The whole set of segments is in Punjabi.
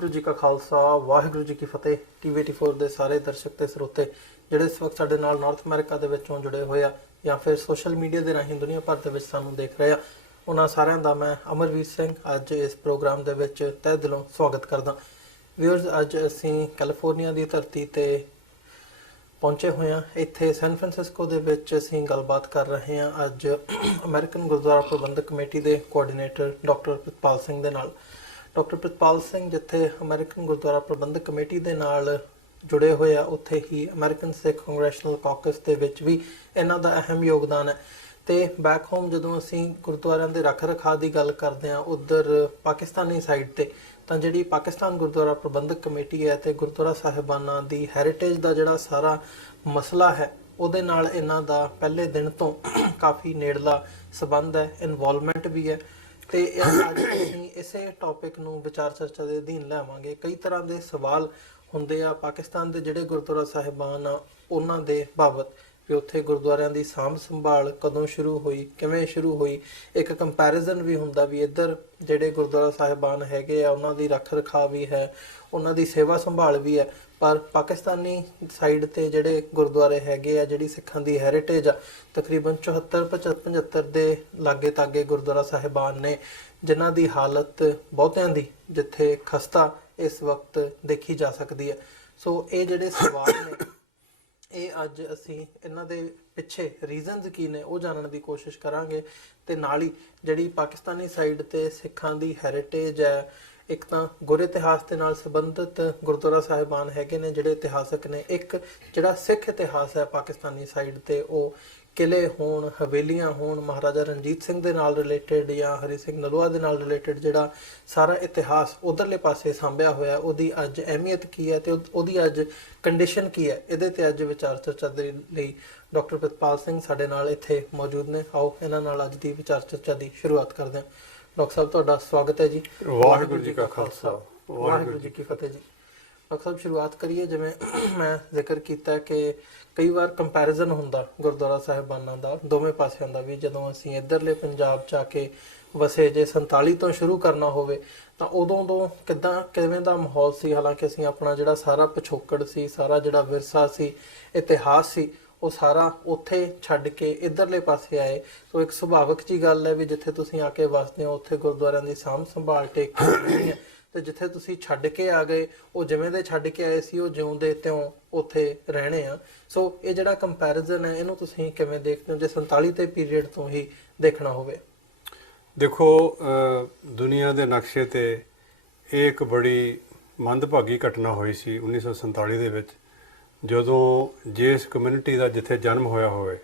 वाहिगुरू जी का खालसा वाहिगुरू जी की फतेह। TVT4 ਦੇ ਸਾਰੇ ਦਰਸ਼ਕ ਤੇ ਸਰੋਤੇ ਜਿਹੜੇ ਇਸ ਵਕਤ ਸਾਡੇ ਨਾਲ ਨਾਰਥ ਅਮਰੀਕਾ ਦੇ ਵਿੱਚੋਂ ਜੁੜੇ ਹੋਏ ਆ ਜਾਂ ਫਿਰ ਸੋਸ਼ਲ ਮੀਡੀਆ ਦੇ ਰਾਹੀਂ ਦੁਨੀਆ ਭਰ ਦੇ ਵਿੱਚ ਸਾਨੂੰ ਦੇਖ ਰਹੇ ਆ, ਉਹਨਾਂ ਸਾਰਿਆਂ ਦਾ ਮੈਂ ਅਮਰਵੀਰ ਸਿੰਘ ਅੱਜ ਇਸ ਪ੍ਰੋਗਰਾਮ ਦੇ ਵਿੱਚ ਤਹਿ ਦਿਲੋਂ ਸਵਾਗਤ ਕਰਦਾ। ਵਿਊਅਰਸ, ਅੱਜ ਅਸੀਂ ਕੈਲੀਫੋਰਨੀਆ ਦੀ ਧਰਤੀ ਤੇ ਪਹੁੰਚੇ ਹੋਏ ਹਾਂ। ਇੱਥੇ ਸੈਨ ਫਰਾਂਸਿਸਕੋ ਦੇ ਵਿੱਚ ਅਸੀਂ ਗੱਲਬਾਤ ਕਰ ਰਹੇ ਹਾਂ ਅੱਜ ਅਮਰੀਕਨ ਗੁਰਦੁਆਰਾ ਪ੍ਰਬੰਧਕ ਕਮੇਟੀ ਦੇ ਕੋਆਰਡੀਨੇਟਰ ਡਾਕਟਰ ਪ੍ਰਿਤਪਾਲ ਸਿੰਘ ਦੇ ਨਾਲ। ਡਾਕਟਰ ਪ੍ਰਿਤਪਾਲ ਸਿੰਘ ਜਿੱਥੇ ਅਮਰੀਕਨ ਗੁਰਦੁਆਰਾ ਪ੍ਰਬੰਧਕ ਕਮੇਟੀ ਦੇ ਨਾਲ ਜੁੜੇ ਹੋਏ ਆ, ਉੱਥੇ ਹੀ ਅਮਰੀਕਨ ਸਿੱਖ ਕੰਗਰੈਸ਼ਨਲ ਕਾਕਸ ਦੇ ਵਿੱਚ ਵੀ ਇਹਨਾਂ ਦਾ ਅਹਿਮ ਯੋਗਦਾਨ ਹੈ। ਤੇ ਬੈਕ ਹੋਮ ਜਦੋਂ ਅਸੀਂ ਗੁਰਦੁਆਰਿਆਂ ਦੇ ਰੱਖ ਰਖਾਅ ਦੀ ਗੱਲ ਕਰਦੇ ਹਾਂ ਉਧਰ ਪਾਕਿਸਤਾਨੀ ਸਾਈਡ ਤੇ, ਤਾਂ ਜਿਹੜੀ ਪਾਕਿਸਤਾਨ ਗੁਰਦੁਆਰਾ ਪ੍ਰਬੰਧਕ ਕਮੇਟੀ ਹੈ ਤੇ ਗੁਰਦੁਆਰਾ ਸਾਹਿਬਾਨਾਂ ਦੀ ਹੈਰੀਟੇਜ ਦਾ ਜਿਹੜਾ ਸਾਰਾ ਮਸਲਾ ਹੈ ਉਹਦੇ ਨਾਲ ਇਹਨਾਂ ਦਾ ਪਹਿਲੇ ਦਿਨ ਤੋਂ ਕਾਫੀ ਨੇੜਲਾ ਸੰਬੰਧ ਹੈ, ਇਨਵੋਲਵਮੈਂਟ ਵੀ ਹੈ। ਤੇ ਅੱਜ ਅਸੀਂ ਇਸੇ ਟੌਪਿਕ ਨੂੰ ਵਿਚਾਰ ਚਰਚਾ ਦੇ ਅਧੀਨ ਲਿਆਵਾਂਗੇ। ਕਈ ਤਰ੍ਹਾਂ ਦੇ ਸਵਾਲ ਹੁੰਦੇ ਆ ਪਾਕਿਸਤਾਨ ਦੇ ਜਿਹੜੇ ਗੁਰਦੁਆਰਾ ਸਾਹਿਬਾਨ ਆ ਉਹਨਾਂ ਦੇ ਬਾਬਤ, ਵੀ ਉੱਥੇ ਗੁਰਦੁਆਰਿਆਂ ਦੀ ਸਾਂਭ ਸੰਭਾਲ ਕਦੋਂ ਸ਼ੁਰੂ ਹੋਈ, ਕਿਵੇਂ ਸ਼ੁਰੂ ਹੋਈ। ਇੱਕ ਕੰਪੈਰੀਜ਼ਨ ਵੀ ਹੁੰਦਾ ਵੀ ਇੱਧਰ ਜਿਹੜੇ ਗੁਰਦੁਆਰਾ ਸਾਹਿਬਾਨ ਹੈਗੇ ਆ ਉਹਨਾਂ ਦੀ ਰੱਖ ਰਖਾਅ ਵੀ ਹੈ, ਉਹਨਾਂ ਦੀ ਸੇਵਾ ਸੰਭਾਲ ਵੀ ਹੈ। ਪਰ ਪਾਕਿਸਤਾਨੀ ਸਾਈਡ ਤੇ ਜਿਹੜੇ ਗੁਰਦੁਆਰੇ ਹੈਗੇ ਆ, ਜਿਹੜੀ ਸਿੱਖਾਂ ਦੀ ਹੈਰੀਟੇਜ ਆ, ਤਕਰੀਬਨ 74-75 ਦੇ ਲਾਗੇ ਤਾਗੇ ਗੁਰਦੁਆਰਾ ਸਾਹਿਬਾਨ ਨੇ ਜਿਨ੍ਹਾਂ ਦੀ ਹਾਲਤ ਬਹੁਤਿਆਂ ਦੀ ਜਿੱਥੇ ਖਸਤਾ ਇਸ ਵਕਤ ਦੇਖੀ ਜਾ ਸਕਦੀ ਹੈ। ਸੋ ਇਹ ਜਿਹੜੇ ਸਵਾਲ ਨੇ, ਇਹ ਅੱਜ ਅਸੀਂ ਇਹਨਾਂ ਦੇ ਪਿੱਛੇ ਰੀਜ਼ਨਸ ਕੀ ਨੇ ਉਹ ਜਾਣਨ ਦੀ ਕੋਸ਼ਿਸ਼ ਕਰਾਂਗੇ। ਤੇ ਨਾਲ ਹੀ ਜਿਹੜੀ ਪਾਕਿਸਤਾਨੀ ਸਾਈਡ ਤੇ ਸਿੱਖਾਂ ਦੀ ਹੈਰੀਟੇਜ ਹੈ, ਇੱਕ ਤਾਂ ਗੁਰ ਇਤਿਹਾਸ ਦੇ ਨਾਲ ਸੰਬੰਧਿਤ ਗੁਰਦੁਆਰਾ ਸਾਹਿਬਾਨ ਹੈਗੇ ਨੇ ਜਿਹੜੇ ਇਤਿਹਾਸਕ ਨੇ, ਇੱਕ ਜਿਹੜਾ ਸਿੱਖ ਇਤਿਹਾਸ ਹੈ ਪਾਕਿਸਤਾਨੀ ਸਾਈਡ ਤੇ, ਉਹ ਕਿਲੇ ਹੋਣ, ਹਵੇਲੀਆਂ ਹੋਣ, ਮਹਾਰਾਜਾ ਰਣਜੀਤ ਸਿੰਘ ਦੇ ਨਾਲ ਰਿਲੇਟਡ ਜਾਂ ਹਰੀ ਸਿੰਘ ਨਲੂਆ ਦੇ ਨਾਲ ਰਿਲੇਟਡ ਜਿਹੜਾ ਸਾਰਾ ਇਤਿਹਾਸ ਉਧਰਲੇ ਪਾਸੇ ਸਾਂਭਿਆ ਹੋਇਆ, ਉਹਦੀ ਅੱਜ ਅਹਿਮੀਅਤ ਕੀ ਹੈ ਤੇ ਉਹਦੀ ਅੱਜ ਕੰਡੀਸ਼ਨ ਕੀ ਹੈ, ਇਹਦੇ ਤੇ ਅੱਜ ਵਿਚਾਰ ਚਰਚਾ ਦੇ ਲਈ ਡਾਕਟਰ ਪ੍ਰਿਤਪਾਲ ਸਿੰਘ ਸਾਡੇ ਨਾਲ ਇੱਥੇ ਮੌਜੂਦ ਨੇ। ਆਓ ਇਹਨਾਂ ਨਾਲ ਅੱਜ ਦੀ ਵਿਚਾਰ ਚਰਚਾ ਦੀ ਸ਼ੁਰੂਆਤ ਕਰਦੇ ਹਾਂ। ਡਾਕਟਰ ਸਾਹਿਬ, ਤੁਹਾਡਾ ਸਵਾਗਤ ਹੈ ਜੀ। ਵਾਹਿਗੁਰੂ ਜੀ ਕਾ ਖਾਲਸਾ ਵਾਹਿਗੁਰੂ ਜੀ ਕੀ ਫਤਿਹ ਜੀ। ਡਾਕਟਰ ਸਾਹਿਬ, ਸ਼ੁਰੂਆਤ ਕਰੀਏ। ਜਿਵੇਂ ਮੈਂ ਜ਼ਿਕਰ ਕੀਤਾ ਕਿ ਕਈ ਵਾਰ ਕੰਪੈਰੀਜ਼ਨ ਹੁੰਦਾ ਗੁਰਦੁਆਰਾ ਸਾਹਿਬਾਨਾਂ ਦਾ ਦੋਵੇਂ ਪਾਸਿਆਂ ਦਾ ਵੀ। ਜਦੋਂ ਅਸੀਂ ਇੱਧਰਲੇ ਪੰਜਾਬ 'ਚ ਆ ਕੇ ਵਸੇ, ਜੇ 47 ਤੋਂ ਸ਼ੁਰੂ ਕਰਨਾ ਹੋਵੇ ਤਾਂ ਉਦੋਂ ਤੋਂ ਕਿਵੇਂ ਦਾ ਮਾਹੌਲ ਸੀ? ਹਾਲਾਂਕਿ ਅਸੀਂ ਆਪਣਾ ਜਿਹੜਾ ਸਾਰਾ ਪਿਛੋਕੜ ਸੀ, ਸਾਰਾ ਜਿਹੜਾ ਵਿਰਸਾ ਸੀ, ਇਤਿਹਾਸ ਸੀ, ਉਹ ਸਾਰਾ ਉੱਥੇ ਛੱਡ ਕੇ ਇੱਧਰਲੇ ਪਾਸੇ ਆਏ। ਸੋ ਇੱਕ ਸੁਭਾਵਿਕ ਜੀ ਗੱਲ ਹੈ ਵੀ ਜਿੱਥੇ ਤੁਸੀਂ ਆ ਕੇ ਵਸਦੇ ਹੋ ਉੱਥੇ ਗੁਰਦੁਆਰਿਆਂ ਦੀ ਸਾਂਭ ਸੰਭਾਲ ਟੇਕ ਕੇ ਨਹੀਂ ਹੈ, ਤੇ ਜਿੱਥੇ ਤੁਸੀਂ ਛੱਡ ਕੇ ਆ ਗਏ ਉਹ ਜਿਵੇਂ ਦੇ ਛੱਡ ਕੇ ਆਏ ਸੀ ਉਹ ਜਿਉਂਦੇ ਤਿਉਂ ਉੱਥੇ ਰਹਿਣੇ ਆ। ਸੋ ਇਹ ਜਿਹੜਾ ਕੰਪੈਰੀਜ਼ਨ ਹੈ ਇਹਨੂੰ ਤੁਸੀਂ ਕਿਵੇਂ ਦੇਖਦੇ ਹੋ ਜੇ 47 ਦੇ ਪੀਰੀਅਡ ਤੋਂ ਹੀ ਦੇਖਣਾ ਹੋਵੇ? ਦੇਖੋ, ਦੁਨੀਆ ਦੇ ਨਕਸ਼ੇ ਤੇ ਇਹ ਇੱਕ ਬੜੀ ਮੰਦਭਾਗੀ ਘਟਨਾ ਹੋਈ ਸੀ 1947 ਦੇ ਵਿੱਚ, ਜਦੋਂ ਜਿਸ ਕਮਿਊਨਿਟੀ ਦਾ ਜਿੱਥੇ ਜਨਮ ਹੋਇਆ ਹੋਵੇ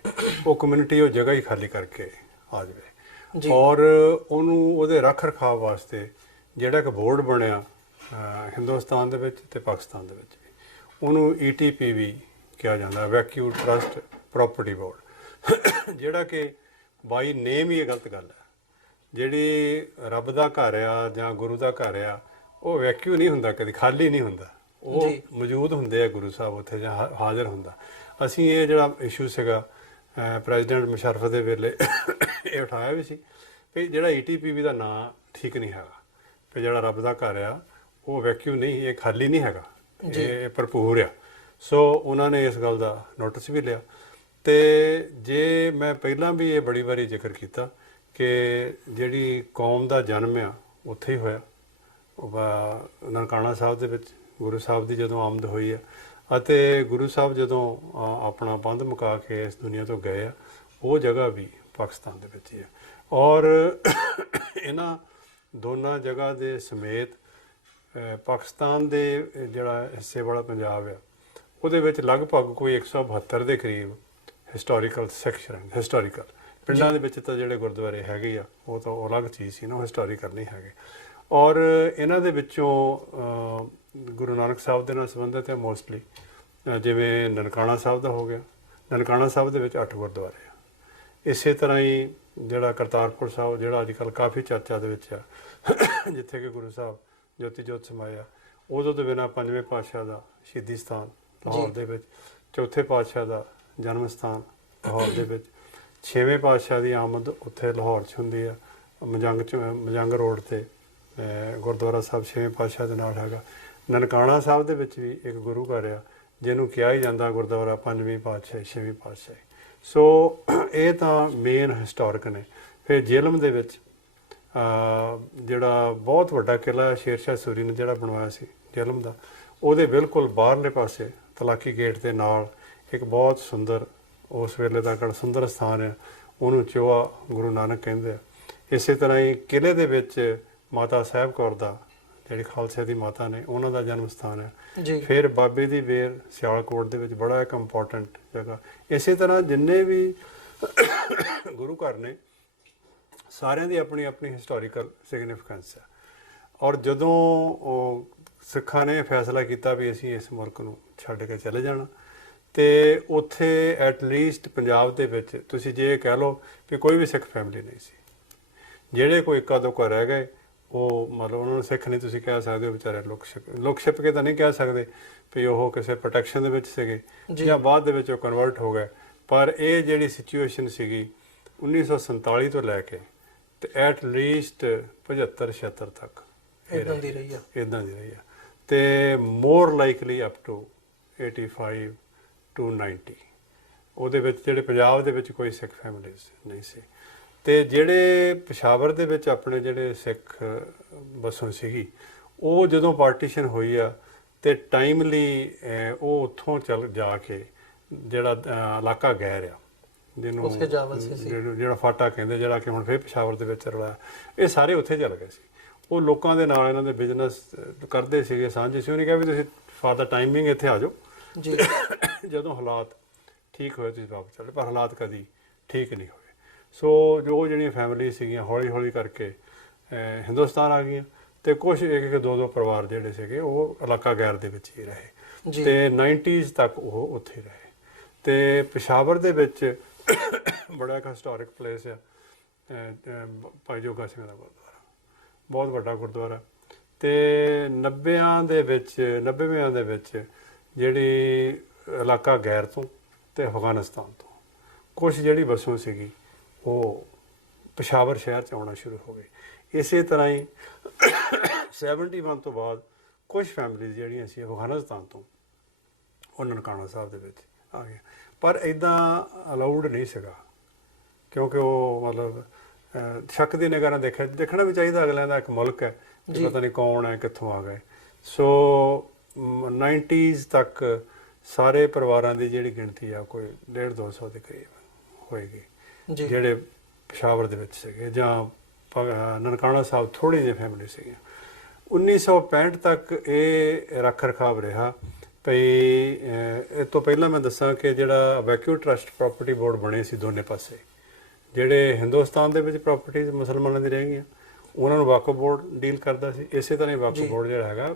ਉਹ ਕਮਿਊਨਿਟੀ ਉਹ ਜਗ੍ਹਾ ਹੀ ਖਾਲੀ ਕਰਕੇ ਆ ਜਾਵੇ ਔਰ ਉਹਨੂੰ ਉਹਦੇ ਰੱਖ ਰਖਾਅ ਵਾਸਤੇ ਜਿਹੜਾ ਇੱਕ ਬੋਰਡ ਬਣਿਆ ਹਿੰਦੁਸਤਾਨ ਦੇ ਵਿੱਚ ਤੇ ਪਾਕਿਸਤਾਨ ਦੇ ਵਿੱਚ ਵੀ, ਉਹਨੂੰ ETPB ਕਿਹਾ ਜਾਂਦਾ, ਵੈਕਿਊ ਟਰਸਟ ਪ੍ਰੋਪਰਟੀ ਬੋਰਡ, ਜਿਹੜਾ ਕਿ ਬਾਈ ਨੇਮ ਹੀ ਇਹ ਗਲਤ ਗੱਲ ਹੈ। ਜਿਹੜੀ ਰੱਬ ਦਾ ਘਰ ਆ ਜਾਂ ਗੁਰੂ ਦਾ ਘਰ ਆ ਉਹ ਵੈਕਿਊ ਨਹੀਂ ਹੁੰਦਾ, ਕਦੇ ਖਾਲੀ ਨਹੀਂ ਹੁੰਦਾ, ਉਹ ਮੌਜੂਦ ਹੁੰਦੇ ਆ ਗੁਰੂ ਸਾਹਿਬ ਉੱਥੇ ਜਾਂ ਹਾਜ਼ਰ ਹੁੰਦਾ। ਅਸੀਂ ਇਹ ਜਿਹੜਾ ਇਸ਼ੂ ਸੀਗਾ ਪ੍ਰੈਜ਼ੀਡੈਂਟ ਮੁਸ਼ਰਫ ਦੇ ਵੇਲੇ ਇਹ ਉਠਾਇਆ ਵੀ ਸੀ ਵੀ ਜਿਹੜਾ ETPB ਦਾ ਨਾਂ ਠੀਕ ਨਹੀਂ ਹੈਗਾ, ਵੀ ਜਿਹੜਾ ਰੱਬ ਦਾ ਘਰ ਆ ਉਹ ਵੈਕਿਊ ਨਹੀਂ, ਇਹ ਖਾਲੀ ਨਹੀਂ ਹੈਗਾ, ਇਹ ਭਰਪੂਰ ਆ। ਸੋ ਉਹਨਾਂ ਨੇ ਇਸ ਗੱਲ ਦਾ ਨੋਟਿਸ ਵੀ ਲਿਆ। ਤੇ ਜੇ ਮੈਂ ਪਹਿਲਾਂ ਵੀ ਇਹ ਬੜੀ ਵਾਰੀ ਜ਼ਿਕਰ ਕੀਤਾ ਕਿ ਜਿਹੜੀ ਕੌਮ ਦਾ ਜਨਮ ਆ ਉੱਥੇ ਹੀ ਹੋਇਆ, ਨਨਕਾਣਾ ਸਾਹਿਬ ਦੇ ਵਿੱਚ ਗੁਰੂ ਸਾਹਿਬ ਦੀ ਜਦੋਂ ਆਮਦ ਹੋਈ ਆ, ਅਤੇ ਗੁਰੂ ਸਾਹਿਬ ਜਦੋਂ ਆਪਣਾ ਬੰਦ ਮੁਕਾ ਕੇ ਇਸ ਦੁਨੀਆ ਤੋਂ ਗਏ ਆ, ਉਹ ਜਗ੍ਹਾ ਵੀ ਪਾਕਿਸਤਾਨ ਦੇ ਵਿੱਚ ਹੀ ਆ। ਔਰ ਇਹਨਾਂ ਦੋਨਾਂ ਜਗ੍ਹਾ ਦੇ ਸਮੇਤ ਪਾਕਿਸਤਾਨ ਦੇ ਜਿਹੜਾ ਹਿੱਸੇ ਵਾਲਾ ਪੰਜਾਬ ਆ ਉਹਦੇ ਵਿੱਚ ਲਗਭਗ ਕੋਈ 172 ਦੇ ਕਰੀਬ ਹਿਸਟੋਰੀਕਲ ਸੈਕਸ਼ਨ, ਹਿਸਟੋਰੀਕਲ ਪਿੰਡਾਂ ਦੇ ਵਿੱਚ ਤਾਂ ਜਿਹੜੇ ਗੁਰਦੁਆਰੇ ਹੈਗੇ ਆ ਉਹ ਤਾਂ ਅਲੱਗ ਚੀਜ਼ ਸੀ ਨਾ, ਹਿਸਟੋਰੀਕਲ ਨਹੀਂ ਹੈਗੇ। ਔਰ ਇਹਨਾਂ ਦੇ ਵਿੱਚੋਂ ਗੁਰੂ ਨਾਨਕ ਸਾਹਿਬ ਦੇ ਨਾਲ ਸੰਬੰਧਿਤ ਹੈ ਮੋਸਟਲੀ, ਜਿਵੇਂ ਨਨਕਾਣਾ ਸਾਹਿਬ ਦਾ ਹੋ ਗਿਆ। ਨਨਕਾਣਾ ਸਾਹਿਬ ਦੇ ਵਿੱਚ 8 ਗੁਰਦੁਆਰੇ ਆ। ਇਸੇ ਤਰ੍ਹਾਂ ਹੀ ਜਿਹੜਾ ਕਰਤਾਰਪੁਰ ਸਾਹਿਬ, ਜਿਹੜਾ ਅੱਜ ਕੱਲ੍ਹ ਕਾਫੀ ਚਰਚਾ ਦੇ ਵਿੱਚ ਆ, ਜਿੱਥੇ ਕਿ ਗੁਰੂ ਸਾਹਿਬ ਜੋਤੀ ਜੋਤ ਸਮਾਇਆ, ਉਦੋਂ ਤੋਂ ਬਿਨਾਂ 5ਵੇਂ ਪਾਤਸ਼ਾਹ ਦਾ ਸ਼ਹੀਦੀ ਸਥਾਨ ਲਾਹੌਰ ਦੇ ਵਿੱਚ, 4ਥੇ ਪਾਤਸ਼ਾਹ ਦਾ ਜਨਮ ਸਥਾਨ ਲਾਹੌਰ ਦੇ ਵਿੱਚ, 6ਵੇਂ ਪਾਤਸ਼ਾਹ ਦੀ ਆਮਦ ਉੱਥੇ ਲਾਹੌਰ 'ਚ ਹੁੰਦੀ ਆ, ਮਜੰਗ ਰੋਡ 'ਤੇ ਗੁਰਦੁਆਰਾ ਸਾਹਿਬ ਛੇਵੇਂ ਪਾਤਸ਼ਾਹ ਦੇ ਨਾਲ ਹੈਗਾ। ਨਨਕਾਣਾ ਸਾਹਿਬ ਦੇ ਵਿੱਚ ਵੀ ਇੱਕ ਗੁਰੂ ਘਰ ਆ ਜਿਹਨੂੰ ਕਿਹਾ ਹੀ ਜਾਂਦਾ ਗੁਰਦੁਆਰਾ ਪੰਜਵੀਂ ਪਾਤਸ਼ਾਹੀ ਛੇਵੀਂ ਪਾਤਸ਼ਾਹੀ। ਸੋ ਇਹ ਤਾਂ ਮੇਨ ਹਿਸਟੋਰਿਕ ਨੇ। ਫਿਰ ਜੇਹਲਮ ਦੇ ਵਿੱਚ ਜਿਹੜਾ ਬਹੁਤ ਵੱਡਾ ਕਿਲ੍ਹਾ ਸ਼ੇਰ ਸ਼ਾਹ ਸੂਰੀ ਨੇ ਜਿਹੜਾ ਬਣਵਾਇਆ ਸੀ ਜੇਹਲਮ ਦਾ, ਉਹਦੇ ਬਿਲਕੁਲ ਬਾਹਰਲੇ ਪਾਸੇ ਤਲਾਕੀ ਗੇਟ ਦੇ ਨਾਲ ਇੱਕ ਬਹੁਤ ਸੁੰਦਰ, ਉਸ ਵੇਲੇ ਦਾ ਕਿਹੜਾ ਸੁੰਦਰ ਸਥਾਨ ਹੈ, ਉਹਨੂੰ ਚੋਆ ਗੁਰੂ ਨਾਨਕ ਕਹਿੰਦੇ ਆ। ਇਸੇ ਤਰ੍ਹਾਂ ਹੀ ਕਿਲ੍ਹੇ ਦੇ ਵਿੱਚ ਮਾਤਾ ਸਾਹਿਬ ਕੌਰ ਦਾ, ਜਿਹੜੀ ਖਾਲਸੇ ਦੀ ਮਾਤਾ ਨੇ, ਉਹਨਾਂ ਦਾ ਜਨਮ ਸਥਾਨ ਹੈ। ਜੀ। ਫਿਰ ਬਾਬੇ ਦੀ ਵੇਰ ਸਿਆਲਕੋਟ ਦੇ ਵਿੱਚ ਬੜਾ ਇੱਕ ਇੰਪੋਰਟੈਂਟ ਜਗ੍ਹਾ। ਇਸੇ ਤਰ੍ਹਾਂ ਜਿੰਨੇ ਵੀ ਗੁਰੂ ਘਰ ਨੇ ਸਾਰਿਆਂ ਦੀ ਆਪਣੀ ਆਪਣੀ ਹਿਸਟੋਰੀਕਲ ਸਿਗਨੀਫੀਕੈਂਸ ਹੈ। ਔਰ ਜਦੋਂ ਉਹ ਸਿੱਖਾਂ ਨੇ ਫੈਸਲਾ ਕੀਤਾ ਵੀ ਅਸੀਂ ਇਸ ਮੁਲਕ ਨੂੰ ਛੱਡ ਕੇ ਚਲੇ ਜਾਣਾ, ਤੇ ਉੱਥੇ ਐਟ ਲੀਸਟ ਪੰਜਾਬ ਦੇ ਵਿੱਚ ਤੁਸੀਂ ਜੇ ਕਹਿ ਲਓ ਕਿ ਕੋਈ ਵੀ ਸਿੱਖ ਫੈਮਿਲੀ ਨਹੀਂ ਸੀ। ਜਿਹੜੇ ਕੋਈ ਇੱਕਾ ਦੁੱਕਾ ਰਹਿ ਗਏ, ਉਹ ਮਤਲਬ ਉਹਨਾਂ ਨੂੰ ਸਿੱਖ ਨਹੀਂ ਤੁਸੀਂ ਕਹਿ ਸਕਦੇ, ਵਿਚਾਰੇ ਲੁਕ ਛਿਪ ਕੇ ਤਾਂ ਨਹੀਂ ਕਹਿ ਸਕਦੇ ਵੀ ਉਹ ਕਿਸੇ ਪ੍ਰੋਟੈਕਸ਼ਨ ਦੇ ਵਿੱਚ ਸੀਗੇ ਜਾਂ ਬਾਅਦ ਦੇ ਵਿੱਚ ਉਹ ਕਨਵਰਟ ਹੋ ਗਏ। ਪਰ ਇਹ ਜਿਹੜੀ ਸਿਚੁਏਸ਼ਨ ਸੀਗੀ 1947 ਤੋਂ ਲੈ ਕੇ ਤੇ ਐਟ ਲੀਸਟ 75-76 ਤੱਕ ਇਦਾਂ ਦੀ ਰਹੀ ਆ ਤੇ ਮੋਰ ਲਾਈਕਲੀ ਅਪ ਟੂ 85 ਟੂ 90 ਉਹਦੇ ਵਿੱਚ ਜਿਹੜੇ ਪੰਜਾਬ ਦੇ ਵਿੱਚ ਕੋਈ ਸਿੱਖ ਫੈਮਿਲੀਜ਼ ਨਹੀਂ ਸੀ। ਤੇ ਜਿਹੜੇ ਪਸ਼ਾਵਰ ਦੇ ਵਿੱਚ ਆਪਣੇ ਜਿਹੜੇ ਸਿੱਖ ਬਸੋਂ ਸੀਗੀ, ਉਹ ਜਦੋਂ ਪਾਰਟੀਸ਼ਨ ਹੋਈ ਆ ਤੇ ਟਾਈਮਲੀ ਉਹ ਉੱਥੋਂ ਚੱਲ ਜਾ ਕੇ ਜਿਹੜਾ ਇਲਾਕਾ ਗੈਰ ਆ, ਜਿਹਨੂੰ ਜਿਹੜਾ ਫਾਟਾ ਕਹਿੰਦੇ, ਜਿਹੜਾ ਕਿ ਹੁਣ ਫਿਰ ਪਸ਼ਾਵਰ ਦੇ ਵਿੱਚ ਰਲਾਇਆ, ਇਹ ਸਾਰੇ ਉੱਥੇ ਚੱਲ ਗਏ ਸੀ। ਉਹ ਲੋਕਾਂ ਦੇ ਨਾਲ ਇਹਨਾਂ ਦੇ ਬਿਜ਼ਨਸ ਕਰਦੇ ਸੀਗੇ, ਸਾਂਝੇ ਸੀ। ਉਹਨੇ ਕਿਹਾ ਵੀ ਤੁਸੀਂ ਫਾਰ ਦਾ ਟਾਈਮਿੰਗ ਇੱਥੇ ਆ ਜਾਓ ਜੀ, ਜਦੋਂ ਹਾਲਾਤ ਠੀਕ ਹੋਏ ਤੁਸੀਂ ਵਾਪਸ ਚਲੇ। ਪਰ ਹਾਲਾਤ ਕਦੀ ਠੀਕ ਨਹੀਂ ਹੋਏ। ਸੋ ਜੋ ਜਿਹੜੀਆਂ ਫੈਮਿਲੀ ਸੀਗੀਆਂ ਹੌਲੀ ਹੌਲੀ ਕਰਕੇ ਹਿੰਦੁਸਤਾਨ ਆ ਗਈਆਂ, ਤੇ ਕੁਝ ਇੱਕ ਦੋ ਪਰਿਵਾਰ ਜਿਹੜੇ ਸੀਗੇ ਉਹ ਇਲਾਕਾ ਗੈਰ ਦੇ ਵਿੱਚ ਹੀ ਰਹੇ ਤੇ 90s ਤੱਕ ਉਹ ਉੱਥੇ ਰਹੇ। ਤੇ ਪਸ਼ਾਵਰ ਦੇ ਵਿੱਚ ਬੜਾ ਇੱਕ ਹਿਸਟੋਰਿਕ ਪਲੇਸ ਆ ਭਾਈ ਜੋਗਾ ਸਿੰਘ ਦਾ ਗੁਰਦੁਆਰਾ, ਬਹੁਤ ਵੱਡਾ ਗੁਰਦੁਆਰਾ। ਤੇ 90ਵਿਆਂ ਦੇ ਵਿੱਚ ਜਿਹੜੀ ਇਲਾਕਾ ਗੈਰ ਤੋਂ ਤੇ ਅਫਗਾਨਿਸਤਾਨ ਤੋਂ ਕੁਝ ਜਿਹੜੀ ਵਸੋਂ ਸੀਗੀ ਉਹ ਪਸ਼ਾਵਰ ਸ਼ਹਿਰ 'ਚ ਆਉਣਾ ਸ਼ੁਰੂ ਹੋ ਗਈ। ਇਸੇ ਤਰ੍ਹਾਂ ਹੀ 71 ਤੋਂ ਬਾਅਦ ਕੁਝ ਫੈਮਿਲੀਜ਼ ਜਿਹੜੀਆਂ ਸੀ ਅਫਗਾਨਿਸਤਾਨ ਤੋਂ ਉਹ ਨਨਕਾਣਾ ਸਾਹਿਬ ਦੇ ਵਿੱਚ ਆ ਗਏ। ਪਰ ਇੱਦਾਂ ਅਲਾਊਡ ਨਹੀਂ ਸੀਗਾ, ਕਿਉਂਕਿ ਉਹ ਮਤਲਬ ਸ਼ੱਕ ਦੀ ਨਿਗਾਹ ਨਾਲ ਦੇਖਣਾ ਵੀ ਚਾਹੀਦਾ, ਅਗਲਿਆਂ ਦਾ ਇੱਕ ਮੁਲਕ ਹੈ, ਪਤਾ ਨਹੀਂ ਕੌਣ ਹੈ, ਕਿੱਥੋਂ ਆ ਗਏ। ਸੋ 90s ਤੱਕ ਸਾਰੇ ਪਰਿਵਾਰਾਂ ਦੀ ਜਿਹੜੀ ਗਿਣਤੀ ਆ ਕੋਈ 150-200 ਦੇ ਕਰੀਬ ਹੋਏਗੀ ਜਿਹੜੇ ਪਸ਼ਾਵਰ ਦੇ ਵਿੱਚ ਸੀਗੇ, ਜਾਂ ਨਨਕਾਣਾ ਸਾਹਿਬ ਥੋੜ੍ਹੀ ਜਿਹੀ ਫੈਮਿਲੀ ਸੀਗੀਆਂ। 1965 ਤੱਕ ਇਹ ਰੱਖ ਰਖਾਵ ਰਿਹਾ। ਭਈ ਇਹ ਤੋਂ ਪਹਿਲਾਂ ਮੈਂ ਦੱਸਾਂ ਕਿ ਜਿਹੜਾ ਵੈਕਿਊ ਟਰਸਟ ਪ੍ਰਾਪਰਟੀ ਬੋਰਡ ਬਣੇ ਸੀ ਦੋਨੇ ਪਾਸੇ, ਜਿਹੜੇ ਹਿੰਦੁਸਤਾਨ ਦੇ ਵਿੱਚ ਪ੍ਰਾਪਰਟੀਜ਼ ਮੁਸਲਮਾਨਾਂ ਦੀ ਰਹਿ ਗਈਆਂ ਉਹਨਾਂ ਨੂੰ ਵਕਫ ਬੋਰਡ ਡੀਲ ਕਰਦਾ ਸੀ। ਇਸੇ ਤਰ੍ਹਾਂ ਹੀ ਵਕਫ ਬੋਰਡ ਜਿਹੜਾ ਹੈਗਾ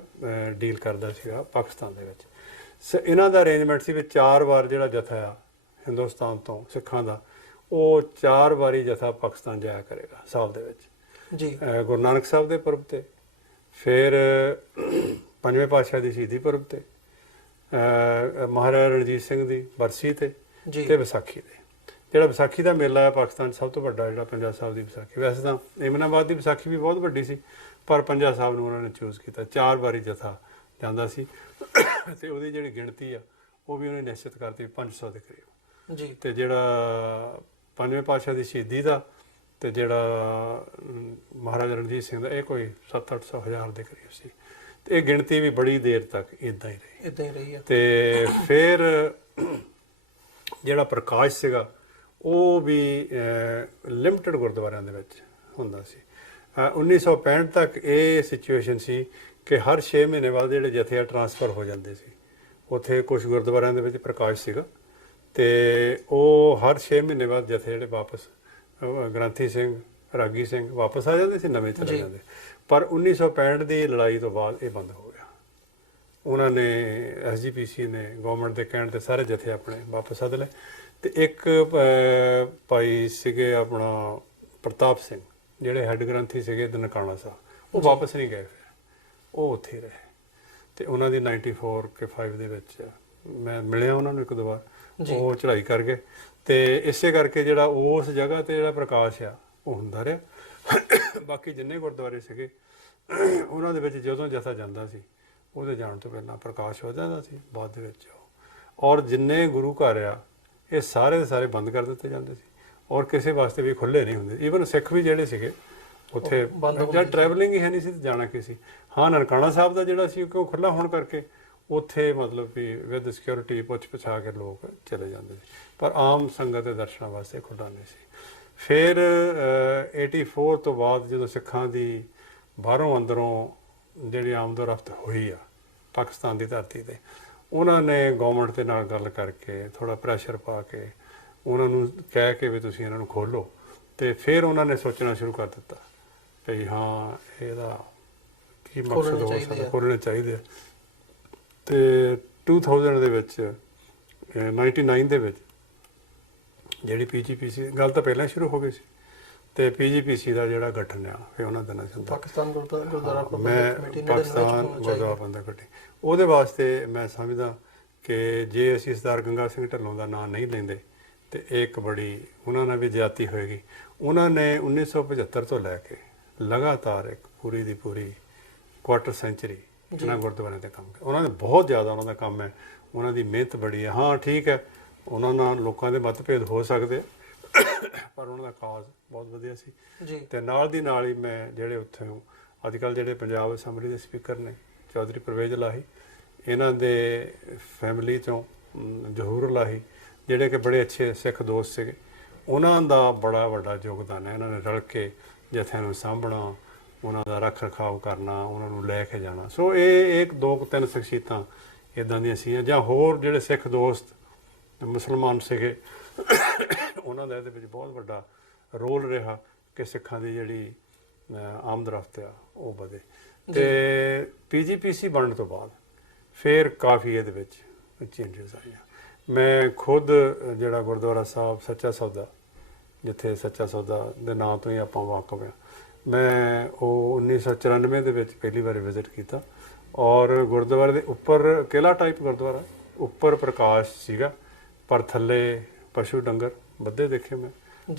ਡੀਲ ਕਰਦਾ ਸੀਗਾ ਪਾਕਿਸਤਾਨ ਦੇ ਵਿੱਚ। ਇਹਨਾਂ ਦਾ ਅਰੇਂਜਮੈਂਟ ਸੀ ਵੀ 4 ਵਾਰ ਜਿਹੜਾ ਜਥਾ ਆ ਹਿੰਦੁਸਤਾਨ ਤੋਂ ਸਿੱਖਾਂ ਦਾ, ਉਹ 4 ਵਾਰੀ ਜਥਾ ਪਾਕਿਸਤਾਨ ਜਾਇਆ ਕਰੇਗਾ ਸਾਲ ਦੇ ਵਿੱਚ ਜੀ। ਗੁਰੂ ਨਾਨਕ ਸਾਹਿਬ ਦੇ ਪੁਰਬ ਤੇ, ਫਿਰ ਪੰਜਵੇਂ ਪਾਤਸ਼ਾਹ ਦੀ ਸ਼ਹੀਦੀ ਪੁਰਬ ਤੇ, ਮਹਾਰਾਜਾ ਰਣਜੀਤ ਸਿੰਘ ਦੀ ਬਰਸੀ ਤੇ ਵਿਸਾਖੀ ਤੇ। ਜਿਹੜਾ ਵਿਸਾਖੀ ਦਾ ਮੇਲਾ ਹੈ ਪਾਕਿਸਤਾਨ 'ਚ ਸਭ ਤੋਂ ਵੱਡਾ, ਜਿਹੜਾ ਪੰਜਾ ਸਾਹਿਬ ਦੀ ਵਿਸਾਖੀ। ਵੈਸੇ ਤਾਂ ਏਮਨਾਬਾਦ ਦੀ ਵਿਸਾਖੀ ਵੀ ਬਹੁਤ ਵੱਡੀ ਸੀ, ਪਰ ਪੰਜਾ ਸਾਹਿਬ ਨੂੰ ਉਹਨਾਂ ਨੇ ਚੂਜ਼ ਕੀਤਾ। 4 ਵਾਰੀ ਜਥਾ ਜਾਂਦਾ ਸੀ ਤੇ ਉਹਦੀ ਜਿਹੜੀ ਗਿਣਤੀ ਆ ਉਹ ਵੀ ਉਹਨੇ ਨਿਸ਼ਚਿਤ ਕਰਤੀ 500 ਦੇ ਕਰੀਬ ਜੀ। ਤੇ ਜਿਹੜਾ ਪੰਜਵੇਂ ਪਾਤਸ਼ਾਹ ਦੀ ਸ਼ਹੀਦੀ ਦਾ ਤੇ ਜਿਹੜਾ ਮਹਾਰਾਜਾ ਰਣਜੀਤ ਸਿੰਘ ਦਾ, ਇਹ ਕੋਈ 700-800 ਹਜ਼ਾਰ ਦੇ ਕਰੀਬ ਸੀ। ਤੇ ਇਹ ਗਿਣਤੀ ਵੀ ਬੜੀ ਦੇਰ ਤੱਕ ਇਦਾਂ ਹੀ ਰਹੀ। ਤੇ ਫਿਰ ਜਿਹੜਾ ਪ੍ਰਕਾਸ਼ ਸੀਗਾ ਉਹ ਵੀ ਲਿਮਟਿਡ ਗੁਰਦੁਆਰਿਆਂ ਦੇ ਵਿੱਚ ਹੁੰਦਾ ਸੀ। 1965 ਤੱਕ ਇਹ ਸਿਚੁਏਸ਼ਨ ਸੀ ਕਿ ਹਰ 6 ਮਹੀਨੇ ਬਾਅਦ ਜਿਹੜੇ ਜਥੇ ਆ ਟਰਾਂਸਫਰ ਹੋ ਜਾਂਦੇ ਸੀ। ਉੱਥੇ ਕੁਝ ਗੁਰਦੁਆਰਿਆਂ ਦੇ ਵਿੱਚ ਪ੍ਰਕਾਸ਼ ਸੀਗਾ ਤੇ ਉਹ ਹਰ 6 ਮਹੀਨੇ ਬਾਅਦ ਜਥੇ ਜਿਹੜੇ ਵਾਪਸ ਗ੍ਰੰਥੀ ਸਿੰਘ, ਰਾਗੀ ਸਿੰਘ ਵਾਪਸ ਆ ਜਾਂਦੇ ਸੀ, ਨਵੇਂ ਚਲੇ ਜਾਂਦੇ। ਪਰ 1965 ਦੀ ਲੜਾਈ ਤੋਂ ਬਾਅਦ ਇਹ ਬੰਦ ਹੋ ਗਿਆ। ਉਹਨਾਂ ਨੇ SGPC ਨੇ ਗਵਰਨਮੈਂਟ ਦੇ ਕਹਿਣ ਤੇ ਸਾਰੇ ਜਥੇ ਆਪਣੇ ਵਾਪਸ ਸੱਦ ਲਏ। ਤੇ ਇੱਕ ਭਾਈ ਸੀਗੇ ਆਪਣਾ ਪ੍ਰਤਾਪ ਸਿੰਘ, ਜਿਹੜੇ ਹੈੱਡ ਗ੍ਰੰਥੀ ਸੀਗੇ ਨਨਕਾਣਾ ਸਾਹਿਬ, ਉਹ ਵਾਪਸ ਨਹੀਂ ਗਏ, ਫਿਰ ਉਹ ਉੱਥੇ ਰਹੇ। ਤੇ ਉਹਨਾਂ ਦੀ 94 ਕੇ 5 ਦੇ ਵਿੱਚ ਮੈਂ ਮਿਲਿਆ ਉਹਨਾਂ ਨੂੰ 1-2 ਵਾਰ, ਉਹ ਚੜ੍ਹਾਈ ਕਰ ਗਏ। ਤੇ ਇਸੇ ਕਰਕੇ ਜਿਹੜਾ ਉਸ ਜਗ੍ਹਾ ਤੇ ਜਿਹੜਾ ਪ੍ਰਕਾਸ਼ ਆ ਉਹ ਹੁੰਦਾ ਰਿਹਾ। ਬਾਕੀ ਜਿੰਨੇ ਗੁਰਦੁਆਰੇ ਸੀਗੇ ਉਹਨਾਂ ਦੇ ਵਿੱਚ ਜਦੋਂ ਜਥਾ ਜਾਂਦਾ ਸੀ ਉਹਦੇ ਜਾਣ ਤੋਂ ਪਹਿਲਾਂ ਪ੍ਰਕਾਸ਼ ਹੋ ਜਾਂਦਾ ਸੀ ਬਾਅਦ ਦੇ ਵਿੱਚ ਔਰ ਜਿੰਨੇ ਗੁਰੂ ਘਰ ਆ ਇਹ ਸਾਰੇ ਦੇ ਸਾਰੇ ਬੰਦ ਕਰ ਦਿੱਤੇ ਜਾਂਦੇ ਸੀ ਔਰ ਕਿਸੇ ਵਾਸਤੇ ਵੀ ਖੁੱਲੇ ਨਹੀਂ ਹੁੰਦੇ ਈਵਨ ਸਿੱਖ ਵੀ ਜਿਹੜੇ ਸੀਗੇ ਉੱਥੇ ਜਾਂ ਟਰੈਵਲਿੰਗ ਹੀ ਹੈ ਨਹੀਂ ਸੀ ਤੇ ਜਾਣਾ ਕੀ ਸੀ। ਹਾਂ ਨਨਕਾਣਾ ਸਾਹਿਬ ਦਾ ਜਿਹੜਾ ਸੀ ਕਿਉਂ ਖੁੱਲ੍ਹਾ ਹੋਣ ਕਰਕੇ ਉੱਥੇ ਮਤਲਬ ਵੀ ਵਿਦ ਸਿਕਿਉਰਿਟੀ ਪੁੱਛ ਪਛਾ ਕੇ ਲੋਕ ਚਲੇ ਜਾਂਦੇ ਸੀ ਪਰ ਆਮ ਸੰਗਤ ਦੇ ਦਰਸ਼ਨਾਂ ਵਾਸਤੇ ਖੁੱਲ੍ਹਾ ਨਹੀਂ ਸੀ। ਫਿਰ 84 ਤੋਂ ਬਾਅਦ ਜਦੋਂ ਸਿੱਖਾਂ ਦੀ ਬਾਹਰੋਂ ਅੰਦਰੋਂ ਜਿਹੜੀ ਆਮਦ-ਰਫਤ ਹੋਈ ਆ ਪਾਕਿਸਤਾਨ ਦੀ ਧਰਤੀ 'ਤੇ ਉਹਨਾਂ ਨੇ ਗੌਰਮੈਂਟ ਦੇ ਨਾਲ ਗੱਲ ਕਰਕੇ ਥੋੜ੍ਹਾ ਪ੍ਰੈਸ਼ਰ ਪਾ ਕੇ ਉਹਨਾਂ ਨੂੰ ਕਹਿ ਕੇ ਵੀ ਤੁਸੀਂ ਇਹਨਾਂ ਨੂੰ ਖੋਲ੍ਹੋ ਅਤੇ ਫਿਰ ਉਹਨਾਂ ਨੇ ਸੋਚਣਾ ਸ਼ੁਰੂ ਕਰ ਦਿੱਤਾ ਵੀ ਹਾਂ ਇਹਦਾ ਕੀ ਮਕਸਦ ਹੋ ਸਕਦਾ ਖੋਲ੍ਹਣੇ ਚਾਹੀਦੇ ਆ। ਅਤੇ 2000 ਦੇ ਵਿੱਚ 99 ਦੇ ਵਿੱਚ ਜਿਹੜੀ PGPC ਗੱਲ ਤਾਂ ਪਹਿਲਾਂ ਸ਼ੁਰੂ ਹੋ ਗਈ ਸੀ ਅਤੇ PGPC ਦਾ ਜਿਹੜਾ ਗਠਨ ਆ ਫਿਰ ਉਹਨਾਂ ਦਿਨਾਂ 'ਚ ਹੁੰਦਾ ਪਾਕਿਸਤਾਨ ਗੁਰਦੁਆਰਾ ਪਾਕਿਸਤਾਨ ਗੁਰਦੁਆਰਾ ਪ੍ਰਬੰਧਕ ਕਮੇਟੀ ਉਹਦੇ ਵਾਸਤੇ ਮੈਂ ਸਮਝਦਾ ਕਿ ਜੇ ਅਸੀਂ ਸਰਦਾਰ ਗੰਗਾ ਸਿੰਘ ਢਿੱਲੋਂ ਦਾ ਨਾਂ ਨਹੀਂ ਲੈਂਦੇ ਅਤੇ ਇਹ ਇੱਕ ਬੜੀ ਉਹਨਾਂ ਨਾਲ ਵੀ ਜ਼ਿਆਦਤੀ ਹੋਏਗੀ। ਉਹਨਾਂ ਨੇ 1975 ਤੋਂ ਲੈ ਕੇ ਲਗਾਤਾਰ ਇੱਕ ਪੂਰੀ ਦੀ ਪੂਰੀ ਕੁਆਟਰ ਸੈਂਚੁਰੀ ਇਹਨਾਂ ਗੁਰਦੁਆਰਿਆਂ 'ਤੇ ਕੰਮ ਕੀਤਾ। ਉਹਨਾਂ ਨੇ ਬਹੁਤ ਜ਼ਿਆਦਾ ਉਹਨਾਂ ਦਾ ਕੰਮ ਹੈ ਉਹਨਾਂ ਦੀ ਮਿਹਨਤ ਬੜੀ ਹੈ। ਹਾਂ ਠੀਕ ਹੈ ਉਹਨਾਂ ਨਾਲ ਲੋਕਾਂ ਦੇ ਮਤਭੇਦ ਹੋ ਸਕਦੇ ਪਰ ਉਹਨਾਂ ਦਾ ਕਾਜ਼ ਬਹੁਤ ਵਧੀਆ ਸੀ ਜੀ। ਅਤੇ ਨਾਲ ਦੀ ਨਾਲ ਹੀ ਮੈਂ ਜਿਹੜੇ ਉੱਥੇ ਅੱਜ ਕੱਲ੍ਹ ਜਿਹੜੇ ਪੰਜਾਬ ਅਸੈਂਬਲੀ ਦੇ ਸਪੀਕਰ ਨੇ ਚੌਧਰੀ ਪਰਵੇਜ਼ ਲਾਹੀ ਇਹਨਾਂ ਦੇ ਫੈਮਿਲੀ 'ਚੋਂ ਜ਼ਹੂਰ ਲਾਹੀ ਜਿਹੜੇ ਕਿ ਬੜੇ ਅੱਛੇ ਸਿੱਖ ਦੋਸਤ ਸੀਗੇ ਉਹਨਾਂ ਦਾ ਬੜਾ ਵੱਡਾ ਯੋਗਦਾਨ ਹੈ। ਇਹਨਾਂ ਨੇ ਰਲ ਕੇ ਜਥਿਆਂ ਨੂੰ ਸਾਂਭਣਾ ਉਹਨਾਂ ਦਾ ਰੱਖ ਰਖਾਵ ਕਰਨਾ ਉਹਨਾਂ ਨੂੰ ਲੈ ਕੇ ਜਾਣਾ। ਸੋ ਇਹ ਇੱਕ ਦੋ ਤਿੰਨ ਸ਼ਖਸੀਅਤਾਂ ਇੱਦਾਂ ਦੀਆਂ ਸੀ ਜਾਂ ਹੋਰ ਜਿਹੜੇ ਸਿੱਖ ਦੋਸਤ ਮੁਸਲਮਾਨ ਸੀਗੇ ਉਹਨਾਂ ਦਾ ਇਹਦੇ ਵਿੱਚ ਬਹੁਤ ਵੱਡਾ ਰੋਲ ਰਿਹਾ ਕਿ ਸਿੱਖਾਂ ਦੀ ਜਿਹੜੀ ਆਮਦ-ਰਫਤ ਆ ਉਹ ਵਧੇ। ਅਤੇ PGPC ਬਣਨ ਤੋਂ ਬਾਅਦ ਫਿਰ ਕਾਫੀ ਇਹਦੇ ਵਿੱਚ ਚੇਂਜਸ ਆਈਆਂ। ਮੈਂ ਖੁਦ ਜਿਹੜਾ ਗੁਰਦੁਆਰਾ ਸਾਹਿਬ ਸੱਚਾ ਸੌਦਾ ਜਿੱਥੇ ਸੱਚਾ ਸੌਦਾ ਦੇ ਨਾਂ ਤੋਂ ਹੀ ਆਪਾਂ ਵਾਕਫ ਹਾਂ ਮੈਂ ਉਹ 1994 ਦੇ ਵਿੱਚ ਪਹਿਲੀ ਵਾਰੀ ਵਿਜ਼ਿਟ ਕੀਤਾ ਔਰ ਗੁਰਦੁਆਰੇ ਦੇ ਉੱਪਰ ਕਿਲ੍ਹਾ ਟਾਈਪ ਗੁਰਦੁਆਰਾ ਉੱਪਰ ਪ੍ਰਕਾਸ਼ ਸੀਗਾ ਪਰ ਥੱਲੇ ਪਸ਼ੂ ਡੰਗਰ ਬੱਧੇ ਦੇਖੇ ਮੈਂ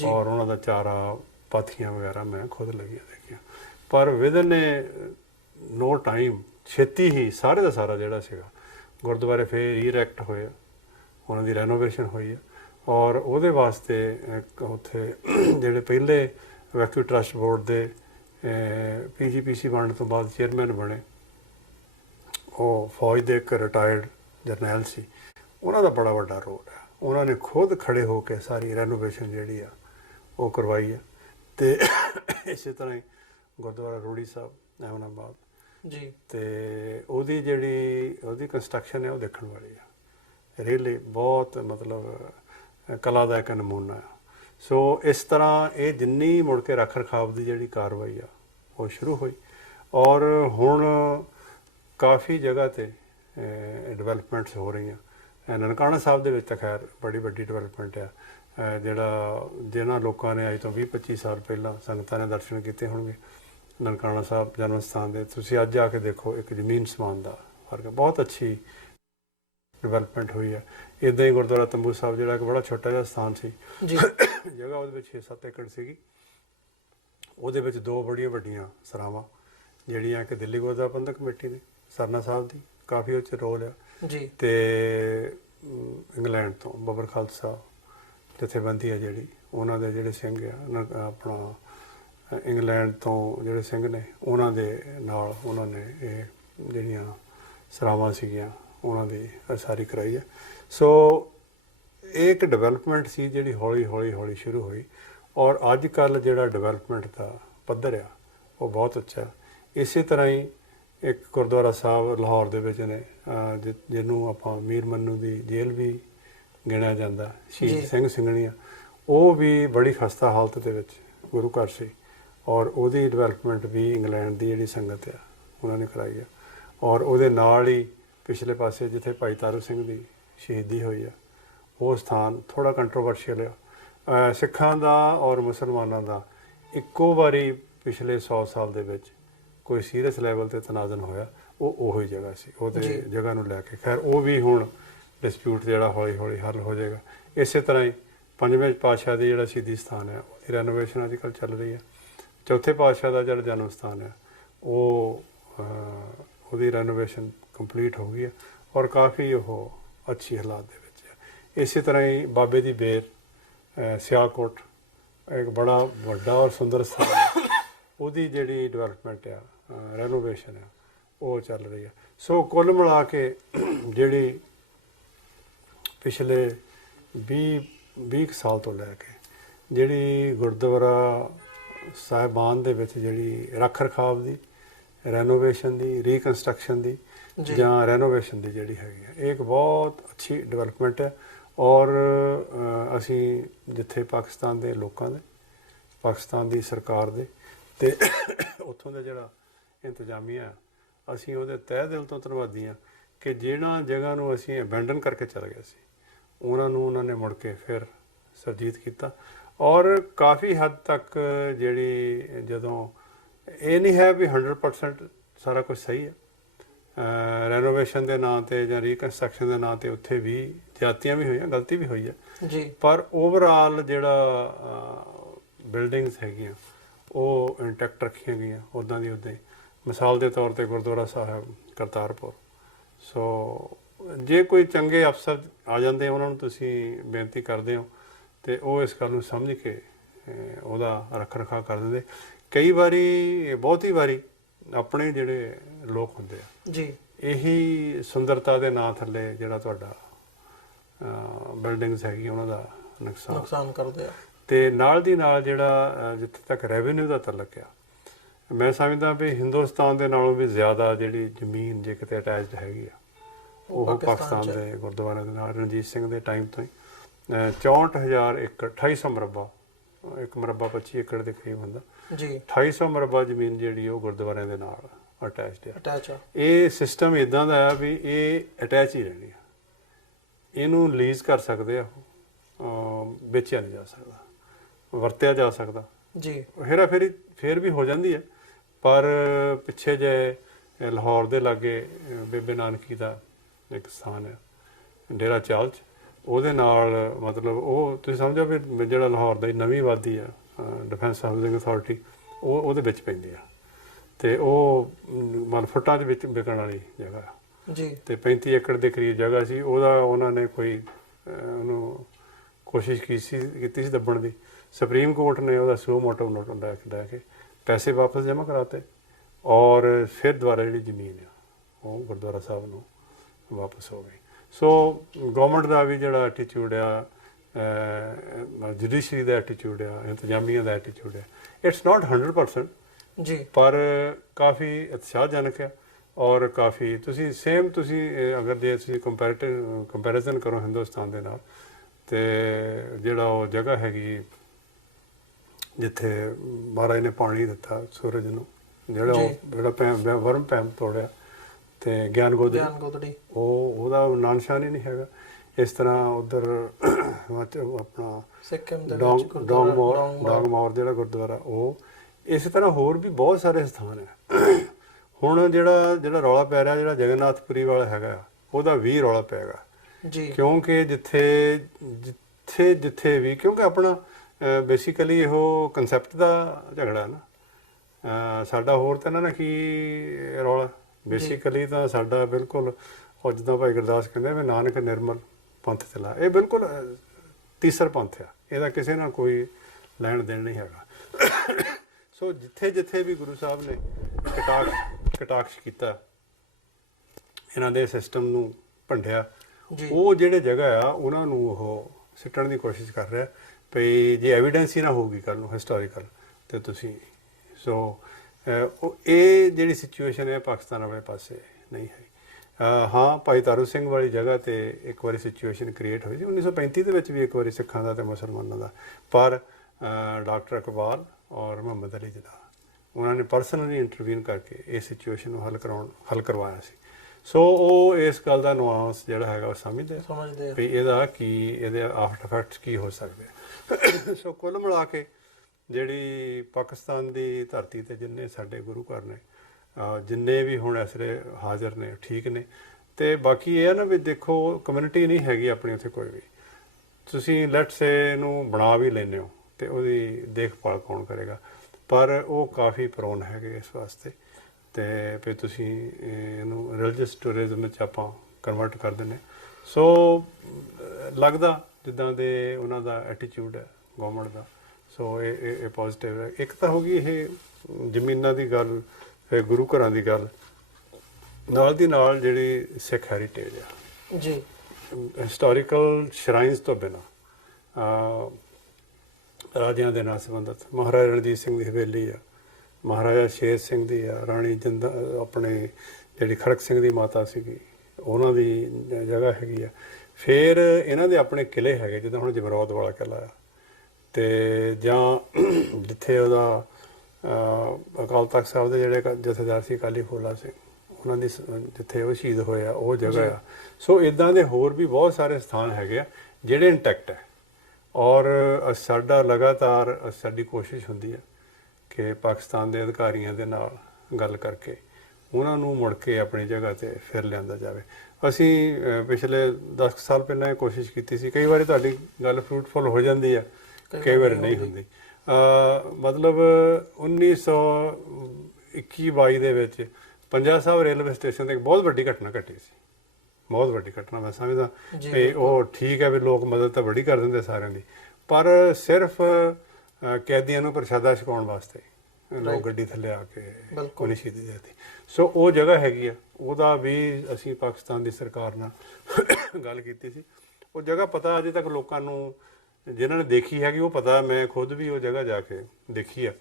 ਔਰ ਉਹਨਾਂ ਦਾ ਚਾਰਾ ਪਾਥੀਆਂ ਵਗੈਰਾ ਮੈਂ ਖੁਦ ਲੱਗੀਆਂ ਦੇਖੀਆਂ ਪਰ ਵਿਦਨ ਨੋ ਟਾਈਮ ਛੇਤੀ ਹੀ ਸਾਰੇ ਦਾ ਸਾਰਾ ਜਿਹੜਾ ਸੀਗਾ ਗੁਰਦੁਆਰੇ ਫਿਰ ਰੀਰੈਕਟ ਹੋਏ ਉਹਨਾਂ ਦੀ ਰੈਨੋਵੇਸ਼ਨ ਹੋਈ ਆ ਔਰ ਉਹਦੇ ਵਾਸਤੇ ਇੱਕ ਉੱਥੇ ਜਿਹੜੇ ਪਹਿਲੇ ਵੈਕਟਰੀ ਟਰੱਸਟ ਬੋਰਡ ਦੇ PGPC ਬਣਨ ਤੋਂ ਬਾਅਦ ਚੇਅਰਮੈਨ ਬਣੇ ਉਹ ਫੌਜ ਦੇ ਇੱਕ ਰਿਟਾਇਰਡ ਜਰਨੈਲ ਸੀ ਉਹਨਾਂ ਦਾ ਬੜਾ ਵੱਡਾ ਰੋਲ ਹੈ। ਉਹਨਾਂ ਨੇ ਖੁਦ ਖੜੇ ਹੋ ਕੇ ਸਾਰੀ ਰੈਨੋਵੇਸ਼ਨ ਜਿਹੜੀ ਆ ਉਹ ਕਰਵਾਈ ਆ ਅਤੇ ਇਸੇ ਤਰ੍ਹਾਂ ਹੀ ਗੁਰਦੁਆਰਾ ਰੋੜੀ ਸਾਹਿਬ ਅਹਿਮਦਾਬਾਦ ਜੀ ਅਤੇ ਉਹਦੀ ਕੰਸਟਰਕਸ਼ਨ ਹੈ ਉਹ ਦੇਖਣ ਵਾਲੀ ਆ ਰੀਅਲੀ ਬਹੁਤ ਮਤਲਬ ਕਲਾ ਦਾ ਇੱਕ ਨਮੂਨਾ ਆ। ਸੋ ਇਸ ਤਰ੍ਹਾਂ ਇਹ ਜਿੰਨੀ ਮੁੜ ਕੇ ਰੱਖ ਰਖਾਵ ਦੀ ਜਿਹੜੀ ਕਾਰਵਾਈ ਆ ਉਹ ਸ਼ੁਰੂ ਹੋਈ ਔਰ ਹੁਣ ਕਾਫੀ ਜਗ੍ਹਾ 'ਤੇ ਡਿਵੈਲਪਮੈਂਟਸ ਹੋ ਰਹੀਆਂ। ਨਨਕਾਣਾ ਸਾਹਿਬ ਦੇ ਵਿੱਚ ਤਾਂ ਖੈਰ ਬੜੀ ਵੱਡੀ ਡਿਵੈਲਪਮੈਂਟ ਆ ਜਿਹਨਾਂ ਲੋਕਾਂ ਨੇ ਅੱਜ ਤੋਂ 20-25 ਸਾਲ ਪਹਿਲਾਂ ਸੰਗਤਾਂ ਨੇ ਦਰਸ਼ਨ ਕੀਤੇ ਹੋਣਗੇ ਨਨਕਾਣਾ ਸਾਹਿਬ ਜਨਮ ਸਥਾਨ ਦੇ ਤੁਸੀਂ ਅੱਜ ਆ ਕੇ ਦੇਖੋ ਇੱਕ ਜ਼ਮੀਨ ਸਮਾਨ ਦਾ ਫਰਕ ਬਹੁਤ ਅੱਛੀ ਡਿਵੈਲਪਮੈਂਟ ਹੋਈ ਹੈ। ਇੱਦਾਂ ਹੀ ਗੁਰਦੁਆਰਾ ਤੰਬੂ ਸਾਹਿਬ ਜਿਹੜਾ ਕਿ ਬੜਾ ਛੋਟਾ ਜਿਹਾ ਸਥਾਨ ਸੀ ਜਗ੍ਹਾ ਉਹਦੇ ਵਿੱਚ 6-7 ਏਕੜ ਸੀਗੀ ਉਹਦੇ ਵਿੱਚ ਦੋ ਬੜੀਆਂ ਵੱਡੀਆਂ ਸਰਾਵਾਂ ਜਿਹੜੀਆਂ ਕਿ ਦਿੱਲੀ ਗੁਰਦੁਆਰਾ ਪ੍ਰਬੰਧਕ ਕਮੇਟੀ ਨੇ ਸਰਨਾ ਸਾਹਿਬ ਦੀ ਕਾਫੀ ਉਹ 'ਚ ਰੋਲ ਆ ਜੀ ਅਤੇ ਇੰਗਲੈਂਡ ਤੋਂ ਬੱਬਰ ਖਾਲਸਾ ਜਥੇਬੰਦੀ ਆ ਜਿਹੜੀ ਉਹਨਾਂ ਦੇ ਜਿਹੜੇ ਸਿੰਘ ਆ ਆਪਣਾ ਇੰਗਲੈਂਡ ਤੋਂ ਜਿਹੜੇ ਸਿੰਘ ਨੇ ਉਹਨਾਂ ਦੇ ਨਾਲ ਉਹਨਾਂ ਨੇ ਇਹ ਜਿਹੜੀਆਂ ਸਰਾਵਾਂ ਸੀਗੀਆਂ ਉਹਨਾਂ ਦੀ ਉਸਾਰੀ ਕਰਾਈ ਹੈ। ਸੋ ਇਹ ਇੱਕ ਡਿਵੈਲਪਮੈਂਟ ਸੀ ਜਿਹੜੀ ਹੌਲੀ ਸ਼ੁਰੂ ਹੋਈ ਔਰ ਅੱਜ ਕੱਲ੍ਹ ਜਿਹੜਾ ਡਿਵੈਲਪਮੈਂਟ ਦਾ ਪੱਧਰ ਆ ਉਹ ਬਹੁਤ ਅੱਛਾ। ਇਸੇ ਤਰ੍ਹਾਂ ਹੀ ਇੱਕ ਗੁਰਦੁਆਰਾ ਸਾਹਿਬ ਲਾਹੌਰ ਦੇ ਵਿੱਚ ਨੇ ਜਿਹਨੂੰ ਆਪਾਂ ਮੀਰ ਮੰਨੂ ਦੀ ਜੇਲ੍ਹ ਵੀ ਗਿਣਿਆ ਜਾਂਦਾ ਸ਼ਹੀਦ ਸਿੰਘ ਸਿੰਘਣੀਆਂ ਉਹ ਵੀ ਬੜੀ ਖਸਤਾ ਹਾਲਤ ਦੇ ਵਿੱਚ ਗੁਰੂ ਘਰ ਸੀ ਔਰ ਉਹਦੀ ਡਿਵੈਲਪਮੈਂਟ ਵੀ ਇੰਗਲੈਂਡ ਦੀ ਜਿਹੜੀ ਸੰਗਤ ਆ ਉਹਨਾਂ ਨੇ ਕਰਾਈ ਆ ਔਰ ਉਹਦੇ ਨਾਲ ਹੀ ਪਿਛਲੇ ਪਾਸੇ ਜਿੱਥੇ ਭਾਈ ਤਾਰੂ ਸਿੰਘ ਦੀ ਸ਼ਹੀਦੀ ਹੋਈ ਆ ਉਹ ਸਥਾਨ ਥੋੜ੍ਹਾ ਕੰਟਰੋਵਰਸ਼ੀਅਲ ਆ ਸਿੱਖਾਂ ਦਾ ਔਰ ਮੁਸਲਮਾਨਾਂ ਦਾ ਇੱਕੋ ਵਾਰੀ ਪਿਛਲੇ 100 ਸਾਲ ਦੇ ਵਿੱਚ ਕੋਈ ਸੀਰੀਅਸ ਲੈਵਲ 'ਤੇ ਤਨਾਜ਼ਨ ਹੋਇਆ ਉਹ ਉਹੀ ਜਗ੍ਹਾ ਸੀ ਉਹਦੇ ਜਗ੍ਹਾ ਨੂੰ ਲੈ ਕੇ ਖੈਰ ਉਹ ਵੀ ਹੁਣ ਡਿਸਪਿਊਟ ਜਿਹੜਾ ਹੌਲੀ ਹੱਲ ਹੋ ਜਾਏਗਾ। ਇਸੇ ਤਰ੍ਹਾਂ ਹੀ ਪੰਜਵੇਂ ਪਾਤਸ਼ਾਹ ਦੀ ਜਿਹੜਾ ਸ਼ਹੀਦੀ ਸਥਾਨ ਹੈ ਉਹਦੀ ਰੈਨੋਵੇਸ਼ਨ ਅੱਜ ਕੱਲ੍ਹ ਚੱਲ ਰਹੀ ਹੈ। ਚੌਥੇ ਪਾਤਸ਼ਾਹ ਦਾ ਜਿਹੜਾ ਜਨਮ ਸਥਾਨ ਹੈ ਉਹ ਉਹਦੀ ਰੈਨੋਵੇਸ਼ਨ ਕੰਪਲੀਟ ਹੋ ਗਈ ਹੈ ਔਰ ਕਾਫੀ ਉਹ ਅੱਛੀ ਹਾਲਾਤ ਦੇ ਵਿੱਚ ਹੈ। ਇਸੇ ਤਰ੍ਹਾਂ ਹੀ ਬਾਬੇ ਦੀ ਬੇਰ ਸਿਆਲਕੋਟ ਇੱਕ ਬੜਾ ਵੱਡਾ ਔਰ ਸੁੰਦਰ ਸਥਾਨ ਹੈ, ਉਹਦੀ ਜਿਹੜੀ ਡਿਵੈਲਪਮੈਂਟ ਆ ਰੈਨੋਵੇਸ਼ਨ ਆ ਉਹ ਚੱਲ ਰਹੀ ਹੈ। ਸੋ ਕੁੱਲ ਮਿਲਾ ਕੇ ਜਿਹੜੀ ਪਿਛਲੇ 20 ਸਾਲ ਤੋਂ ਲੈ ਕੇ ਜਿਹੜੀ ਗੁਰਦੁਆਰਾ ਸਾਹਿਬਾਨ ਦੇ ਵਿੱਚ ਜਿਹੜੀ ਰੱਖ ਰਖਾਵ ਦੀ, ਰੈਨੋਵੇਸ਼ਨ ਦੀ, ਰੀਕਨਸਟਰਕਸ਼ਨ ਦੀ ਜਾਂ ਰੈਨੋਵੇਸ਼ਨ ਦੀ ਜਿਹੜੀ ਹੈਗੀ ਹੈ, ਇਹ ਇੱਕ ਬਹੁਤ ਅੱਛੀ ਡਿਵੈਲਪਮੈਂਟ ਹੈ। ਔਰ ਅਸੀਂ ਜਿੱਥੇ ਪਾਕਿਸਤਾਨ ਦੇ ਲੋਕਾਂ ਦੇ, ਪਾਕਿਸਤਾਨ ਦੀ ਸਰਕਾਰ ਦੇ ਅਤੇ ਉੱਥੋਂ ਦਾ ਜਿਹੜਾ ਇੰਤਜ਼ਾਮੀਆ, ਅਸੀਂ ਉਹਦੇ ਤਹਿ ਦਿਲ ਤੋਂ ਧੰਨਵਾਦੀ ਹਾਂ ਕਿ ਜਿਹਨਾਂ ਜਗ੍ਹਾ ਨੂੰ ਅਸੀਂ ਅਬੈਂਡਨ ਕਰਕੇ ਚਲੇ ਗਏ ਸੀ ਉਹਨਾਂ ਨੇ ਮੁੜ ਕੇ ਫਿਰ ਸਰਜੀਤ ਕੀਤਾ। ਔਰ ਕਾਫੀ ਹੱਦ ਤੱਕ ਜਿਹੜੀ, ਜਦੋਂ ਇਹ ਨਹੀਂ ਹੈ ਵੀ 100% ਸਾਰਾ ਕੁਝ ਸਹੀ ਹੈ, ਰੈਨੋਵੇਸ਼ਨ ਦੇ ਨਾਂ 'ਤੇ ਜਾਂ ਰੀਕਨਸਟਰਕਸ਼ਨ ਦੇ ਨਾਂ 'ਤੇ ਉੱਥੇ ਵੀ ਜ਼ਿਆਦਤੀਆਂ ਵੀ ਹੋਈਆਂ, ਗਲਤੀ ਵੀ ਹੋਈ ਹੈ ਜੀ, ਪਰ ਓਵਰਆਲ ਜਿਹੜਾ ਬਿਲਡਿੰਗਸ ਹੈਗੀਆਂ ਉਹ ਇੰਟੈਕਟ ਰੱਖੀਆਂ ਗਈਆਂ ਉੱਦਾਂ ਦੀ ਉੱਦਾਂ ਹੀ। ਮਿਸਾਲ ਦੇ ਤੌਰ 'ਤੇ ਗੁਰਦੁਆਰਾ ਸਾਹਿਬ ਕਰਤਾਰਪੁਰ, ਸੋ ਜੇ ਕੋਈ ਚੰਗੇ ਅਫਸਰ ਆ ਜਾਂਦੇ ਉਹਨਾਂ ਨੂੰ ਤੁਸੀਂ ਬੇਨਤੀ ਕਰਦੇ ਹੋ ਅਤੇ ਉਹ ਇਸ ਗੱਲ ਨੂੰ ਸਮਝ ਕੇ ਉਹਦਾ ਰੱਖ ਰਖਾਅ ਕਰ ਦਿੰਦੇ। ਕਈ ਵਾਰੀ, ਬਹੁਤੀ ਵਾਰੀ ਆਪਣੇ ਜਿਹੜੇ ਲੋਕ ਹੁੰਦੇ ਆ ਜੀ, ਇਹੀ ਸੁੰਦਰਤਾ ਦੇ ਨਾਂ ਥੱਲੇ ਜਿਹੜਾ ਤੁਹਾਡਾ ਬਿਲਡਿੰਗਸ ਹੈਗੀ ਉਹਨਾਂ ਦਾ ਨੁਕਸਾਨ ਕਰਦੇ ਆ। ਅਤੇ ਨਾਲ ਦੀ ਨਾਲ ਜਿਹੜਾ ਜਿੱਥੇ ਤੱਕ ਰੈਵਨਿਊ ਦਾ ਤਾਲੁਕ ਆ, ਮੈਂ ਸਮਝਦਾ ਵੀ ਹਿੰਦੁਸਤਾਨ ਦੇ ਨਾਲੋਂ ਵੀ ਜ਼ਿਆਦਾ ਜਿਹੜੀ ਜ਼ਮੀਨ ਜੇ ਕਿਤੇ ਅਟੈਚਡ ਹੈਗੀ ਆ ਉਹ ਪਾਕਿਸਤਾਨ ਦੇ ਗੁਰਦੁਆਰਿਆਂ ਦੇ ਨਾਲ। ਰਣਜੀਤ ਸਿੰਘ ਦੇ ਟਾਈਮ ਤੋਂ ਹੀ 64,000 ਏਕੜ, 2800 ਮਰਬਾ, ਇੱਕ ਮਰਬਾ 25 ਏਕੜ ਦੇ ਕਰੀਬ ਹੁੰਦਾ ਜੀ, 2800 ਮਰਬਾ ਜ਼ਮੀਨ ਜਿਹੜੀ ਉਹ ਗੁਰਦੁਆਰਿਆਂ ਦੇ ਨਾਲ ਅਟੈਚਡ ਆ। ਇਹ ਸਿਸਟਮ ਇੱਦਾਂ ਦਾ ਆ ਵੀ ਇਹ ਅਟੈਚ ਹੀ ਰਹਿਣੀ ਆ, ਇਹਨੂੰ ਲੀਜ਼ ਕਰ ਸਕਦੇ ਆ, ਵੇਚਿਆ ਨਹੀਂ ਜਾ ਸਕਦਾ, ਵਰਤਿਆ ਜਾ ਸਕਦਾ ਜੀ। ਹੇਰਾ ਫੇਰੀ ਫੇਰ ਵੀ ਹੋ ਜਾਂਦੀ ਹੈ, ਪਰ ਪਿੱਛੇ ਜੇ ਲਾਹੌਰ ਦੇ ਲਾਗੇ ਬੇਬੇ ਨਾਨਕੀ ਦਾ ਇੱਕ ਸਥਾਨ ਹੈ ਡੇਰਾ ਚਾਲ 'ਚ, ਉਹਦੇ ਨਾਲ ਮਤਲਬ ਉਹ ਤੁਸੀਂ ਸਮਝੋ ਵੀ ਜਿਹੜਾ ਲਾਹੌਰ ਦੀ ਨਵੀਂ ਆਬਾਦੀ ਆ, ਡਿਫੈਂਸ ਹਾਊਸਿੰਗ ਅਥਾਰਟੀ ਉਹਦੇ ਵਿੱਚ ਪੈਂਦੀ ਆ, ਅਤੇ ਉਹ ਮਨ ਫੁੱਟਾਂ ਦੇ ਵਿੱਚ ਵਿਕਣ ਵਾਲੀ ਜਗ੍ਹਾ ਆ ਜੀ, ਅਤੇ 35 ਏਕੜ ਦੇ ਕਰੀਬ ਜਗ੍ਹਾ ਸੀ। ਉਹਦਾ ਉਹਨਾਂ ਨੇ ਕੋਈ ਉਹਨੂੰ ਕੋਸ਼ਿਸ਼ ਕੀਤੀ ਸੀ ਦੱਬਣ ਦੀ। ਸੁਪਰੀਮ ਕੋਰਟ ਨੇ ਉਹਦਾ ਸੋ ਮੋਟੋ ਨੋਟ ਲੈ ਕੇ ਪੈਸੇ ਵਾਪਸ ਜਮ੍ਹਾਂ ਕਰਾਤੇ ਔਰ ਫਿਰ ਦੁਬਾਰਾ ਜਿਹੜੀ ਜ਼ਮੀਨ ਆ ਉਹ ਗੁਰਦੁਆਰਾ ਸਾਹਿਬ ਨੂੰ ਵਾਪਸ ਹੋ ਗਈ। ਸੋ ਗੌਰਮੈਂਟ ਦਾ ਵੀ ਜਿਹੜਾ ਐਟੀਟਿਊਡ ਆ, ਜੁਡੀਸ਼ਰੀ ਦਾ ਐਟੀਟਿਊਡ ਆ, ਇੰਤਜ਼ਾਮੀਆਂ ਦਾ ਐਟੀਟਿਊਡ ਆ, ਇਟਸ ਨਾਟ 100% ਜੀ, ਪਰ ਕਾਫੀ ਉਤਸ਼ਾਹਜਨਕ ਹੈ। ਔਰ ਕਾਫੀ ਤੁਸੀਂ ਅਗਰ ਜੇ ਤੁਸੀਂ ਕੰਪੈਰੀਜ਼ਨ ਕਰੋ ਹਿੰਦੁਸਤਾਨ ਦੇ ਨਾਲ, ਅਤੇ ਜਿਹੜਾ ਉਹ ਜਗ੍ਹਾ ਹੈਗੀ ਜਿੱਥੇ ਮਹਾਰਾਜ ਨੇ ਪਾਣੀ ਦਿੱਤਾ ਸੂਰਜ ਨੂੰ, ਜਿਹੜਾ ਵਰਮ ਪੈਮ ਤੋੜਿਆ ਅਤੇ ਗਿਆਨ ਗੋਦੜੀ, ਉਹਦਾ ਨਾਂ ਨਿਸ਼ਾਨ ਹੀ ਨਹੀਂ ਹੈਗਾ। ਇਸ ਤਰ੍ਹਾਂ ਉੱਧਰ ਆਪਣਾ ਸਿੱਕਮ ਦੇ ਡੋਂਗਮੌਰ ਜਿਹੜਾ ਗੁਰਦੁਆਰਾ, ਉਹ ਇਸੇ ਤਰ੍ਹਾਂ ਹੋਰ ਵੀ ਬਹੁਤ ਸਾਰੇ ਸਥਾਨ ਹੈ। ਹੁਣ ਜਿਹੜਾ ਰੌਲਾ ਪੈ ਰਿਹਾ, ਜਿਹੜਾ ਜਗਨਨਾਥਪੁਰੀ ਵਾਲਾ ਹੈਗਾ, ਉਹਦਾ ਵੀ ਰੌਲਾ ਪੈਗਾ ਜੀ, ਕਿਉਂਕਿ ਜਿੱਥੇ ਵੀ, ਕਿਉਂਕਿ ਆਪਣਾ ਬੇਸਿਕਲੀ ਇਹੋ ਕਨਸੈਪਟ ਦਾ ਝਗੜਾ ਨਾ ਸਾਡਾ, ਹੋਰ ਤਾਂ ਇਹਨਾਂ ਨੇ ਕੀ ਰੌਲਾ। ਬੇਸਿਕਲੀ ਤਾਂ ਸਾਡਾ ਬਿਲਕੁਲ, ਉਹ ਜਿੱਦਾਂ ਭਾਈ ਗੁਰਦਾਸ ਕਹਿੰਦੇ ਵੀ ਨਾਨਕ ਨਿਰਮਲ ਪੰਥ ਚਲਾ, ਇਹ ਬਿਲਕੁਲ ਤੀਸਰ ਪੰਥ ਆ, ਇਹਦਾ ਕਿਸੇ ਨਾਲ ਕੋਈ ਲੈਣ ਦੇਣ ਨਹੀਂ ਹੈਗਾ। ਸੋ ਜਿੱਥੇ ਵੀ ਗੁਰੂ ਸਾਹਿਬ ਨੇ ਕਟਾਕਸ਼ ਕੀਤਾ, ਇਹਨਾਂ ਦੇ ਸਿਸਟਮ ਨੂੰ ਭੰਡਿਆ, ਉਹ ਜਿਹੜੇ ਜਗ੍ਹਾ ਆ ਉਹਨਾਂ ਨੂੰ ਉਹ ਸਿੱਟਣ ਦੀ ਕੋਸ਼ਿਸ਼ ਕਰ ਰਿਹਾ ਵੀ ਜੇ ਐਵੀਡੈਂਸ ਹੀ ਨਾ ਹੋਊਗੀ ਕੱਲ੍ਹ ਨੂੰ ਹਿਸਟੋਰੀਕਲ, ਅਤੇ ਤੁਸੀਂ ਸੋ ਇਹ ਜਿਹੜੀ ਸਿਚੁਏਸ਼ਨ ਹੈ ਪਾਕਿਸਤਾਨ ਵਾਲੇ ਪਾਸੇ ਨਹੀਂ ਹੈ। ਹਾਂ, ਭਾਈ ਤਾਰੂ ਸਿੰਘ ਵਾਲੀ ਜਗ੍ਹਾ 'ਤੇ ਇੱਕ ਵਾਰੀ ਸਿਚੁਏਸ਼ਨ ਕ੍ਰੀਏਟ ਹੋਈ ਸੀ 1935 ਦੇ ਵਿੱਚ ਵੀ, ਇੱਕ ਵਾਰੀ ਸਿੱਖਾਂ ਦਾ ਅਤੇ ਮੁਸਲਮਾਨਾਂ ਦਾ, ਪਰ ਡਾਕਟਰ ਇਕਬਾਲ ਔਰ ਮੁਹੰਮਦ ਅਲੀ ਜਿਨਾਹ ਉਹਨਾਂ ਨੇ ਪਰਸਨਲੀ ਇੰਟਰਵੀਨ ਕਰਕੇ ਇਹ ਸਿਚੁਏਸ਼ਨ ਨੂੰ ਹੱਲ ਕਰਵਾਇਆ ਸੀ। ਸੋ ਉਹ ਇਸ ਗੱਲ ਦਾ ਨੁਆਂਸ ਜਿਹੜਾ ਹੈਗਾ ਉਹ ਸਮਝਦੇ ਵੀ ਇਹਦੇ ਆਫਟਰ ਇਫੈਕਟਸ ਕੀ ਹੋ ਸਕਦੇ। ਸੋ ਕੁੱਲ ਮਿਲਾ ਕੇ ਜਿਹੜੀ ਪਾਕਿਸਤਾਨ ਦੀ ਧਰਤੀ 'ਤੇ ਜਿੰਨੇ ਸਾਡੇ ਗੁਰੂ ਘਰ ਨੇ, ਜਿੰਨੇ ਵੀ ਹੁਣ ਇਸ ਵੇਲੇ ਹਾਜ਼ਰ ਨੇ, ਠੀਕ ਨੇ। ਅਤੇ ਬਾਕੀ ਇਹ ਹੈ ਨਾ ਵੀ ਦੇਖੋ, ਕਮਿਊਨਿਟੀ ਨਹੀਂ ਹੈਗੀ ਆਪਣੀ ਉੱਥੇ ਕੋਈ ਵੀ, ਤੁਸੀਂ ਲੈਟਸ ਨੂੰ ਬਣਾ ਵੀ ਲੈਂਦੇ ਹੋ ਅਤੇ ਉਹਦੀ ਦੇਖਭਾਲ ਕੌਣ ਕਰੇਗਾ, ਪਰ ਉਹ ਕਾਫੀ ਪ੍ਰੋਨ ਹੈਗੇ ਇਸ ਵਾਸਤੇ ਤੇ ਫਿਰ ਤੁਸੀਂ ਇਹਨੂੰ ਰਿਲੀਜੀਅਸ ਟੂਰਿਜ਼ਮ ਵਿੱਚ ਆਪਾਂ ਕਨਵਰਟ ਕਰ ਦਿੰਦੇ ਹਾਂ। ਸੋ ਲੱਗਦਾ ਜਿੱਦਾਂ ਦੇ ਉਹਨਾਂ ਦਾ ਐਟੀਟਿਊਡ ਹੈ ਗਵਰਨਮੈਂਟ ਦਾ, ਸੋ ਇਹ ਪੋਜ਼ਿਟਿਵ ਹੈ। ਇੱਕ ਤਾਂ ਹੋ ਗਈ ਇਹ ਜ਼ਮੀਨਾਂ ਦੀ ਗੱਲ, ਫਿਰ ਗੁਰੂ ਘਰਾਂ ਦੀ ਗੱਲ, ਨਾਲ ਦੀ ਨਾਲ ਜਿਹੜੀ ਸਿੱਖ ਹੈਰੀਟੇਜ ਆ ਜੀ, ਹਿਸਟੋਰੀਕਲ ਸ਼ਰਾਈਨਸ ਤੋਂ ਬਿਨਾਂ ਰਾਜਿਆਂ ਦੇ ਨਾਲ ਸੰਬੰਧਿਤ ਮਹਾਰਾਜਾ ਰਣਜੀਤ ਸਿੰਘ ਦੀ ਹਵੇਲੀ ਆ, ਮਹਾਰਾਜਾ ਸ਼ੇਰ ਸਿੰਘ ਦੀ ਆ, ਰਾਣੀ ਜਿੰਦਾ ਆਪਣੇ ਜਿਹੜੀ ਖੜਕ ਸਿੰਘ ਦੀ ਮਾਤਾ ਸੀਗੀ ਉਹਨਾਂ ਦੀ ਜਗ੍ਹਾ ਹੈਗੀ ਆ। ਫਿਰ ਇਹਨਾਂ ਦੇ ਆਪਣੇ ਕਿਲ੍ਹੇ ਹੈਗੇ, ਜਿੱਦਾਂ ਹੁਣ ਜਮਰੌਦ ਵਾਲਾ ਕਿਲ੍ਹਾ ਆ, ਅਤੇ ਜਾਂ ਜਿੱਥੇ ਉਹਦਾ ਅਕਾਲ ਤਖਤ ਸਾਹਿਬ ਦੇ ਜਿਹੜੇ ਜਥੇਦਾਰ ਸੀ ਅਕਾਲੀ ਫੂਲਾ ਸਿੰਘ, ਉਹਨਾਂ ਦੀ ਜਿੱਥੇ ਉਹ ਸ਼ਹੀਦ ਹੋਏ ਆ ਉਹ ਜਗ੍ਹਾ ਆ। ਸੋ ਇੱਦਾਂ ਦੇ ਹੋਰ ਵੀ ਬਹੁਤ ਸਾਰੇ ਸਥਾਨ ਹੈਗੇ ਆ ਜਿਹੜੇ ਇੰਟੈਕਟ ਹੈ। ਔਰ ਸਾਡਾ ਲਗਾਤਾਰ ਸਾਡੀ ਕੋਸ਼ਿਸ਼ ਹੁੰਦੀ ਹੈ ਕਿ ਪਾਕਿਸਤਾਨ ਦੇ ਅਧਿਕਾਰੀਆਂ ਦੇ ਨਾਲ ਗੱਲ ਕਰਕੇ ਉਹਨਾਂ ਨੂੰ ਮੁੜ ਕੇ ਆਪਣੀ ਜਗ੍ਹਾ 'ਤੇ ਫਿਰ ਲਿਆਂਦਾ ਜਾਵੇ। ਅਸੀਂ ਪਿਛਲੇ 10 ਸਾਲ ਪਹਿਲਾਂ ਇਹ ਕੋਸ਼ਿਸ਼ ਕੀਤੀ ਸੀ। ਕਈ ਵਾਰੀ ਤੁਹਾਡੀ ਗੱਲ ਫਰੂਟਫੁਲ ਹੋ ਜਾਂਦੀ ਆ, ਕਈ ਵਾਰੀ ਨਹੀਂ ਹੁੰਦੀ। ਮਤਲਬ 1921-22 ਦੇ ਵਿੱਚ ਪੰਜਾ ਸਾਹਿਬ ਰੇਲਵੇ ਸਟੇਸ਼ਨ 'ਤੇ ਇੱਕ ਬਹੁਤ ਵੱਡੀ ਘਟਨਾ ਘਟੀ ਸੀ, ਬਹੁਤ ਵੱਡੀ ਘਟਨਾ। ਮੈਂ ਸਮਝਦਾ ਕਿ ਉਹ ਠੀਕ ਹੈ ਵੀ ਲੋਕ ਮਦਦ ਤਾਂ ਬੜੀ ਕਰ ਦਿੰਦੇ ਸਾਰਿਆਂ ਦੀ, ਪਰ ਸਿਰਫ ਕੈਦੀਆਂ ਨੂੰ ਪ੍ਰਸ਼ਾਦਾ ਛਕਾਉਣ ਵਾਸਤੇ ਲੋਕ ਗੱਡੀ ਥੱਲੇ ਆ ਕੇ ਕੋਈ ਸ਼ਹੀਦੀ ਦੇ ਦਿੱਤੀ। ਸੋ ਉਹ ਜਗ੍ਹਾ ਹੈਗੀ ਆ, ਉਹਦਾ ਵੀ ਅਸੀਂ ਪਾਕਿਸਤਾਨ ਦੀ ਸਰਕਾਰ ਨਾਲ ਗੱਲ ਕੀਤੀ ਸੀ। ਉਹ ਜਗ੍ਹਾ ਪਤਾ ਅਜੇ ਤੱਕ ਲੋਕਾਂ ਨੂੰ, ਜਿਨ੍ਹਾਂ ਨੇ ਦੇਖੀ ਹੈਗੀ ਉਹ ਪਤਾ। ਮੈਂ ਖੁਦ ਵੀ ਉਹ ਜਗ੍ਹਾ ਜਾ ਕੇ ਦੇਖੀ ਆ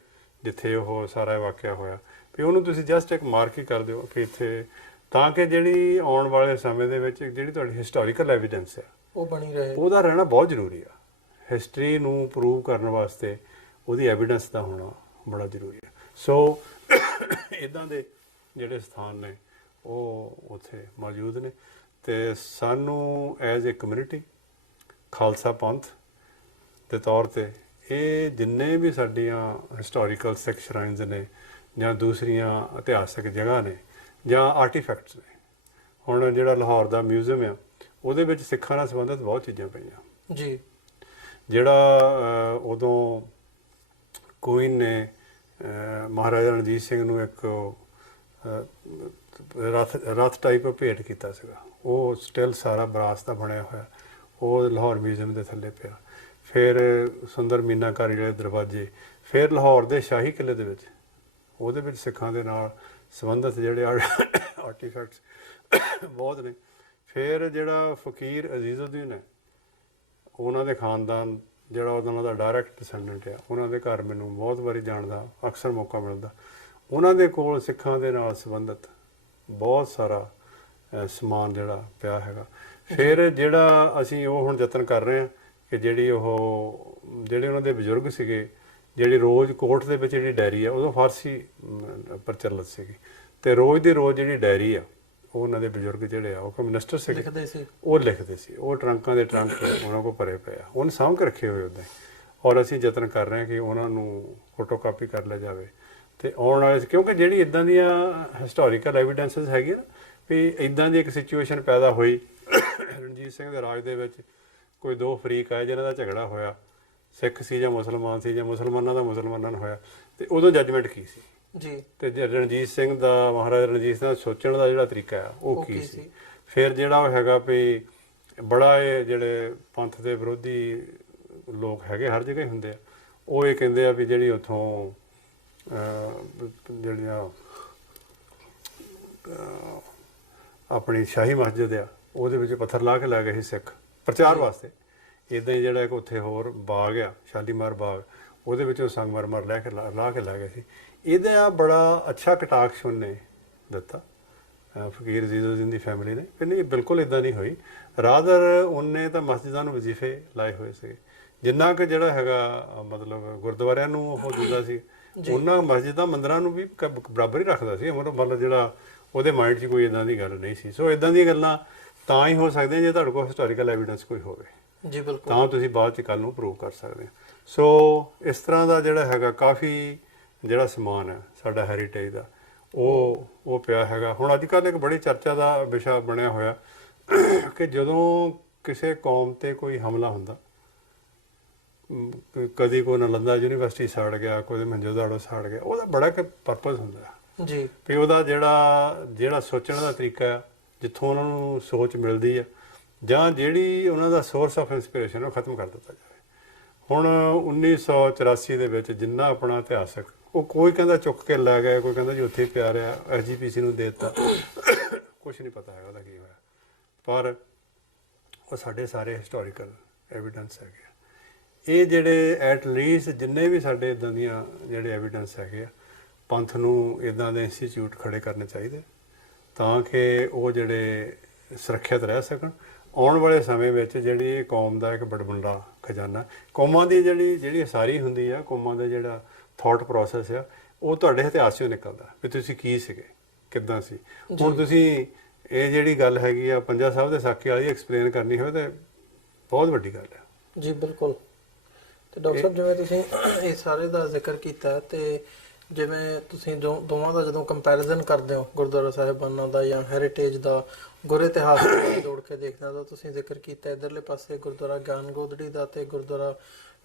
ਜਿੱਥੇ ਉਹ ਸਾਰਾ ਵਾਕਿਆ ਹੋਇਆ। ਵੀ ਉਹਨੂੰ ਤੁਸੀਂ ਜਸਟ ਇੱਕ ਮਾਰਕ ਹੀ ਕਰ ਦਿਓ ਕਿ ਇੱਥੇ, ਤਾਂ ਕਿ ਜਿਹੜੀ ਆਉਣ ਵਾਲੇ ਸਮੇਂ ਦੇ ਵਿੱਚ ਜਿਹੜੀ ਤੁਹਾਡੀ ਹਿਸਟੋਰੀਕਲ ਐਵੀਡੈਂਸ ਹੈ ਉਹ ਬਣੀ ਰਹੇ, ਉਹਦਾ ਰਹਿਣਾ ਬਹੁਤ ਜ਼ਰੂਰੀ ਆ। ਹਿਸਟਰੀ ਨੂੰ ਪ੍ਰੂਵ ਕਰਨ ਵਾਸਤੇ ਉਹਦੀ ਐਵੀਡੈਂਸ ਦਾ ਹੋਣਾ ਬੜਾ ਜ਼ਰੂਰੀ ਹੈ। ਸੋ ਇੱਦਾਂ ਦੇ ਜਿਹੜੇ ਸਥਾਨ ਨੇ ਉਹ ਉੱਥੇ ਮੌਜੂਦ ਨੇ, ਅਤੇ ਸਾਨੂੰ ਐਜ਼ ਏ ਕਮਿਊਨਿਟੀ ਖਾਲਸਾ ਪੰਥ ਦੇ ਤੌਰ 'ਤੇ ਇਹ ਜਿੰਨੇ ਵੀ ਸਾਡੀਆਂ ਹਿਸਟੋਰੀਕਲ ਸਿੱਖ ਸ਼ਰਾਈਨਸ ਨੇ ਜਾਂ ਦੂਸਰੀਆਂ ਇਤਿਹਾਸਕ ਜਗ੍ਹਾ ਨੇ ਜਾਂ ਆਰਟੀਫੈਕਟਸ ਨੇ, ਹੁਣ ਜਿਹੜਾ ਲਾਹੌਰ ਦਾ ਮਿਊਜ਼ੀਅਮ ਆ ਉਹਦੇ ਵਿੱਚ ਸਿੱਖਾਂ ਨਾਲ ਸੰਬੰਧਿਤ ਬਹੁਤ ਚੀਜ਼ਾਂ ਪਈਆਂ ਜੀ। ਜਿਹੜਾ ਉਦੋਂ ਕੁਈਨ ਨੇ ਮਹਾਰਾਜਾ ਰਣਜੀਤ ਸਿੰਘ ਨੂੰ ਇੱਕ ਰਥ ਟਾਈਪ ਭੇਟ ਕੀਤਾ ਸੀਗਾ, ਉਹ ਸਟਿਲ ਸਾਰਾ ਬਰਾਸ ਦਾ ਬਣਿਆ ਹੋਇਆ, ਉਹ ਲਾਹੌਰ ਮਿਊਜ਼ੀਅਮ ਦੇ ਥੱਲੇ ਪਿਆ। ਫਿਰ ਸੁੰਦਰ ਮੀਨਾਕਾਰੀ ਜਿਹੜੇ ਦਰਵਾਜ਼ੇ, ਫਿਰ ਲਾਹੌਰ ਦੇ ਸ਼ਾਹੀ ਕਿਲ੍ਹੇ ਦੇ ਵਿੱਚ ਉਹਦੇ ਵਿੱਚ ਸਿੱਖਾਂ ਦੇ ਨਾਲ ਸੰਬੰਧਿਤ ਜਿਹੜੇ ਆਰਟੀਫੈਕਟਸ ਬਹੁਤ ਨੇ। ਫਿਰ ਜਿਹੜਾ ਫਕੀਰ ਅਜ਼ੀਜ਼ੁਦੀਨ ਹੈ, ਉਹਨਾਂ ਦੇ ਖਾਨਦਾਨ ਜਿਹੜਾ ਉਹਨਾਂ ਦਾ ਡਾਇਰੈਕਟ ਡਿਸੈਂਡੈਂਟ ਆ, ਉਹਨਾਂ ਦੇ ਘਰ ਮੈਨੂੰ ਬਹੁਤ ਵਾਰੀ ਜਾਣ ਦਾ ਅਕਸਰ ਮੌਕਾ ਮਿਲਦਾ। ਉਹਨਾਂ ਦੇ ਕੋਲ ਸਿੱਖਾਂ ਦੇ ਨਾਲ ਸੰਬੰਧਿਤ ਬਹੁਤ ਸਾਰਾ ਸਮਾਨ ਜਿਹੜਾ ਪਿਆ ਹੈਗਾ। ਫਿਰ ਜਿਹੜਾ ਅਸੀਂ ਉਹ ਹੁਣ ਯਤਨ ਕਰ ਰਹੇ ਹਾਂ ਕਿ ਜਿਹੜੇ ਉਹਨਾਂ ਦੇ ਬਜ਼ੁਰਗ ਸੀਗੇ, ਜਿਹੜੀ ਰੋਜ਼ ਕੋਰਟ ਦੇ ਵਿੱਚ ਜਿਹੜੀ ਡਾਇਰੀ ਆ, ਉਦੋਂ ਫਾਰਸੀ ਪ੍ਰਚਲਿਤ ਸੀਗੀ, ਅਤੇ ਰੋਜ਼ ਦੀ ਰੋਜ਼ ਜਿਹੜੀ ਡਾਇਰੀ ਆ ਉਹ ਉਹਨਾਂ ਦੇ ਬਜ਼ੁਰਗ ਜਿਹੜੇ ਆ ਉਹ ਕਮਿਊਨਿਸਟ ਸੀਗੇ, ਉਹ ਲਿਖਦੇ ਸੀ। ਉਹ ਟਰੰਕਾਂ ਦੇ ਟਰੰਕ ਉਹਨਾਂ ਕੋਲ ਭਰੇ ਪਏ ਆ, ਉਹਨੂੰ ਸਾਂਭ ਕੇ ਰੱਖੇ ਹੋਏ ਉੱਦਾਂ ਹੀ। ਔਰ ਅਸੀਂ ਯਤਨ ਕਰ ਰਹੇ ਹਾਂ ਕਿ ਉਹਨਾਂ ਨੂੰ ਫੋਟੋਕਾਪੀ ਕਰ ਲਿਆ ਜਾਵੇ, ਅਤੇ ਆਉਣ ਵਾਲੇ, ਕਿਉਂਕਿ ਜਿਹੜੀ ਇੱਦਾਂ ਦੀਆਂ ਹਿਸਟੋਰੀਕਲ ਐਵੀਡੈਂਸਿਸ ਹੈਗੀਆਂ ਨਾ, ਵੀ ਇੱਦਾਂ ਦੀ ਇੱਕ ਸਿਚੁਏਸ਼ਨ ਪੈਦਾ ਹੋਈ ਰਣਜੀਤ ਸਿੰਘ ਦੇ ਰਾਜ ਦੇ ਵਿੱਚ, ਕੋਈ ਦੋ ਫਰੀਕ ਆਏ ਜਿਹਨਾਂ ਦਾ ਝਗੜਾ ਹੋਇਆ, ਸਿੱਖ ਸੀ ਜਾਂ ਮੁਸਲਮਾਨ ਸੀ, ਜਾਂ ਮੁਸਲਮਾਨਾਂ ਦਾ ਮੁਸਲਮਾਨਾਂ ਨਾਲ ਹੋਇਆ, ਅਤੇ ਉਦੋਂ ਜੱਜਮੈਂਟ ਕੀ ਸੀ ਜੀ, ਅਤੇ ਰਣਜੀਤ ਸਿੰਘ ਦਾ, ਮਹਾਰਾਜਾ ਰਣਜੀਤ ਸਿੰਘ ਦਾ ਸੋਚਣ ਦਾ ਜਿਹੜਾ ਤਰੀਕਾ ਆ ਉਹ ਕੀ ਸੀ। ਫਿਰ ਜਿਹੜਾ ਉਹ ਹੈਗਾ ਵੀ ਬੜਾ ਇਹ ਜਿਹੜੇ ਪੰਥ ਦੇ ਵਿਰੋਧੀ ਲੋਕ ਹੈਗੇ ਹਰ ਜਗ੍ਹਾ ਹੀ ਹੁੰਦੇ ਆ, ਉਹ ਇਹ ਕਹਿੰਦੇ ਆ ਵੀ ਜਿਹੜੀ ਉੱਥੋਂ ਜਿਹੜੀਆਂ ਆਪਣੀ ਸ਼ਾਹੀ ਮਸਜਿਦ ਆ ਉਹਦੇ ਵਿੱਚ ਪੱਥਰ ਲਾ ਕੇ ਲੈ ਗਏ ਸੀ ਸਿੱਖ ਪ੍ਰਚਾਰ ਵਾਸਤੇ। ਇੱਦਾਂ ਹੀ ਜਿਹੜਾ ਇੱਕ ਉੱਥੇ ਹੋਰ ਬਾਗ ਆ ਸ਼ਾਲੀਮਾਰ ਬਾਗ, ਉਹਦੇ ਵਿੱਚੋਂ ਸੰਗਮਰਮਰ ਲਾ ਕੇ ਲੈ ਗਏ ਸੀ। ਇਹਦਾ ਬੜਾ ਅੱਛਾ ਕਟਾਕਸ਼ ਉਹਨੇ ਦਿੱਤਾ ਫਕੀਰ ਅਜ਼ੀਜ਼ੁਦੀਨ ਦੀ ਫੈਮਿਲੀ ਨੇ, ਕਿ ਨਹੀਂ ਬਿਲਕੁਲ ਇੱਦਾਂ ਨਹੀਂ ਹੋਈ। ਰਾਦਰ ਉਹਨੇ ਤਾਂ ਮਸਜਿਦਾਂ ਨੂੰ ਵਜ਼ੀਫੇ ਲਾਏ ਹੋਏ ਸੀ, ਜਿੰਨਾ ਕੁ ਜਿਹੜਾ ਹੈਗਾ ਮਤਲਬ ਗੁਰਦੁਆਰਿਆਂ ਨੂੰ ਉਹ ਦਿੰਦਾ ਸੀ, ਉਹਨਾਂ ਮਸਜਿਦਾਂ ਮੰਦਰਾਂ ਨੂੰ ਵੀ ਬਰਾਬਰ ਹੀ ਰੱਖਦਾ ਸੀ। ਮਤਲਬ ਜਿਹੜਾ ਉਹਦੇ ਮਾਈਂਡ 'ਚ ਕੋਈ ਇੱਦਾਂ ਦੀ ਗੱਲ ਨਹੀਂ ਸੀ। ਸੋ ਇੱਦਾਂ ਦੀਆਂ ਗੱਲਾਂ ਤਾਂ ਹੀ ਹੋ ਸਕਦੀਆਂ ਜੇ ਤੁਹਾਡੇ ਕੋਲ ਹਿਸਟੋਰੀਕਲ ਐਵੀਡੈਂਸ ਕੋਈ ਹੋਵੇ ਜੀ, ਬਿਲਕੁਲ, ਤਾਂ ਤੁਸੀਂ ਬਾਅਦ 'ਚ ਕੱਲ੍ਹ ਨੂੰ ਪ੍ਰੂਵ ਕਰ ਸਕਦੇ ਹੋ। ਸੋ ਇਸ ਤਰ੍ਹਾਂ ਦਾ ਜਿਹੜਾ ਹੈਗਾ ਕਾਫੀ ਜਿਹੜਾ ਸਮਾਨ ਹੈ ਸਾਡਾ ਹੈਰੀਟੇਜ ਦਾ ਉਹ ਪਿਆ ਹੈਗਾ। ਹੁਣ ਅੱਜ ਕੱਲ੍ਹ ਇੱਕ ਬੜੀ ਚਰਚਾ ਦਾ ਵਿਸ਼ਾ ਬਣਿਆ ਹੋਇਆ ਕਿ ਜਦੋਂ ਕਿਸੇ ਕੌਮ 'ਤੇ ਕੋਈ ਹਮਲਾ ਹੁੰਦਾ, ਕਦੀ ਕੋਈ ਨਾਲੰਦਾ ਯੂਨੀਵਰਸਿਟੀ ਸਾੜ ਗਿਆ, ਕੋਈ ਮੋਹਨਜੋਦਾੜੋ ਸਾੜ ਗਿਆ, ਉਹਦਾ ਬੜਾ ਇੱਕ ਪਰਪਸ ਹੁੰਦਾ ਜੀ ਵੀ ਉਹਦਾ ਜਿਹੜਾ ਸੋਚਣ ਦਾ ਤਰੀਕਾ ਆ, ਜਿੱਥੋਂ ਉਹਨਾਂ ਨੂੰ ਸੋਚ ਮਿਲਦੀ ਆ, ਜਾਂ ਜਿਹੜੀ ਉਹਨਾਂ ਦਾ ਸੋਰਸ ਆਫ ਇੰਸਪੀਰੇਸ਼ਨ ਉਹ ਖਤਮ ਕਰ ਦਿੱਤਾ ਜਾਵੇ। ਹੁਣ 1984 ਦੇ ਵਿੱਚ ਜਿੰਨਾ ਆਪਣਾ ਇਤਿਹਾਸਕ, ਉਹ ਕੋਈ ਕਹਿੰਦਾ ਚੁੱਕ ਕੇ ਲੈ ਗਿਆ, ਕੋਈ ਕਹਿੰਦਾ ਜੀ ਉੱਥੇ ਪਿਆ ਰਿਹਾ, SGPC ਨੂੰ ਦੇ ਦਿੱਤਾ, ਕੁਛ ਨਹੀਂ ਪਤਾ ਹੈਗਾ ਉਹਦਾ ਕੀ ਹੋਇਆ, ਪਰ ਉਹ ਸਾਡੇ ਸਾਰੇ ਹਿਸਟੋਰੀਕਲ ਐਵੀਡੈਂਸ ਹੈਗੇ ਆ। ਇਹ ਜਿਹੜੇ ਐਟ ਲੀਸਟ ਜਿੰਨੇ ਵੀ ਸਾਡੇ ਇੱਦਾਂ ਦੀਆਂ ਜਿਹੜੇ ਐਵੀਡੈਂਸ ਹੈਗੇ ਆ, ਪੰਥ ਨੂੰ ਇੱਦਾਂ ਦੇ ਇੰਸਟੀਚਿਊਟ ਖੜੇ ਕਰਨੇ ਚਾਹੀਦੇ ਤਾਂ ਕਿ ਉਹ ਜਿਹੜੇ ਸੁਰੱਖਿਅਤ ਰਹਿ ਸਕਣ। ਆਉਣ ਵਾਲੇ ਸਮੇਂ ਵਿੱਚ ਜਿਹੜੀ ਇਹ ਕੌਮ ਦਾ ਇੱਕ ਬੜਬੰਡਾ ਖਜ਼ਾਨਾ, ਕੌਮਾਂ ਦੀ ਜਿਹੜੀ ਸਾਰੀ ਹੁੰਦੀ ਆ, ਕੌਮਾਂ ਦਾ ਜਿਹੜਾ ਥਾਟ ਪ੍ਰੋਸੈਸ ਆ, ਉਹ ਤੁਹਾਡੇ ਇਤਿਹਾਸ 'ਚੋਂ ਨਿਕਲਦਾ ਵੀ ਤੁਸੀਂ ਕੀ ਸੀਗੇ, ਕਿੱਦਾਂ ਸੀ। ਹੁਣ ਤੁਸੀਂ ਇਹ ਜਿਹੜੀ ਗੱਲ ਹੈਗੀ ਆ ਪੰਜਾ ਸਾਹਿਬ ਦੇ ਸਾਕੇ ਵਾਲੀ ਐਕਸਪਲੇਨ ਕਰਨੀ ਹੋਵੇ ਤਾਂ ਬਹੁਤ ਵੱਡੀ ਗੱਲ ਹੈ। ਜੀ ਬਿਲਕੁਲ। ਤੇ ਡਾਕਟਰ ਸਾਹਿਬ, ਜਿਵੇਂ ਤੁਸੀਂ ਇਹ ਸਾਰੇ ਦਾ ਜ਼ਿਕਰ ਕੀਤਾ ਤੇ ਜਿਵੇਂ ਤੁਸੀਂ ਦੋਵਾਂ ਦਾ ਜਦੋਂ ਕੰਪੈਰੀਜ਼ਨ ਕਰਦੇ ਹੋ, ਗੁਰਦੁਆਰਾ ਸਾਹਿਬਾਨਾਂ ਦਾ ਜਾਂ ਹੈਰੀਟੇਜ ਦਾ, ਗੁਰ ਇਤਿਹਾਸ ਨਾਲ ਜੋੜ ਕੇ ਦੇਖਦੇ ਤਾਂ ਤੁਸੀਂ ਜ਼ਿਕਰ ਕੀਤਾ ਇੱਧਰਲੇ ਪਾਸੇ ਗੁਰਦੁਆਰਾ ਗਿਆਨ ਗੋਦੜੀ ਦਾ ਤੇ ਗੁਰਦੁਆਰਾ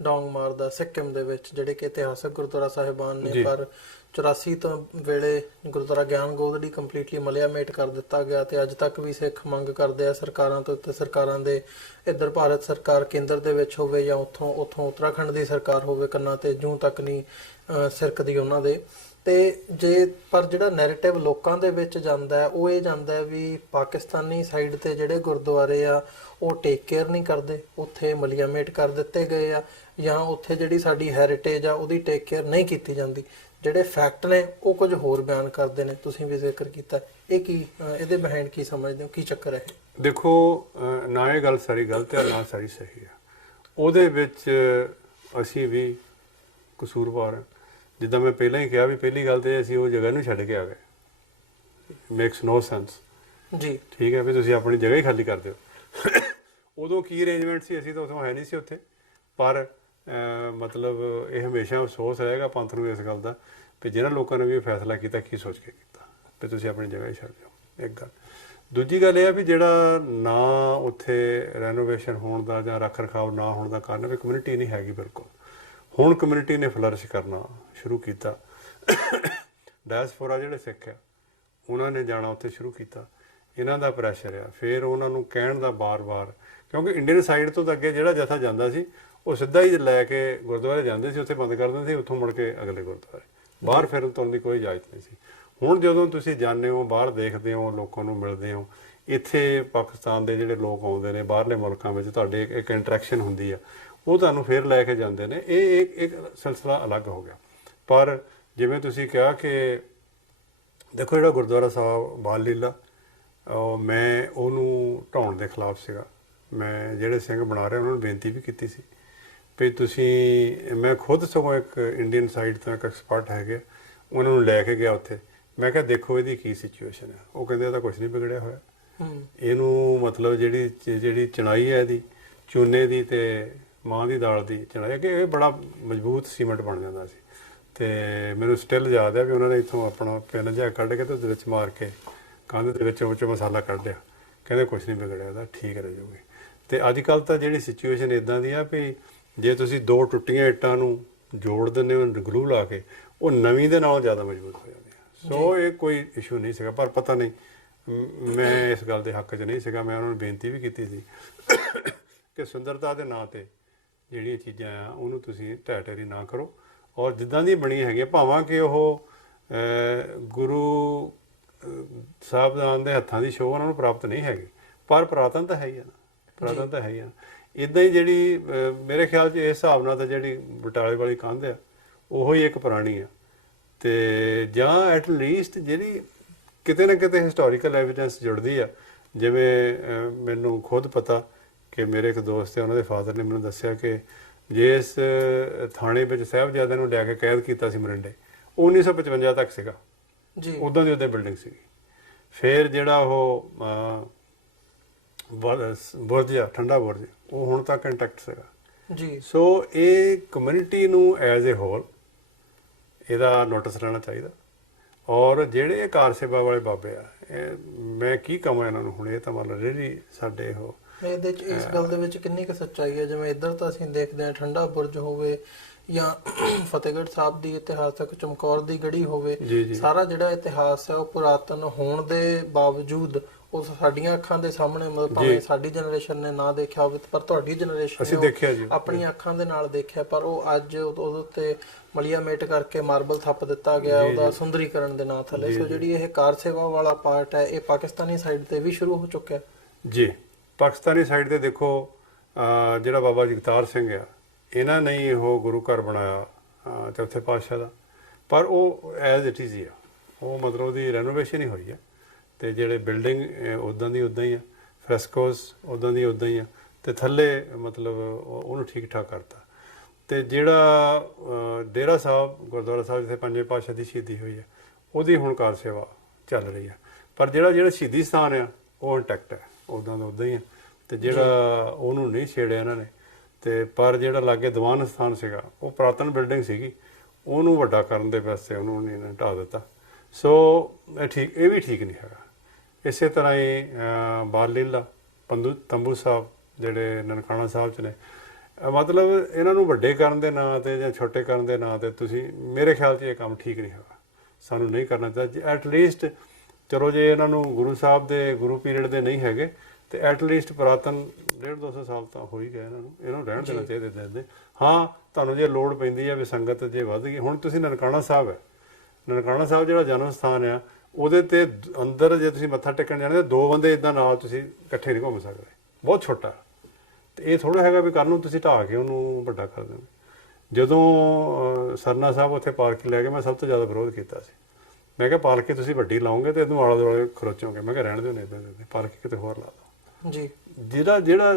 ਡੋਂਗਮਾਰ ਦਾ ਸਿੱਕਿਮ ਦੇ ਵਿੱਚ, ਜਿਹੜੇ ਕਿ ਇਤਿਹਾਸਕ ਗੁਰਦੁਆਰਾ ਸਾਹਿਬਾਨ ਨੇ, ਪਰ 84 ਤੋਂ ਵੇਲੇ ਗੁਰਦੁਆਰਾ ਗਿਆਨ ਗੋਦੜੀ ਕੰਪਲੀਟਲੀ ਮਲਿਆਮੇਟ ਕਰ ਦਿੱਤਾ ਗਿਆ ਤੇ ਅੱਜ ਤੱਕ ਵੀ ਸਿੱਖ ਮੰਗ ਕਰਦੇ ਆ ਸਰਕਾਰਾਂ ਤੋਂ, ਤੇ ਸਰਕਾਰਾਂ ਦੇ ਇੱਧਰ ਭਾਰਤ ਸਰਕਾਰ ਕੇਂਦਰ ਦੇ ਵਿੱਚ ਹੋਵੇ ਜਾਂ ਉੱਥੋਂ ਉੱਤਰਾਖੰਡ ਦੀ ਸਰਕਾਰ ਹੋਵੇ, ਕੰਨਾਂ ਤੇ ਜੂੰ ਤੱਕ ਨਹੀਂ ਸਿਰਕਦੀ ਉਹਨਾਂ ਦੇ। ਤੇ ਪਰ ਜਿਹੜਾ ਨੈਰੇਟਿਵ ਲੋਕਾਂ ਦੇ ਵਿੱਚ ਜਾਂਦਾ ਹੈ, ਉਹ ਇਹ ਜਾਂਦਾ ਹੈ ਵੀ ਪਾਕਿਸਤਾਨੀ ਸਾਈਡ ਤੇ ਜਿਹੜੇ ਗੁਰਦੁਆਰੇ ਆ ਉਹ ਟੇਕ ਕੇਅਰ ਨਹੀਂ ਕਰਦੇ, ਉੱਥੇ ਮਲੀਆਮੇਟ ਕਰ ਦਿੱਤੇ ਗਏ ਆ, ਜਾਂ ਉੱਥੇ ਜਿਹੜੀ ਸਾਡੀ ਹੈਰੀਟੇਜ ਆ ਉਹਦੀ ਟੇਕ ਕੇਅਰ ਨਹੀਂ ਕੀਤੀ ਜਾਂਦੀ। ਜਿਹੜੇ ਫੈਕਟ ਨੇ ਉਹ ਕੁਝ ਹੋਰ ਬਿਆਨ ਕਰਦੇ ਨੇ, ਤੁਸੀਂ ਵੀ ਜ਼ਿਕਰ ਕੀਤਾ। ਇਹ ਕੀ, ਇਹਦੇ ਬਿਹਾਈਂਡ ਕੀ ਸਮਝਦੇ ਹੋ, ਕੀ ਚੱਕਰ ਹੈ? ਦੇਖੋ, ਨਾ ਇਹ ਗੱਲ ਸਾਰੀ ਗਲਤ ਹੈ ਨਾ ਸਾਰੀ ਸਹੀ ਹੈ, ਉਹਦੇ ਵਿੱਚ ਅਸੀਂ ਵੀ ਕਸੂਰਵਾਰ ਹਾਂ। ਜਿੱਦਾਂ ਮੈਂ ਪਹਿਲਾਂ ਹੀ ਕਿਹਾ ਵੀ ਪਹਿਲੀ ਗੱਲ ਤੇ ਅਸੀਂ ਉਹ ਜਗ੍ਹਾ ਨੂੰ ਛੱਡ ਕੇ ਆ ਗਏ, ਮੇਕਸ ਨੋ ਸੈਂਸ ਜੀ। ਠੀਕ ਹੈ ਵੀ ਤੁਸੀਂ ਆਪਣੀ ਜਗ੍ਹਾ ਹੀ ਖਾਲੀ ਕਰ ਦਿਓ। ਉਦੋਂ ਕੀ ਅਰੇਂਜਮੈਂਟ ਸੀ, ਅਸੀਂ ਤਾਂ ਉਦੋਂ ਹੈ ਨਹੀਂ ਸੀ ਉੱਥੇ, ਪਰ ਮਤਲਬ ਇਹ ਹਮੇਸ਼ਾ ਅਫਸੋਸ ਰਹੇਗਾ ਪੰਥ ਨੂੰ ਇਸ ਗੱਲ ਦਾ ਵੀ ਜਿਹਨਾਂ ਲੋਕਾਂ ਨੇ ਵੀ ਇਹ ਫੈਸਲਾ ਕੀਤਾ ਕੀ ਸੋਚ ਕੇ ਕੀਤਾ ਵੀ ਤੁਸੀਂ ਆਪਣੀ ਜਗ੍ਹਾ ਹੀ ਛੱਡ ਜਾਓ। ਇੱਕ ਗੱਲ। ਦੂਜੀ ਗੱਲ ਇਹ ਆ ਵੀ ਜਿਹੜਾ ਨਾ ਉੱਥੇ ਰੈਨੋਵੇਸ਼ਨ ਹੋਣ ਦਾ ਜਾਂ ਰੱਖ ਰਖਾਵ ਨਾ ਹੋਣ ਦਾ ਕਾਰਨ ਵੀ ਕਮਿਊਨਿਟੀ ਨਹੀਂ ਹੈਗੀ ਬਿਲਕੁਲ। ਹੁਣ ਕਮਿਊਨਿਟੀ ਨੇ ਫਲਰਿਸ਼ ਕਰਨਾ ਸ਼ੁਰੂ ਕੀਤਾ, ਡਾਇਸਪੋਰਾ ਜਿਹੜੇ ਸਿੱਖ ਆ ਉਹਨਾਂ ਨੇ ਜਾਣਾ ਉੱਥੇ ਸ਼ੁਰੂ ਕੀਤਾ, ਇਹਨਾਂ ਦਾ ਪ੍ਰੈਸ਼ਰ ਆ, ਫਿਰ ਉਹਨਾਂ ਨੂੰ ਕਹਿਣ ਦਾ ਬਾਰ-ਬਾਰ, ਕਿਉਂਕਿ ਇੰਡੀਅਨ ਸਾਈਡ ਤੋਂ ਤਾਂ ਅੱਗੇ ਜਿਹੜਾ ਜਥਾ ਜਾਂਦਾ ਸੀ ਉਹ ਸਿੱਧਾ ਹੀ ਲੈ ਕੇ ਗੁਰਦੁਆਰੇ ਜਾਂਦੇ ਸੀ, ਉੱਥੇ ਬੰਦ ਕਰ ਦਿੰਦੇ ਸੀ, ਉੱਥੋਂ ਮੁੜ ਕੇ ਅਗਲੇ ਗੁਰਦੁਆਰੇ, ਬਾਹਰ ਫਿਰਨ ਤੁਰਨ ਦੀ ਕੋਈ ਇਜਾਜ਼ਤ ਨਹੀਂ ਸੀ। ਹੁਣ ਜਦੋਂ ਤੁਸੀਂ ਜਾਂਦੇ ਹੋ, ਬਾਹਰ ਦੇਖਦੇ ਹੋ, ਲੋਕਾਂ ਨੂੰ ਮਿਲਦੇ ਹੋ, ਇੱਥੇ ਪਾਕਿਸਤਾਨ ਦੇ ਜਿਹੜੇ ਲੋਕ ਆਉਂਦੇ ਨੇ ਬਾਹਰਲੇ ਮੁਲਕਾਂ ਵਿੱਚ, ਤੁਹਾਡੇ ਇੱਕ ਇੰਟਰੈਕਸ਼ਨ ਹੁੰਦੀ ਆ, ਉਹ ਤੁਹਾਨੂੰ ਫਿਰ ਲੈ ਕੇ ਜਾਂਦੇ ਨੇ। ਇਹ ਇੱਕ ਸਿਲਸਿਲਾ ਅਲੱਗ ਹੋ ਗਿਆ। ਪਰ ਜਿਵੇਂ ਤੁਸੀਂ ਕਿਹਾ ਕਿ ਦੇਖੋ ਜਿਹੜਾ ਗੁਰਦੁਆਰਾ ਸਾਹਿਬ ਬਾਲ ਲੀਲਾ, ਮੈਂ ਉਹਨੂੰ ਢਾਉਣ ਦੇ ਖਿਲਾਫ ਸੀਗਾ। ਮੈਂ ਜਿਹੜੇ ਸਿੰਘ ਬਣਾ ਰਹੇ ਉਹਨਾਂ ਨੂੰ ਬੇਨਤੀ ਵੀ ਕੀਤੀ ਸੀ ਵੀ ਤੁਸੀਂ, ਮੈਂ ਖੁਦ ਸਗੋਂ ਇੱਕ ਇੰਡੀਅਨ ਸਾਈਡ ਤੋਂ ਇੱਕ ਐਕਸਪਰਟ ਹੈਗੇ, ਉਹਨਾਂ ਨੂੰ ਲੈ ਕੇ ਗਿਆ ਉੱਥੇ। ਮੈਂ ਕਿਹਾ ਦੇਖੋ ਇਹਦੀ ਕੀ ਸਿਚੁਏਸ਼ਨ ਹੈ। ਉਹ ਕਹਿੰਦੇ ਇਹਦਾ ਕੁਝ ਨਹੀਂ ਵਿਗੜਿਆ ਹੋਇਆ, ਇਹਨੂੰ ਮਤਲਬ ਜਿਹੜੀ ਚਣਾਈ ਹੈ ਇਹਦੀ ਚੂਨੇ ਦੀ ਤੇ ਮਾਂ ਦੀ ਦਾਲ ਦੀ ਚਣਾਈ, ਕਿ ਇਹ ਬੜਾ ਮਜ਼ਬੂਤ ਸੀਮੈਂਟ ਬਣ ਜਾਂਦਾ ਸੀ। ਤੇ ਮੈਨੂੰ ਸਟਿਲ ਯਾਦ ਹੈ ਵੀ ਉਹਨਾਂ ਨੇ ਇੱਥੋਂ ਆਪਣਾ ਪੈਨ ਜਿਹਾ ਕੱਢ ਕੇ ਤੇ ਉਹਦੇ ਵਿੱਚ ਮਾਰ ਕੇ ਕੰਧ ਦੇ ਵਿੱਚ ਮਸਾਲਾ ਕੱਢਿਆ, ਕਹਿੰਦੇ ਕੁਛ ਨਹੀਂ ਵਿਗੜਿਆ, ਇਹਦਾ ਠੀਕ ਰਹਿ ਜਾਊਗੀ। ਤੇ ਅੱਜ ਕੱਲ੍ਹ ਤਾਂ ਜਿਹੜੀ ਸਿਚੁਏਸ਼ਨ ਇੱਦਾਂ ਦੀ ਆ ਵੀ ਜੇ ਤੁਸੀਂ ਦੋ ਟੁੱਟੀਆਂ ਇੱਟਾਂ ਨੂੰ ਜੋੜ ਦਿੰਦੇ ਹੋ ਗਲੂ ਲਾ ਕੇ, ਉਹ ਨਵੀਂ ਦੇ ਨਾਲੋਂ ਜ਼ਿਆਦਾ ਮਜ਼ਬੂਤ ਹੋ ਜਾਂਦੀ ਆ। ਸੋ ਇਹ ਕੋਈ ਇਸ਼ੂ ਨਹੀਂ ਸੀਗਾ, ਪਰ ਪਤਾ ਨਹੀਂ, ਮੈਂ ਇਸ ਗੱਲ ਦੇ ਹੱਕ 'ਚ ਨਹੀਂ ਸੀਗਾ। ਮੈਂ ਉਹਨਾਂ ਨੂੰ ਬੇਨਤੀ ਵੀ ਕੀਤੀ ਸੀ ਕਿ ਸੁੰਦਰਤਾ ਦੇ ਨਾਂ 'ਤੇ ਜਿਹੜੀਆਂ ਚੀਜ਼ਾਂ ਆ ਉਹਨੂੰ ਤੁਸੀਂ ਢਹਿ ਢੇਰੀ ਨਾ ਕਰੋ, ਔਰ ਜਿੱਦਾਂ ਦੀ ਬਣੀ ਹੈਗੀ, ਭਾਵਾਂ ਕਿ ਉਹ ਗੁਰੂ ਸਾਹਿਬਾਨ ਦੇ ਹੱਥਾਂ ਦੀ ਸ਼ੋਅ ਉਹਨਾਂ ਨੂੰ ਪ੍ਰਾਪਤ ਨਹੀਂ ਹੈਗੀ, ਪਰ ਪੁਰਾਤਨ ਤਾਂ ਹੈ ਹੀ ਆ ਨਾ, ਪੁਰਾਤਨ ਤਾਂ ਹੈ ਹੀ ਆ। ਇੱਦਾਂ ਹੀ ਜਿਹੜੀ ਮੇਰੇ ਖਿਆਲ 'ਚ ਇਸ ਹਿਸਾਬ ਨਾਲ ਤਾਂ ਜਿਹੜੀ ਬਟਾਲੇ ਵਾਲੀ ਕੰਧ ਆ ਉਹੋ ਹੀ ਇੱਕ ਪੁਰਾਣੀ ਆ, ਤੇ ਜਾਂ ਐਟ ਲੀਸਟ ਜਿਹੜੀ ਕਿਤੇ ਨਾ ਕਿਤੇ ਹਿਸਟੋਰੀਕਲ ਐਵੀਡੈਂਸ ਜੁੜਦੀ ਆ। ਜਿਵੇਂ ਮੈਨੂੰ ਖੁਦ ਪਤਾ ਕਿ ਮੇਰੇ ਇੱਕ ਦੋਸਤ ਹੈ, ਉਹਨਾਂ ਦੇ ਫਾਦਰ ਨੇ ਮੈਨੂੰ ਦੱਸਿਆ ਕਿ ਜਿਸ ਥਾਣੇ ਵਿੱਚ ਸਾਹਿਬਜ਼ਾਦਿਆਂ ਨੂੰ ਲੈ ਕੇ ਕੈਦ ਕੀਤਾ ਸੀ ਮਰਿੰਡੇ, 1955 ਤੱਕ ਸੀਗਾ ਜੀ, ਉੱਦਾਂ ਦੀ ਉੱਦਾਂ ਬਿਲਡਿੰਗ ਸੀਗੀ। ਫਿਰ ਜਿਹੜਾ ਉਹ ਬੁਰਜ ਆ, ਠੰਡਾ ਬੁਰਜ, ਉਹ ਹੁਣ ਤੱਕ ਇੰਟੈਕਟ ਸੀਗਾ ਜੀ। ਸੋ ਇਹ ਕਮਿਊਨਿਟੀ ਨੂੰ ਐਜ਼ ਏ ਹੋਲ ਇਹਦਾ ਨੋਟਿਸ ਰਹਿਣਾ ਚਾਹੀਦਾ। ਔਰ ਜਿਹੜੇ ਕਾਰ ਸੇਵਾ ਵਾਲੇ ਬਾਬੇ ਆ, ਮੈਂ ਕੀ ਕਹਾਂ ਇਹਨਾਂ ਨੂੰ, ਹੁਣ ਇਹ ਤਾਂ ਮਤਲਬ ਰੀਅਲੀ ਸਾਡੇ ਉਹ ਇਹਦੇ ਚ ਇਸ ਗੱਲ ਦੇ ਵਿੱਚ ਕਿੰਨੀ ਕੁ ਸੱਚਾਈ ਹੈ? ਜਿਵੇਂ ਇੱਧਰ ਤਾਂ ਅਸੀਂ ਦੇਖਦੇ ਹਾਂ ਠੰਡਾ ਬੁਰਜ ਹੋਵੇ ਜਾਂ ਫਤਿਹਗੜ੍ਹ ਸਾਹਿਬ ਦੀ ਇਤਿਹਾਸਕ ਚਮਕੌਰ ਦੀ ਗੜੀ ਹੋਵੇ, ਜੀ ਜੀ ਸਾਰਾ ਜਿਹੜਾ ਇਤਿਹਾਸ ਹੈ ਉਹ ਪੁਰਾਤਨ ਹੋਣ ਦੇ ਬਾਵਜੂਦ ਉਹ ਸਾਡੀਆਂ ਅੱਖਾਂ ਦੇ ਸਾਹਮਣੇ, ਮਤਲਬ ਭਾਵੇਂ ਸਾਡੀ ਜਨਰੇਸ਼ਨ ਨੇ ਨਾ ਦੇਖਿਆ ਹੋਵੇ ਪਰ ਤੁਹਾਡੀ ਜਨਰੇਸ਼ਨ ਅਸੀਂ ਨੇ ਦੇਖਿਆ ਜੀ ਆਪਣੀਆਂ ਅੱਖਾਂ ਦੇ ਨਾਲ ਦੇਖਿਆ, ਪਰ ਉਹ ਅੱਜ ਉਹਦੇ ਉੱਤੇ ਮਲੀਆ ਮੇਟ ਕਰਕੇ ਮਾਰਬਲ ਥੱਪ ਦਿੱਤਾ ਗਿਆ ਉਹਦਾ ਸੁੰਦਰੀਕਰਨ ਦੇ ਨਾਂ ਥੱਲੇ। ਸੋ ਜਿਹੜੀ ਇਹ ਕਾਰ ਸੇਵਾ ਵਾਲਾ ਪਾਰਟ ਹੈ ਇਹ ਪਾਕਿਸਤਾਨੀ ਸਾਈਡ ਤੇ ਵੀ ਸ਼ੁਰੂ ਹੋ ਚੁੱਕਿਆ ਜੀ। ਪਾਕਿਸਤਾਨੀ ਸਾਈਡ ਤੇ ਦੇਖੋ ਜਿਹੜਾ ਬਾਬਾ ਜਗਤਾਰ ਸਿੰਘ ਆ, ਇਹਨਾਂ ਨੇ ਹੀ ਉਹ ਗੁਰੂ ਘਰ ਬਣਾਇਆ ਚੌਥੇ ਪਾਤਸ਼ਾਹ ਦਾ, ਪਰ ਉਹ ਐਜ਼ ਇਟ ਇਜ਼ ਹੀ ਆ, ਉਹ ਮਤਲਬ ਉਹਦੀ ਰੈਨੋਵੇਸ਼ਨ ਹੀ ਹੋਈ ਆ, ਤੇ ਜਿਹੜੇ ਬਿਲਡਿੰਗ ਉੱਦਾਂ ਦੀ ਉੱਦਾਂ ਹੀ ਆ, ਫਰੈਸਕੋਸ ਉੱਦਾਂ ਦੀ ਉੱਦਾਂ ਹੀ ਆ, ਤੇ ਥੱਲੇ ਮਤਲਬ ਉਹਨੂੰ ਠੀਕ ਠਾਕ ਕਰਤਾ। ਤੇ ਜਿਹੜਾ ਡੇਰਾ ਸਾਹਿਬ ਗੁਰਦੁਆਰਾ ਸਾਹਿਬ ਜਿੱਥੇ ਪੰਜਵੇਂ ਪਾਤਸ਼ਾਹ ਦੀ ਸ਼ਹੀਦੀ ਹੋਈ ਹੈ, ਉਹਦੀ ਹੁਣ ਕਾਰ ਸੇਵਾ ਚੱਲ ਰਹੀ ਹੈ, ਪਰ ਜਿਹੜਾ ਸ਼ਹੀਦੀ ਸਥਾਨ ਆ ਉਹ ਇੰਟੈਕਟ ਹੈ, ਉੱਦਾਂ ਦਾ ਉੱਦਾਂ ਹੀ ਆ, ਤੇ ਜਿਹੜਾ ਉਹਨੂੰ ਨਹੀਂ ਛੇੜਿਆ ਇਹਨਾਂ ਨੇ। ਤੇ ਪਰ ਜਿਹੜਾ ਲਾਗੇ ਦੀਵਾਨ ਸਥਾਨ ਸੀਗਾ ਉਹ ਪੁਰਾਤਨ ਬਿਲਡਿੰਗ ਸੀਗੀ, ਉਹਨੂੰ ਵੱਡਾ ਕਰਨ ਦੇ ਵਾਸਤੇ ਉਹਨੂੰ ਇਹਨਾਂ ਨੇ ਢਾਹ ਦਿੱਤਾ। ਸੋ ਇਹ ਵੀ ਠੀਕ ਨਹੀਂ ਹੈਗਾ। ਇਸੇ ਤਰ੍ਹਾਂ ਹੀ ਬਾਲ ਲੀਲਾ ਤੰਬੂ ਸਾਹਿਬ ਜਿਹੜੇ ਨਨਕਾਣਾ ਸਾਹਿਬ 'ਚ ਨੇ, ਮਤਲਬ ਇਹਨਾਂ ਨੂੰ ਵੱਡੇ ਕਰਨ ਦੇ ਨਾਂ 'ਤੇ ਜਾਂ ਛੋਟੇ ਕਰਨ ਦੇ ਨਾਂ 'ਤੇ ਤੁਸੀਂ, ਮੇਰੇ ਖਿਆਲ 'ਚ ਇਹ ਕੰਮ ਠੀਕ ਨਹੀਂ ਹੈਗਾ, ਸਾਨੂੰ ਨਹੀਂ ਕਰਨਾ ਚਾਹੀਦਾ। ਐਟ ਲੀਸਟ ਚਲੋ ਜੇ ਇਹਨਾਂ ਨੂੰ ਗੁਰੂ ਸਾਹਿਬ ਦੇ ਗੁਰੂ ਪੀਰੀਅਡ ਦੇ ਨਹੀਂ ਹੈਗੇ ਤੇ ਐਟ ਲੀਸਟ ਪੁਰਾਤਨ 150-200 ਸਾਲ ਤਾਂ ਹੋ ਹੀ ਗਏ, ਇਹਨਾਂ ਨੂੰ ਰਹਿਣ ਦੇਣਾ ਚਾਹੀਦਾ ਦਿੰਦੇ। ਹਾਂ, ਤੁਹਾਨੂੰ ਜੇ ਲੋੜ ਪੈਂਦੀ ਹੈ ਵੀ ਸੰਗਤ ਜੇ ਵੱਧ ਗਈ, ਹੁਣ ਤੁਸੀਂ ਨਨਕਾਣਾ ਸਾਹਿਬ ਹੈ, ਨਨਕਾਣਾ ਸਾਹਿਬ ਜਿਹੜਾ ਜਨਮ ਸਥਾਨ ਆ ਉਹਦੇ ਤੇ ਅੰਦਰ ਜੇ ਤੁਸੀਂ ਮੱਥਾ ਟੇਕਣ ਜਾਣਾ ਤਾਂ 2 ਬੰਦੇ ਇੱਦਾਂ ਨਾਲ ਤੁਸੀਂ ਇਕੱਠੇ ਨਹੀਂ ਘੁੰਮ ਸਕਦੇ, ਬਹੁਤ ਛੋਟਾ। ਤੇ ਇਹ ਥੋੜ੍ਹਾ ਹੈਗਾ ਵੀ ਕੱਲ੍ਹ ਨੂੰ ਤੁਸੀਂ ਢਾਹ ਕੇ ਉਹਨੂੰ ਵੱਡਾ ਕਰ ਦੇਣਾ। ਜਦੋਂ ਸਰਨਾ ਸਾਹਿਬ ਉੱਥੇ ਪਾਲਕੀ ਲੈ ਕੇ ਮੈਂ ਸਭ ਤੋਂ ਜ਼ਿਆਦਾ ਵਿਰੋਧ ਕੀਤਾ ਸੀ। ਮੈਂ ਕਿਹਾ ਪਾਲਕੀ ਤੁਸੀਂ ਵੱਡੀ ਲਾਓਗੇ ਤੇ ਇਹਨੂੰ ਆਲੇ ਦੁਆਲੇ ਖਰੋਚੋਗੇ, ਮੈਂ ਕਿਹਾ ਰਹਿਣ ਦਿਓ, ਨਹੀਂ ਇੱਦਾਂ ਪਾਲਕੀ ਕਿਤੇ ਹੋਰ ਲਾ ਦਿਓ ਜੀ। ਜਿਹੜਾ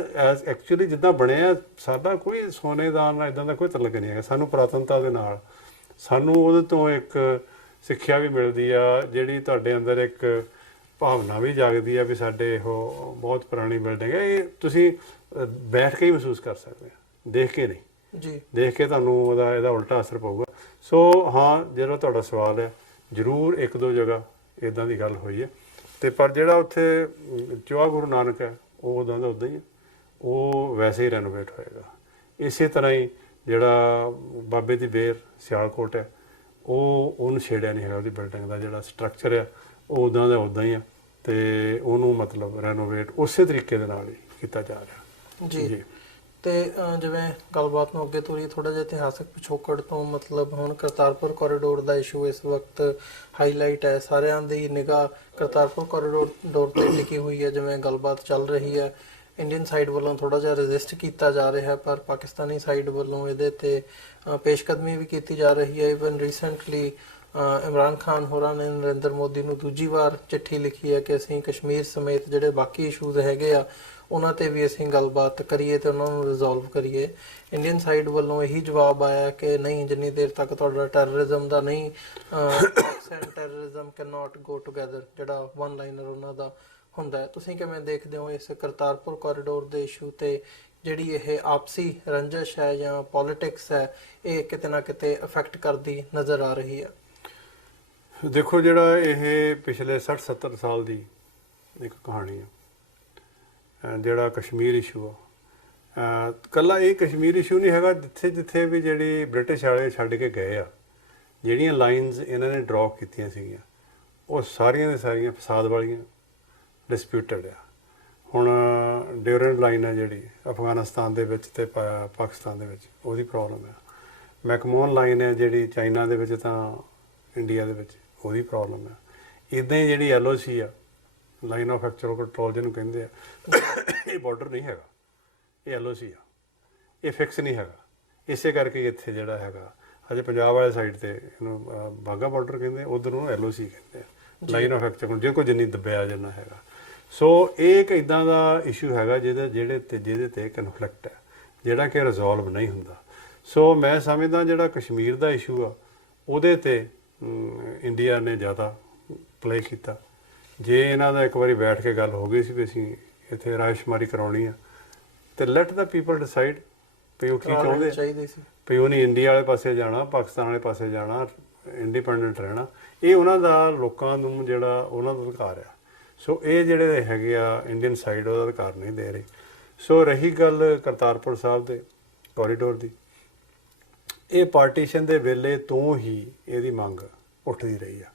ਐਕਚੁਅਲੀ ਜਿੱਦਾਂ ਬਣਿਆ, ਸਾਡਾ ਕੋਈ ਸੋਨੇ ਦਾ ਨਾਲ ਇੱਦਾਂ ਦਾ ਕੋਈ ਤਲਕ ਨਹੀਂ ਹੈਗਾ। ਸਾਨੂੰ ਪੁਰਾਤਨਤਾ ਦੇ ਨਾਲ ਸਾਨੂੰ ਉਹਦੇ ਤੋਂ ਇੱਕ ਸਿੱਖਿਆ ਵੀ ਮਿਲਦੀ ਆ, ਜਿਹੜੀ ਤੁਹਾਡੇ ਅੰਦਰ ਇੱਕ ਭਾਵਨਾ ਵੀ ਜਾਗਦੀ ਆ ਵੀ ਸਾਡੇ ਉਹ ਬਹੁਤ ਪੁਰਾਣੀ ਬਿਲਡਿੰਗ ਹੈ। ਇਹ ਤੁਸੀਂ ਬੈਠ ਕੇ ਹੀ ਮਹਿਸੂਸ ਕਰ ਸਕਦੇ ਆ, ਦੇਖ ਕੇ ਨਹੀਂ ਜੀ। ਦੇਖ ਕੇ ਤੁਹਾਨੂੰ ਇਹਦਾ ਉਲਟਾ ਅਸਰ ਪਊਗਾ। ਸੋ ਹਾਂ, ਜਿਹੜਾ ਤੁਹਾਡਾ ਸਵਾਲ ਹੈ, ਜ਼ਰੂਰ 1-2 ਜਗ੍ਹਾ ਇੱਦਾਂ ਦੀ ਗੱਲ ਹੋਈ ਹੈ, ਤੇ ਪਰ ਜਿਹੜਾ ਉੱਥੇ ਚੌਹਾ ਗੁਰੂ ਨਾਨਕ ਹੈ ਉਹ ਉੱਦਾਂ ਦਾ ਉੱਦਾਂ ਹੀ ਹੈ, ਉਹ ਵੈਸੇ ਹੀ ਰੈਨੋਵੇਟ ਹੋਏਗਾ। ਇਸੇ ਤਰ੍ਹਾਂ ਹੀ ਜਿਹੜਾ ਬਾਬੇ ਦੀ ਬੇਰ ਸਿਆਲਕੋਟ ਹੈ, ਉਹਨੂੰ ਛੇੜਿਆ ਨਹੀਂ ਹੈਗਾ, ਉਹਦੀ ਬਿਲਡਿੰਗ ਦਾ ਜਿਹੜਾ ਸਟਰਕਚਰ ਆ ਉਹ ਉੱਦਾਂ ਦਾ ਉੱਦਾਂ ਹੀ ਆ, ਤੇ ਉਹਨੂੰ ਮਤਲਬ ਰੈਨੋਵੇਟ ਉਸੇ ਤਰੀਕੇ ਦੇ ਨਾਲ ਹੀ ਕੀਤਾ ਜਾ ਰਿਹਾ ਜੀ। ਤੇ ਜਿਵੇਂ ਗੱਲਬਾਤ ਨੂੰ ਅੱਗੇ ਤੋਰੀ, ਥੋੜਾ ਜਿਹਾ ਇਤਿਹਾਸਕ ਪਿਛੋਕੜ ਤੋਂ, ਮਤਲਬ ਹੁਣ ਕਰਤਾਰਪੁਰ ਕੋਰੀਡੋਰ ਦਾ ਇਸ਼ੂ ਇਸ ਵਕਤ ਹਾਈਲਾਈਟ ਹੈ, ਸਾਰਿਆਂ ਦੀ ਨਿਗਾਹ ਕਰਤਾਰਪੁਰ ਕੋਰੀਡੋਰ ਤੇ ਟਿਕੀ ਹੋਈ ਹੈ। ਜਿਵੇਂ ਗੱਲਬਾਤ ਚੱਲ ਰਹੀ ਹੈ, ਇੰਡੀਅਨ ਸਾਈਡ ਵੱਲੋਂ ਥੋੜਾ ਜਿਹਾ ਰੈਜ਼ਿਸਟ ਕੀਤਾ ਜਾ ਰਿਹਾ, ਪਰ ਪਾਕਿਸਤਾਨੀ ਸਾਈਡ ਵੱਲੋਂ ਇਹਦੇ ਤੇ ਪੇਸ਼ਕਦਮੀ ਵੀ ਕੀਤੀ ਜਾ ਰਹੀ ਹੈ। ਇਵਨ ਰੀਸੈਂਟਲੀ ਇਮਰਾਨ ਖਾਨ ਹੋਰਾਂ ਨੇ ਨਰਿੰਦਰ ਮੋਦੀ ਨੂੰ ਦੂਜੀ ਵਾਰ ਚਿੱਠੀ ਲਿਖੀ ਹੈ ਕਿ ਅਸੀਂ ਕਸ਼ਮੀਰ ਸਮੇਤ ਜਿਹੜੇ ਬਾਕੀ ਇਸ਼ੂਜ਼ ਹੈਗੇ ਆ ਉਹਨਾਂ ਤੇ ਵੀ ਅਸੀਂ ਗੱਲਬਾਤ ਕਰੀਏ ਤੇ ਉਹਨਾਂ ਨੂੰ ਰਿਜ਼ੋਲਵ ਕਰੀਏ। ਇੰਡੀਅਨ ਸਾਈਡ ਵੱਲੋਂ ਇਹੀ ਜਵਾਬ ਆਇਆ ਕਿ ਨਹੀਂ, ਜਿੰਨੀ ਦੇਰ ਤੱਕ ਤੁਹਾਡਾ ਟੈਰਰਿਜ਼ਮ ਦਾ ਨਹੀਂ, tax and terrorism can not go together, ਜਿਹੜਾ ਵਨ ਲਾਈਨਰ ਉਹਨਾਂ ਦਾ ਹੁੰਦਾ ਹੈ। ਤੁਸੀਂ ਕਿਵੇਂ ਦੇਖਦੇ ਹੋ ਇਸ ਕਰਤਾਰਪੁਰ ਕੋਰੀਡੋਰ ਦੇ ਇਸ਼ੂ ਤੇ ਜਿਹੜੀ ਇਹ ਆਪਸੀ ਰੰਜਿਸ਼ ਹੈ ਜਾਂ ਪੋਲਿਟਿਕਸ ਹੈ, ਇਹ ਕਿਤੇ ਨਾ ਕਿਤੇ ਅਫੈਕਟ ਕਰਦੀ ਨਜ਼ਰ ਆ ਰਹੀ ਹੈ? ਦੇਖੋ, ਜਿਹੜਾ ਇਹ ਪਿਛਲੇ 60-70 ਸਾਲ ਦੀ ਇੱਕ ਕਹਾਣੀ ਆ, ਜਿਹੜਾ ਕਸ਼ਮੀਰ ਇਸ਼ੂ ਆ, ਕੱਲਾ ਇਹ ਕਸ਼ਮੀਰ ਇਸ਼ੂ ਨਹੀਂ ਹੈਗਾ। ਜਿੱਥੇ ਜਿੱਥੇ ਵੀ ਜਿਹੜੀ ਬ੍ਰਿਟਿਸ਼ ਵਾਲੇ ਛੱਡ ਕੇ ਗਏ ਆ, ਜਿਹੜੀਆਂ ਲਾਈਨਸ ਇਹਨਾਂ ਨੇ ਡਰਾਅ ਕੀਤੀਆਂ ਸੀਗੀਆਂ, ਉਹ ਸਾਰੀਆਂ ਦੇ ਸਾਰੀਆਂ ਫਸਾਦ ਵਾਲੀਆਂ, ਡਿਸਪਿਊਟਡ ਆ। ਹੁਣ ਡਿਊਰੈਂਟ ਲਾਈਨ ਹੈ ਜਿਹੜੀ ਅਫਗਾਨਿਸਤਾਨ ਦੇ ਵਿੱਚ ਤੇ ਪਾਕਿਸਤਾਨ ਦੇ ਵਿੱਚ, ਉਹਦੀ ਪ੍ਰੋਬਲਮ ਹੈ। ਮੈਕਮੋਹਨ ਲਾਈਨ ਹੈ ਜਿਹੜੀ ਚਾਈਨਾ ਦੇ ਵਿੱਚ ਤਾਂ ਇੰਡੀਆ ਦੇ ਵਿੱਚ, ਉਹਦੀ ਪ੍ਰੋਬਲਮ ਹੈ। ਇੱਦਾਂ ਹੀ ਜਿਹੜੀ LOC ਆ, ਲਾਈਨ ਆਫ ਐਕਚੁਅਲ ਕੰਟਰੋਲ ਜਿਹਨੂੰ ਕਹਿੰਦੇ ਆ, ਇਹ ਬਾਰਡਰ ਨਹੀਂ ਹੈਗਾ, ਇਹ LOC ਆ, ਇਹ ਫਿਕਸ ਨਹੀਂ ਹੈਗਾ। ਇਸੇ ਕਰਕੇ ਇੱਥੇ ਜਿਹੜਾ ਹੈਗਾ ਹਜੇ ਪੰਜਾਬ ਵਾਲੇ ਸਾਈਡ ਤੇ ਇਹਨੂੰ ਬਾਘਾ ਬਾਰਡਰ ਕਹਿੰਦੇ, ਉੱਧਰ ਨੂੰ LOC ਕਹਿੰਦੇ ਆ, ਲਾਈਨ ਆਫ ਐਕਚੁਅਲ, ਜਿਹਦੇ ਕੋਲ ਜਿੰਨੀ ਦੱਬਿਆ ਜਿੰਨਾ ਹੈਗਾ। ਸੋ ਇਹ ਇੱਕ ਇੱਦਾਂ ਦਾ ਇਸ਼ੂ ਹੈਗਾ ਜਿਹਦੇ ਤੇ ਕਨਫਲਿਕਟ ਹੈ, ਜਿਹੜਾ ਕਿ ਰਿਜ਼ੋਲਵ ਨਹੀਂ ਹੁੰਦਾ। ਸੋ ਮੈਂ ਸਮਝਦਾ ਜਿਹੜਾ ਕਸ਼ਮੀਰ ਦਾ ਇਸ਼ੂ ਆ, ਉਹਦੇ ਤੇ ਇੰਡੀਆ ਨੇ ਜ਼ਿਆਦਾ ਪਲੇ ਕੀਤਾ। ਜੇ ਇਹਨਾਂ ਦਾ ਇੱਕ ਵਾਰੀ ਬੈਠ ਕੇ ਗੱਲ ਹੋ ਗਈ ਸੀ ਵੀ ਅਸੀਂ ਇੱਥੇ ਰਾਇਸ਼ੁਮਾਰੀ ਕਰਾਉਣੀ ਆ, ਤੇ ਲੈਟ ਦਾ ਪੀਪਲ ਡਿਸਾਈਡ ਵੀ ਉਹ ਕੀ ਚਾਹੁੰਦੇ ਆ, ਵੀ ਉਹ ਨਹੀਂ ਇੰਡੀਆ ਵਾਲੇ ਪਾਸੇ ਜਾਣਾ, ਪਾਕਿਸਤਾਨ ਵਾਲੇ ਪਾਸੇ ਜਾਣਾ, ਇੰਡੀਪੈਂਡੈਂਟ ਰਹਿਣਾ। ਇਹ ਉਹਨਾਂ ਦਾ, ਲੋਕਾਂ ਨੂੰ ਜਿਹੜਾ ਉਹਨਾਂ ਦਾ ਅਧਿਕਾਰ ਆ। ਸੋ ਇਹ ਜਿਹੜੇ ਹੈਗੇ ਆ ਇੰਡੀਅਨ ਸਾਈਡ, ਉਹਦਾ ਅਧਿਕਾਰ ਨਹੀਂ ਦੇ ਰਹੀ। ਸੋ ਰਹੀ ਗੱਲ ਕਰਤਾਰਪੁਰ ਸਾਹਿਬ ਦੇ ਕੋਰੀਡੋਰ ਦੀ, ਇਹ ਪਾਰਟੀਸ਼ਨ ਦੇ ਵੇਲੇ ਤੋਂ ਹੀ ਇਹਦੀ ਮੰਗ ਉੱਠਦੀ ਰਹੀ ਆ।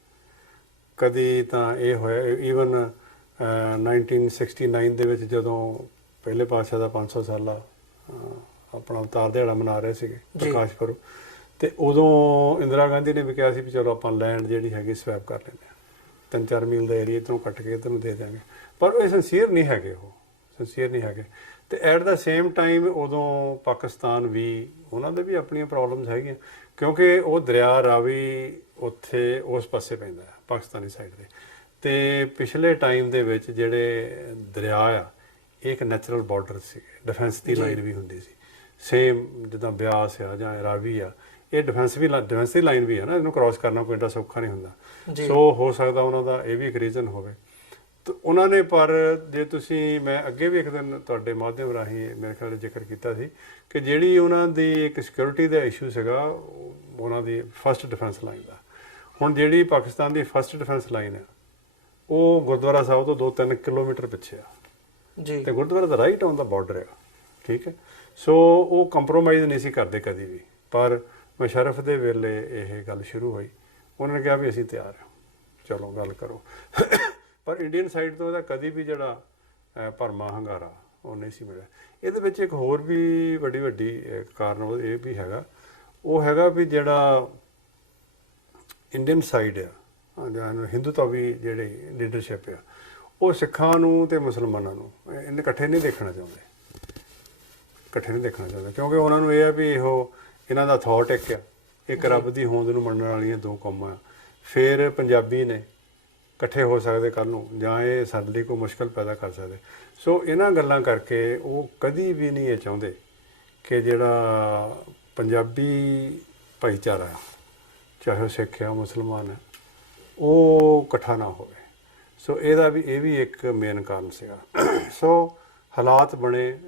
ਕਦੀ ਤਾਂ ਇਹ ਹੋਇਆ ਈਵਨ 1969 ਦੇ ਵਿੱਚ ਜਦੋਂ ਪਹਿਲੇ ਪਾਤਸ਼ਾਹ ਦਾ 500 ਸਾਲਾ ਆਪਣਾ ਅਵਤਾਰ ਦਿਹਾੜਾ ਮਨਾ ਰਹੇ ਸੀਗੇ ਪ੍ਰਕਾਸ਼ ਪੁਰਬ, ਤੇ ਉਦੋਂ ਇੰਦਰਾ ਗਾਂਧੀ ਨੇ ਵੀ ਕਿਹਾ ਸੀ ਵੀ ਚਲੋ ਆਪਾਂ ਲੈਂਡ ਜਿਹੜੀ ਹੈਗੀ ਸਵੈਪ ਕਰ ਲੈਂਦੇ ਹਾਂ, 3-4 ਮੀਲ ਦਾ ਏਰੀਆ ਇੱਧਰੋਂ ਕੱਟ ਕੇ ਇੱਧਰ ਨੂੰ ਦੇ ਦਾਂਗੇ। ਪਰ ਇਹ ਸਿੰਸੀਅਰ ਨਹੀਂ ਹੈਗੇ, ਉਹ ਸਿੰਸੀਅਰ ਨਹੀਂ ਹੈਗੇ। ਤੇ ਐਟ ਦਾ ਸੇਮ ਟਾਈਮ ਉਦੋਂ ਪਾਕਿਸਤਾਨ ਵੀ, ਉਹਨਾਂ ਦੇ ਵੀ ਆਪਣੀਆਂ ਪ੍ਰੋਬਲਮਸ ਹੈਗੀਆਂ, ਕਿਉਂਕਿ ਉਹ ਦਰਿਆ ਰਾਵੀ ਉੱਥੇ ਉਸ ਪਾਸੇ ਪੈਂਦਾ ਹੈ ਪਾਕਿਸਤਾਨੀ ਸਾਈਡ ਤੇ। ਤੇ ਪਿਛਲੇ ਟਾਈਮ ਦੇ ਵਿੱਚ ਜਿਹੜੇ ਦਰਿਆ ਆ, ਇਹ ਇੱਕ ਨੈਚੁਰਲ ਬਾਰਡਰ ਸੀ, ਡਿਫੈਂਸ ਦੀ ਲਾਈਨ ਵੀ ਹੁੰਦੀ ਸੀ, ਸੇਮ ਜਿੱਦਾਂ ਬਿਆਸ ਆ ਜਾਂ ਰਾਵੀ ਆ, ਇਹ ਡਿਫੈਂਸ ਦੀ ਲਾਈਨ ਵੀ ਹੈ ਨਾ, ਇਹਨੂੰ ਕ੍ਰਾਸ ਕਰਨਾ ਕੋਈ ਏਡਾ ਸੌਖਾ ਨਹੀਂ ਹੁੰਦਾ। ਸੋ ਹੋ ਸਕਦਾ ਉਹਨਾਂ ਦਾ ਇਹ ਵੀ ਇੱਕ ਰੀਜ਼ਨ ਹੋਵੇ। ਤਾਂ ਉਹਨਾਂ ਨੇ, ਪਰ ਜੇ ਤੁਸੀਂ, ਮੈਂ ਅੱਗੇ ਵੀ ਇੱਕ ਦਿਨ ਤੁਹਾਡੇ ਮਾਧਿਅਮ ਰਾਹੀਂ ਮੇਰੇ ਖਿਆਲ ਜ਼ਿਕਰ ਕੀਤਾ ਸੀ ਕਿ ਜਿਹੜੀ ਉਹਨਾਂ ਦੀ ਇੱਕ ਸਿਕਿਉਰਿਟੀ ਦਾ ਇਸ਼ੂ ਸੀਗਾ ਉਹਨਾਂ ਦੀ ਫਸਟ ਡਿਫੈਂਸ ਲਾਈਨ ਦਾ। ਹੁਣ ਜਿਹੜੀ ਪਾਕਿਸਤਾਨ ਦੀ ਫਸਟ ਡਿਫੈਂਸ ਲਾਈਨ ਹੈ ਉਹ ਗੁਰਦੁਆਰਾ ਸਾਹਿਬ ਤੋਂ 2-3 ਕਿਲੋਮੀਟਰ ਪਿੱਛੇ ਆ ਜੀ, ਤੇ ਗੁਰਦੁਆਰਾ ਦਾ ਰਾਈਟ ਔਨ ਦਾ ਬਾਰਡਰ ਆ, ਠੀਕ ਹੈ। ਸੋ ਉਹ ਕੰਪਰੋਮਾਈਜ਼ ਨਹੀਂ ਸੀ ਕਰਦੇ ਕਦੀ ਵੀ। ਪਰ ਮੁਸ਼ਰਫ ਦੇ ਵੇਲੇ ਇਹ ਗੱਲ ਸ਼ੁਰੂ ਹੋਈ, ਉਹਨਾਂ ਨੇ ਕਿਹਾ ਵੀ ਅਸੀਂ ਤਿਆਰ ਹਾਂ, ਚਲੋ ਗੱਲ ਕਰੋ। ਪਰ ਇੰਡੀਅਨ ਸਾਈਡ ਤੋਂ ਇਹਦਾ ਕਦੀ ਵੀ ਜਿਹੜਾ ਭਰਮਾ ਹੰਗਾਰਾ ਉਹ ਨਹੀਂ ਸੀ ਮਿਲਿਆ। ਇਹਦੇ ਵਿੱਚ ਇੱਕ ਹੋਰ ਵੀ ਵੱਡੀ ਕਾਰਨ ਇਹ ਵੀ ਹੈਗਾ, ਉਹ ਹੈਗਾ ਵੀ ਜਿਹੜਾ ਇੰਡੀਅਨ ਸਾਈਡ ਆ, ਹਿੰਦੂਤਵੀ ਜਿਹੜੀ ਲੀਡਰਸ਼ਿਪ ਆ, ਉਹ ਸਿੱਖਾਂ ਨੂੰ ਤੇ ਮੁਸਲਮਾਨਾਂ ਨੂੰ ਇਹਨੇ ਇਕੱਠੇ ਨਹੀਂ ਦੇਖਣਾ ਚਾਹੁੰਦੇ, ਕਿਉਂਕਿ ਉਹਨਾਂ ਨੂੰ ਇਹ ਆ ਵੀ ਇਹਨਾਂ ਦਾ ਥਾਟ ਇੱਕ ਰੱਬ ਦੀ ਹੋਂਦ ਨੂੰ ਮੰਨਣ ਵਾਲੀਆਂ ਦੋ ਕੌਮਾਂ ਆ। ਫਿਰ ਪੰਜਾਬੀ ਨੇ ਇਕੱਠੇ ਹੋ ਸਕਦੇ ਕੱਲ੍ਹ ਨੂੰ, ਜਾਂ ਇਹ ਸਾਡੇ ਲਈ ਕੋਈ ਮੁਸ਼ਕਲ ਪੈਦਾ ਕਰ ਸਕਦੇ। ਸੋ ਇਹਨਾਂ ਗੱਲਾਂ ਕਰਕੇ ਉਹ ਕਦੀ ਵੀ ਨਹੀਂ ਇਹ ਚਾਹੁੰਦੇ ਕਿ ਜਿਹੜਾ ਪੰਜਾਬੀ ਭਾਈਚਾਰਾ, ਚਾਹੇ ਉਹ ਸਿੱਖ ਆ ਮੁਸਲਮਾਨ ਹੈ, ਉਹ ਇਕੱਠਾ ਨਾ ਹੋਵੇ। ਸੋ ਇਹ ਵੀ ਇੱਕ ਮੇਨ ਕਾਰਨ ਸੀਗਾ। ਸੋ ਹਾਲਾਤ ਬਣੇ,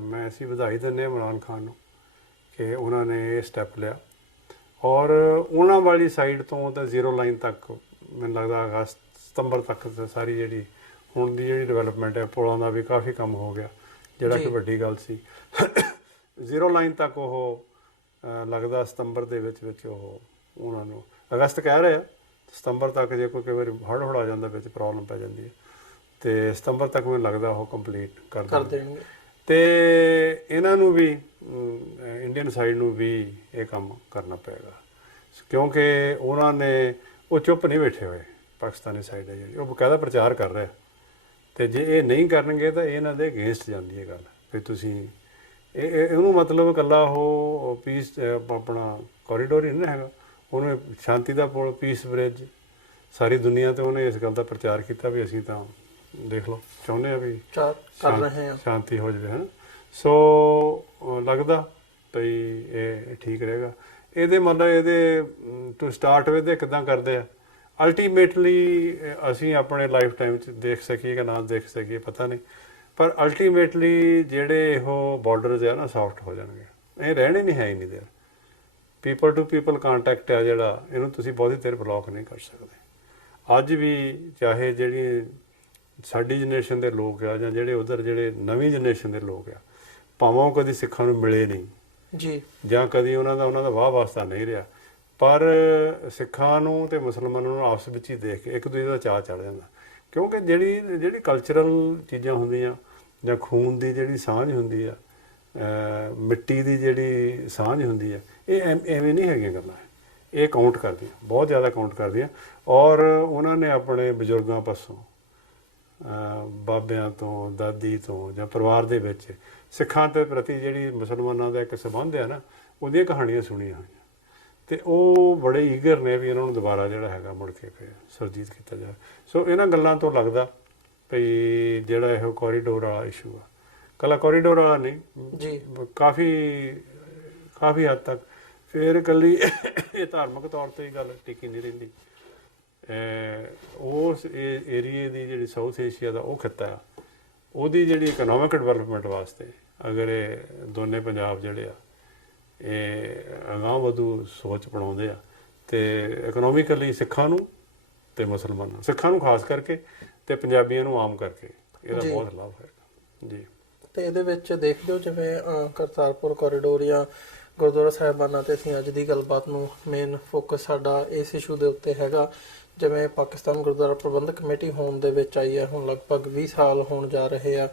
ਮੈਂ ਅਸੀਂ ਵਧਾਈ ਦਿੰਦੇ ਹਾਂ ਇਮਰਾਨ ਖਾਨ ਨੂੰ ਕਿ ਉਹਨਾਂ ਨੇ ਇਹ ਸਟੈਪ ਲਿਆ। ਔਰ ਉਹਨਾਂ ਵਾਲੀ ਸਾਈਡ ਤੋਂ ਤਾਂ ਜ਼ੀਰੋ ਲਾਈਨ ਤੱਕ ਮੈਨੂੰ ਲੱਗਦਾ ਅਗਸਤ ਸਤੰਬਰ ਤੱਕ ਸਾਰੀ ਜਿਹੜੀ ਹੁਣ ਦੀ ਜਿਹੜੀ ਡਿਵੈਲਪਮੈਂਟ ਹੈ, ਪੁਲਾਂ ਦਾ ਵੀ ਕਾਫੀ ਕੰਮ ਹੋ ਗਿਆ, ਜਿਹੜਾ ਕਿ ਵੱਡੀ ਗੱਲ ਸੀ। ਜ਼ੀਰੋ ਲਾਈਨ ਤੱਕ ਉਹ ਲੱਗਦਾ ਸਤੰਬਰ ਦੇ ਵਿੱਚ ਉਹ ਉਹਨਾਂ ਨੂੰ, ਅਗਸਤ ਕਹਿ ਰਹੇ ਆ, ਸਤੰਬਰ ਤੱਕ ਜੇ ਕੋਈ ਕਈ ਵਾਰੀ ਹੜ੍ਹ ਆ ਜਾਂਦਾ ਵਿੱਚ ਪ੍ਰੋਬਲਮ ਪੈ ਜਾਂਦੀ ਹੈ, ਤੇ ਸਤੰਬਰ ਤੱਕ ਮੈਨੂੰ ਲੱਗਦਾ ਉਹ ਕੰਪਲੀਟ ਕਰ ਦੇਣਗੇ। ਤੇ ਇਹਨਾਂ ਨੂੰ ਵੀ, ਇੰਡੀਅਨ ਸਾਈਡ ਨੂੰ ਵੀ ਇਹ ਕੰਮ ਕਰਨਾ ਪਏਗਾ, ਕਿਉਂਕਿ ਉਹਨਾਂ ਨੇ, ਉਹ ਚੁੱਪ ਨਹੀਂ ਬੈਠੇ ਹੋਏ। ਪਾਕਿਸਤਾਨੀ ਸਾਈਡ ਹੈ ਜਿਹੜੀ, ਉਹ ਬਕਾਇਦਾ ਪ੍ਰਚਾਰ ਕਰ ਰਿਹਾ, ਤੇ ਜੇ ਇਹ ਨਹੀਂ ਕਰਨਗੇ ਤਾਂ ਇਹਨਾਂ ਦੇ ਅਗੇਂਸਟ ਜਾਂਦੀ ਹੈ ਗੱਲ। ਫਿਰ ਤੁਸੀਂ ਇਹਨੂੰ ਮਤਲਬ ਇਕੱਲਾ ਉਹ ਪੀਸ ਆਪਣਾ ਕੋਰੀਡੋਰ ਹੀ ਨਹੀਂ ਹੈਗਾ, ਉਹਨੂੰ ਸ਼ਾਂਤੀ ਦਾ ਪੁਲ, ਪੀਸ ਬ੍ਰਿਜ, ਸਾਰੀ ਦੁਨੀਆ ਤੇ ਉਹਨੇ ਇਸ ਗੱਲ ਦਾ ਪ੍ਰਚਾਰ ਕੀਤਾ ਵੀ ਅਸੀਂ ਤਾਂ ਦੇਖ ਲਓ ਚਾਹੁੰਦੇ ਹਾਂ ਵੀ ਕਰ ਰਹੇ ਹਾਂ, ਸ਼ਾਂਤੀ ਹੋ ਜਾਵੇ, ਹੈ ਨਾ। ਸੋ ਲੱਗਦਾ ਭਈ ਇਹ ਠੀਕ ਰਹੇਗਾ। ਇਹਦੇ ਮਤਲਬ ਇਹਦੇ ਟੂ ਸਟਾਰਟ ਵਿਦ ਇਹ ਕਿੱਦਾਂ ਕਰਦੇ ਆ, ਅਲਟੀਮੇਟਲੀ ਅਸੀਂ ਆਪਣੇ ਲਾਈਫ ਟਾਈਮ 'ਚ ਦੇਖ ਸਕੀਏ ਕਿ ਨਾ ਦੇਖ ਸਕੀਏ ਪਤਾ ਨਹੀਂ, ਪਰ ਅਲਟੀਮੇਟਲੀ ਜਿਹੜੇ ਉਹ ਬਾਰਡਰਸ ਆ ਨਾ ਸੌਫਟ ਹੋ ਜਾਣਗੇ। ਇਹ ਰਹਿਣੇ ਨਹੀਂ ਹੈ ਇੰਨੀ ਦੇਰ। ਪੀਪਲ ਟੂ ਪੀਪਲ ਕਾਂਟੈਕਟ ਆ ਜਿਹੜਾ, ਇਹਨੂੰ ਤੁਸੀਂ ਬਹੁਤੀ ਦੇਰ ਬਲੌਕ ਨਹੀਂ ਕਰ ਸਕਦੇ। ਅੱਜ ਵੀ ਚਾਹੇ ਜਿਹੜੀ ਸਾਡੀ ਜਨਰੇਸ਼ਨ ਦੇ ਲੋਕ ਆ ਜਾਂ ਜਿਹੜੇ ਉਧਰ ਜਿਹੜੇ ਨਵੀਂ ਜਨਰੇਸ਼ਨ ਦੇ ਲੋਕ ਆ, ਭਾਵੇਂ ਉਹ ਕਦੀ ਸਿੱਖਾਂ ਨੂੰ ਮਿਲੇ ਨਹੀਂ ਜੀ, ਜਾਂ ਕਦੀ ਉਹਨਾਂ ਦਾ ਵਾਹ ਵਾਸਤਾ ਨਹੀਂ ਰਿਹਾ, ਪਰ ਸਿੱਖਾਂ ਨੂੰ ਤੇ ਮੁਸਲਮਾਨਾਂ ਨੂੰ ਆਪਸ ਵਿੱਚ ਹੀ ਦੇਖ ਕੇ ਇੱਕ ਦੂਜੇ ਦਾ ਚਾਅ ਚੜ੍ਹ ਜਾਂਦਾ। ਕਿਉਂਕਿ ਜਿਹੜੀ ਕਲਚਰਲ ਚੀਜ਼ਾਂ ਹੁੰਦੀਆਂ, ਜਾਂ ਖੂਨ ਦੀ ਜਿਹੜੀ ਸਾਂਝ ਹੁੰਦੀ ਆ, ਮਿੱਟੀ ਦੀ ਜਿਹੜੀ ਸਾਂਝ ਹੁੰਦੀ ਆ, ਇਹ ਐਵੇਂ ਨਹੀਂ ਹੈਗੀਆਂ ਗੱਲਾਂ, ਇਹ ਕਾਊਂਟ ਕਰਦੀਆਂ, ਬਹੁਤ ਜ਼ਿਆਦਾ ਕਾਊਂਟ ਕਰਦੀਆਂ। ਔਰ ਉਹਨਾਂ ਨੇ ਆਪਣੇ ਬਜ਼ੁਰਗਾਂ ਪਾਸੋਂ, ਬਾਬਿਆਂ ਤੋਂ, ਦਾਦੀ ਤੋਂ, ਜਾਂ ਪਰਿਵਾਰ ਦੇ ਵਿੱਚ ਸਿੱਖਾਂ ਦੇ ਪ੍ਰਤੀ ਜਿਹੜੀ ਮੁਸਲਮਾਨਾਂ ਦਾ ਇੱਕ ਸੰਬੰਧ ਹੈ ਨਾ, ਉਹਦੀਆਂ ਕਹਾਣੀਆਂ ਸੁਣੀਆਂ ਹੋਈਆਂ, ਤੇ ਉਹ ਬੜੇ ਈਗਰ ਨੇ ਵੀ ਇਹਨਾਂ ਨੂੰ ਦੁਬਾਰਾ ਜਿਹੜਾ ਹੈਗਾ ਮੁੜ ਕੇ ਫਿਰ ਸੁਰਜੀਤ ਕੀਤਾ ਜਾਵੇ। ਸੋ ਇਹਨਾਂ ਗੱਲਾਂ ਤੋਂ ਲੱਗਦਾ ਵੀ ਜਿਹੜਾ ਇਹ ਕੋਰੀਡੋਰ ਵਾਲਾ ਇਸ਼ੂ ਆ, ਕੱਲਾ ਕੋਰੀਡੋਰ ਵਾਲਾ ਨਹੀਂ ਜੀ, ਕਾਫੀ ਹੱਦ ਤੱਕ ਫਿਰ ਇਕੱਲੀ ਇਹ ਧਾਰਮਿਕ ਤੌਰ 'ਤੇ ਹੀ ਗੱਲ ਟਿਕੀ ਨਹੀਂ ਰਹਿੰਦੀ। ਉਸ ਏਰੀਏ ਦੀ ਜਿਹੜੀ ਸਾਊਥ ਏਸ਼ੀਆ ਦਾ ਉਹ ਖਿੱਤਾ ਆ, ਉਹਦੀ ਜਿਹੜੀ ਇਕਨੋਮਿਕ ਡਿਵੈਲਪਮੈਂਟ ਵਾਸਤੇ ਅਗਰ ਇਹ ਦੋਨੇ ਪੰਜਾਬ ਜਿਹੜੇ ਆ ਇਹ ਅਗਾਂਹ ਵਧੂ ਸੋਚ ਬਣਾਉਂਦੇ ਆ, ਤੇ ਇਕਨੋਮਿਕਲੀ ਸਿੱਖਾਂ ਨੂੰ ਤੇ ਮੁਸਲਮਾਨਾਂ, ਸਿੱਖਾਂ ਨੂੰ ਖਾਸ ਕਰਕੇ ਤੇ ਪੰਜਾਬੀਆਂ ਨੂੰ ਆਮ ਕਰਕੇ ਇਹਦਾ ਬਹੁਤ ਲਾਭ ਹੋਏਗਾ ਜੀ। ਤੇ ਇਹਦੇ ਵਿੱਚ ਦੇਖਦੇ ਹੋ ਜਿਵੇਂ ਕਰਤਾਰਪੁਰ ਕੋਰੀਡੋਰ ਜਾਂ ਗੁਰਦੁਆਰਾ ਸਾਹਿਬਾਨਾਂ ਤੇ ਅਸੀਂ ਅੱਜ ਦੀ ਗੱਲਬਾਤ ਨੂੰ ਮੇਨ ਫੋਕਸ ਸਾਡਾ ਇਸ ਇਸ਼ੂ ਦੇ ਉੱਤੇ ਹੈਗਾ। ਜਿਵੇਂ ਪਾਕਿਸਤਾਨ ਗੁਰਦੁਆਰਾ ਪ੍ਰਬੰਧਕ ਕਮੇਟੀ ਹੋਣ ਦੇ ਵਿੱਚ ਆਈ ਹੈ, ਹੁਣ ਲਗਭਗ 20 ਸਾਲ ਹੋਣ ਜਾ ਰਹੇ ਆ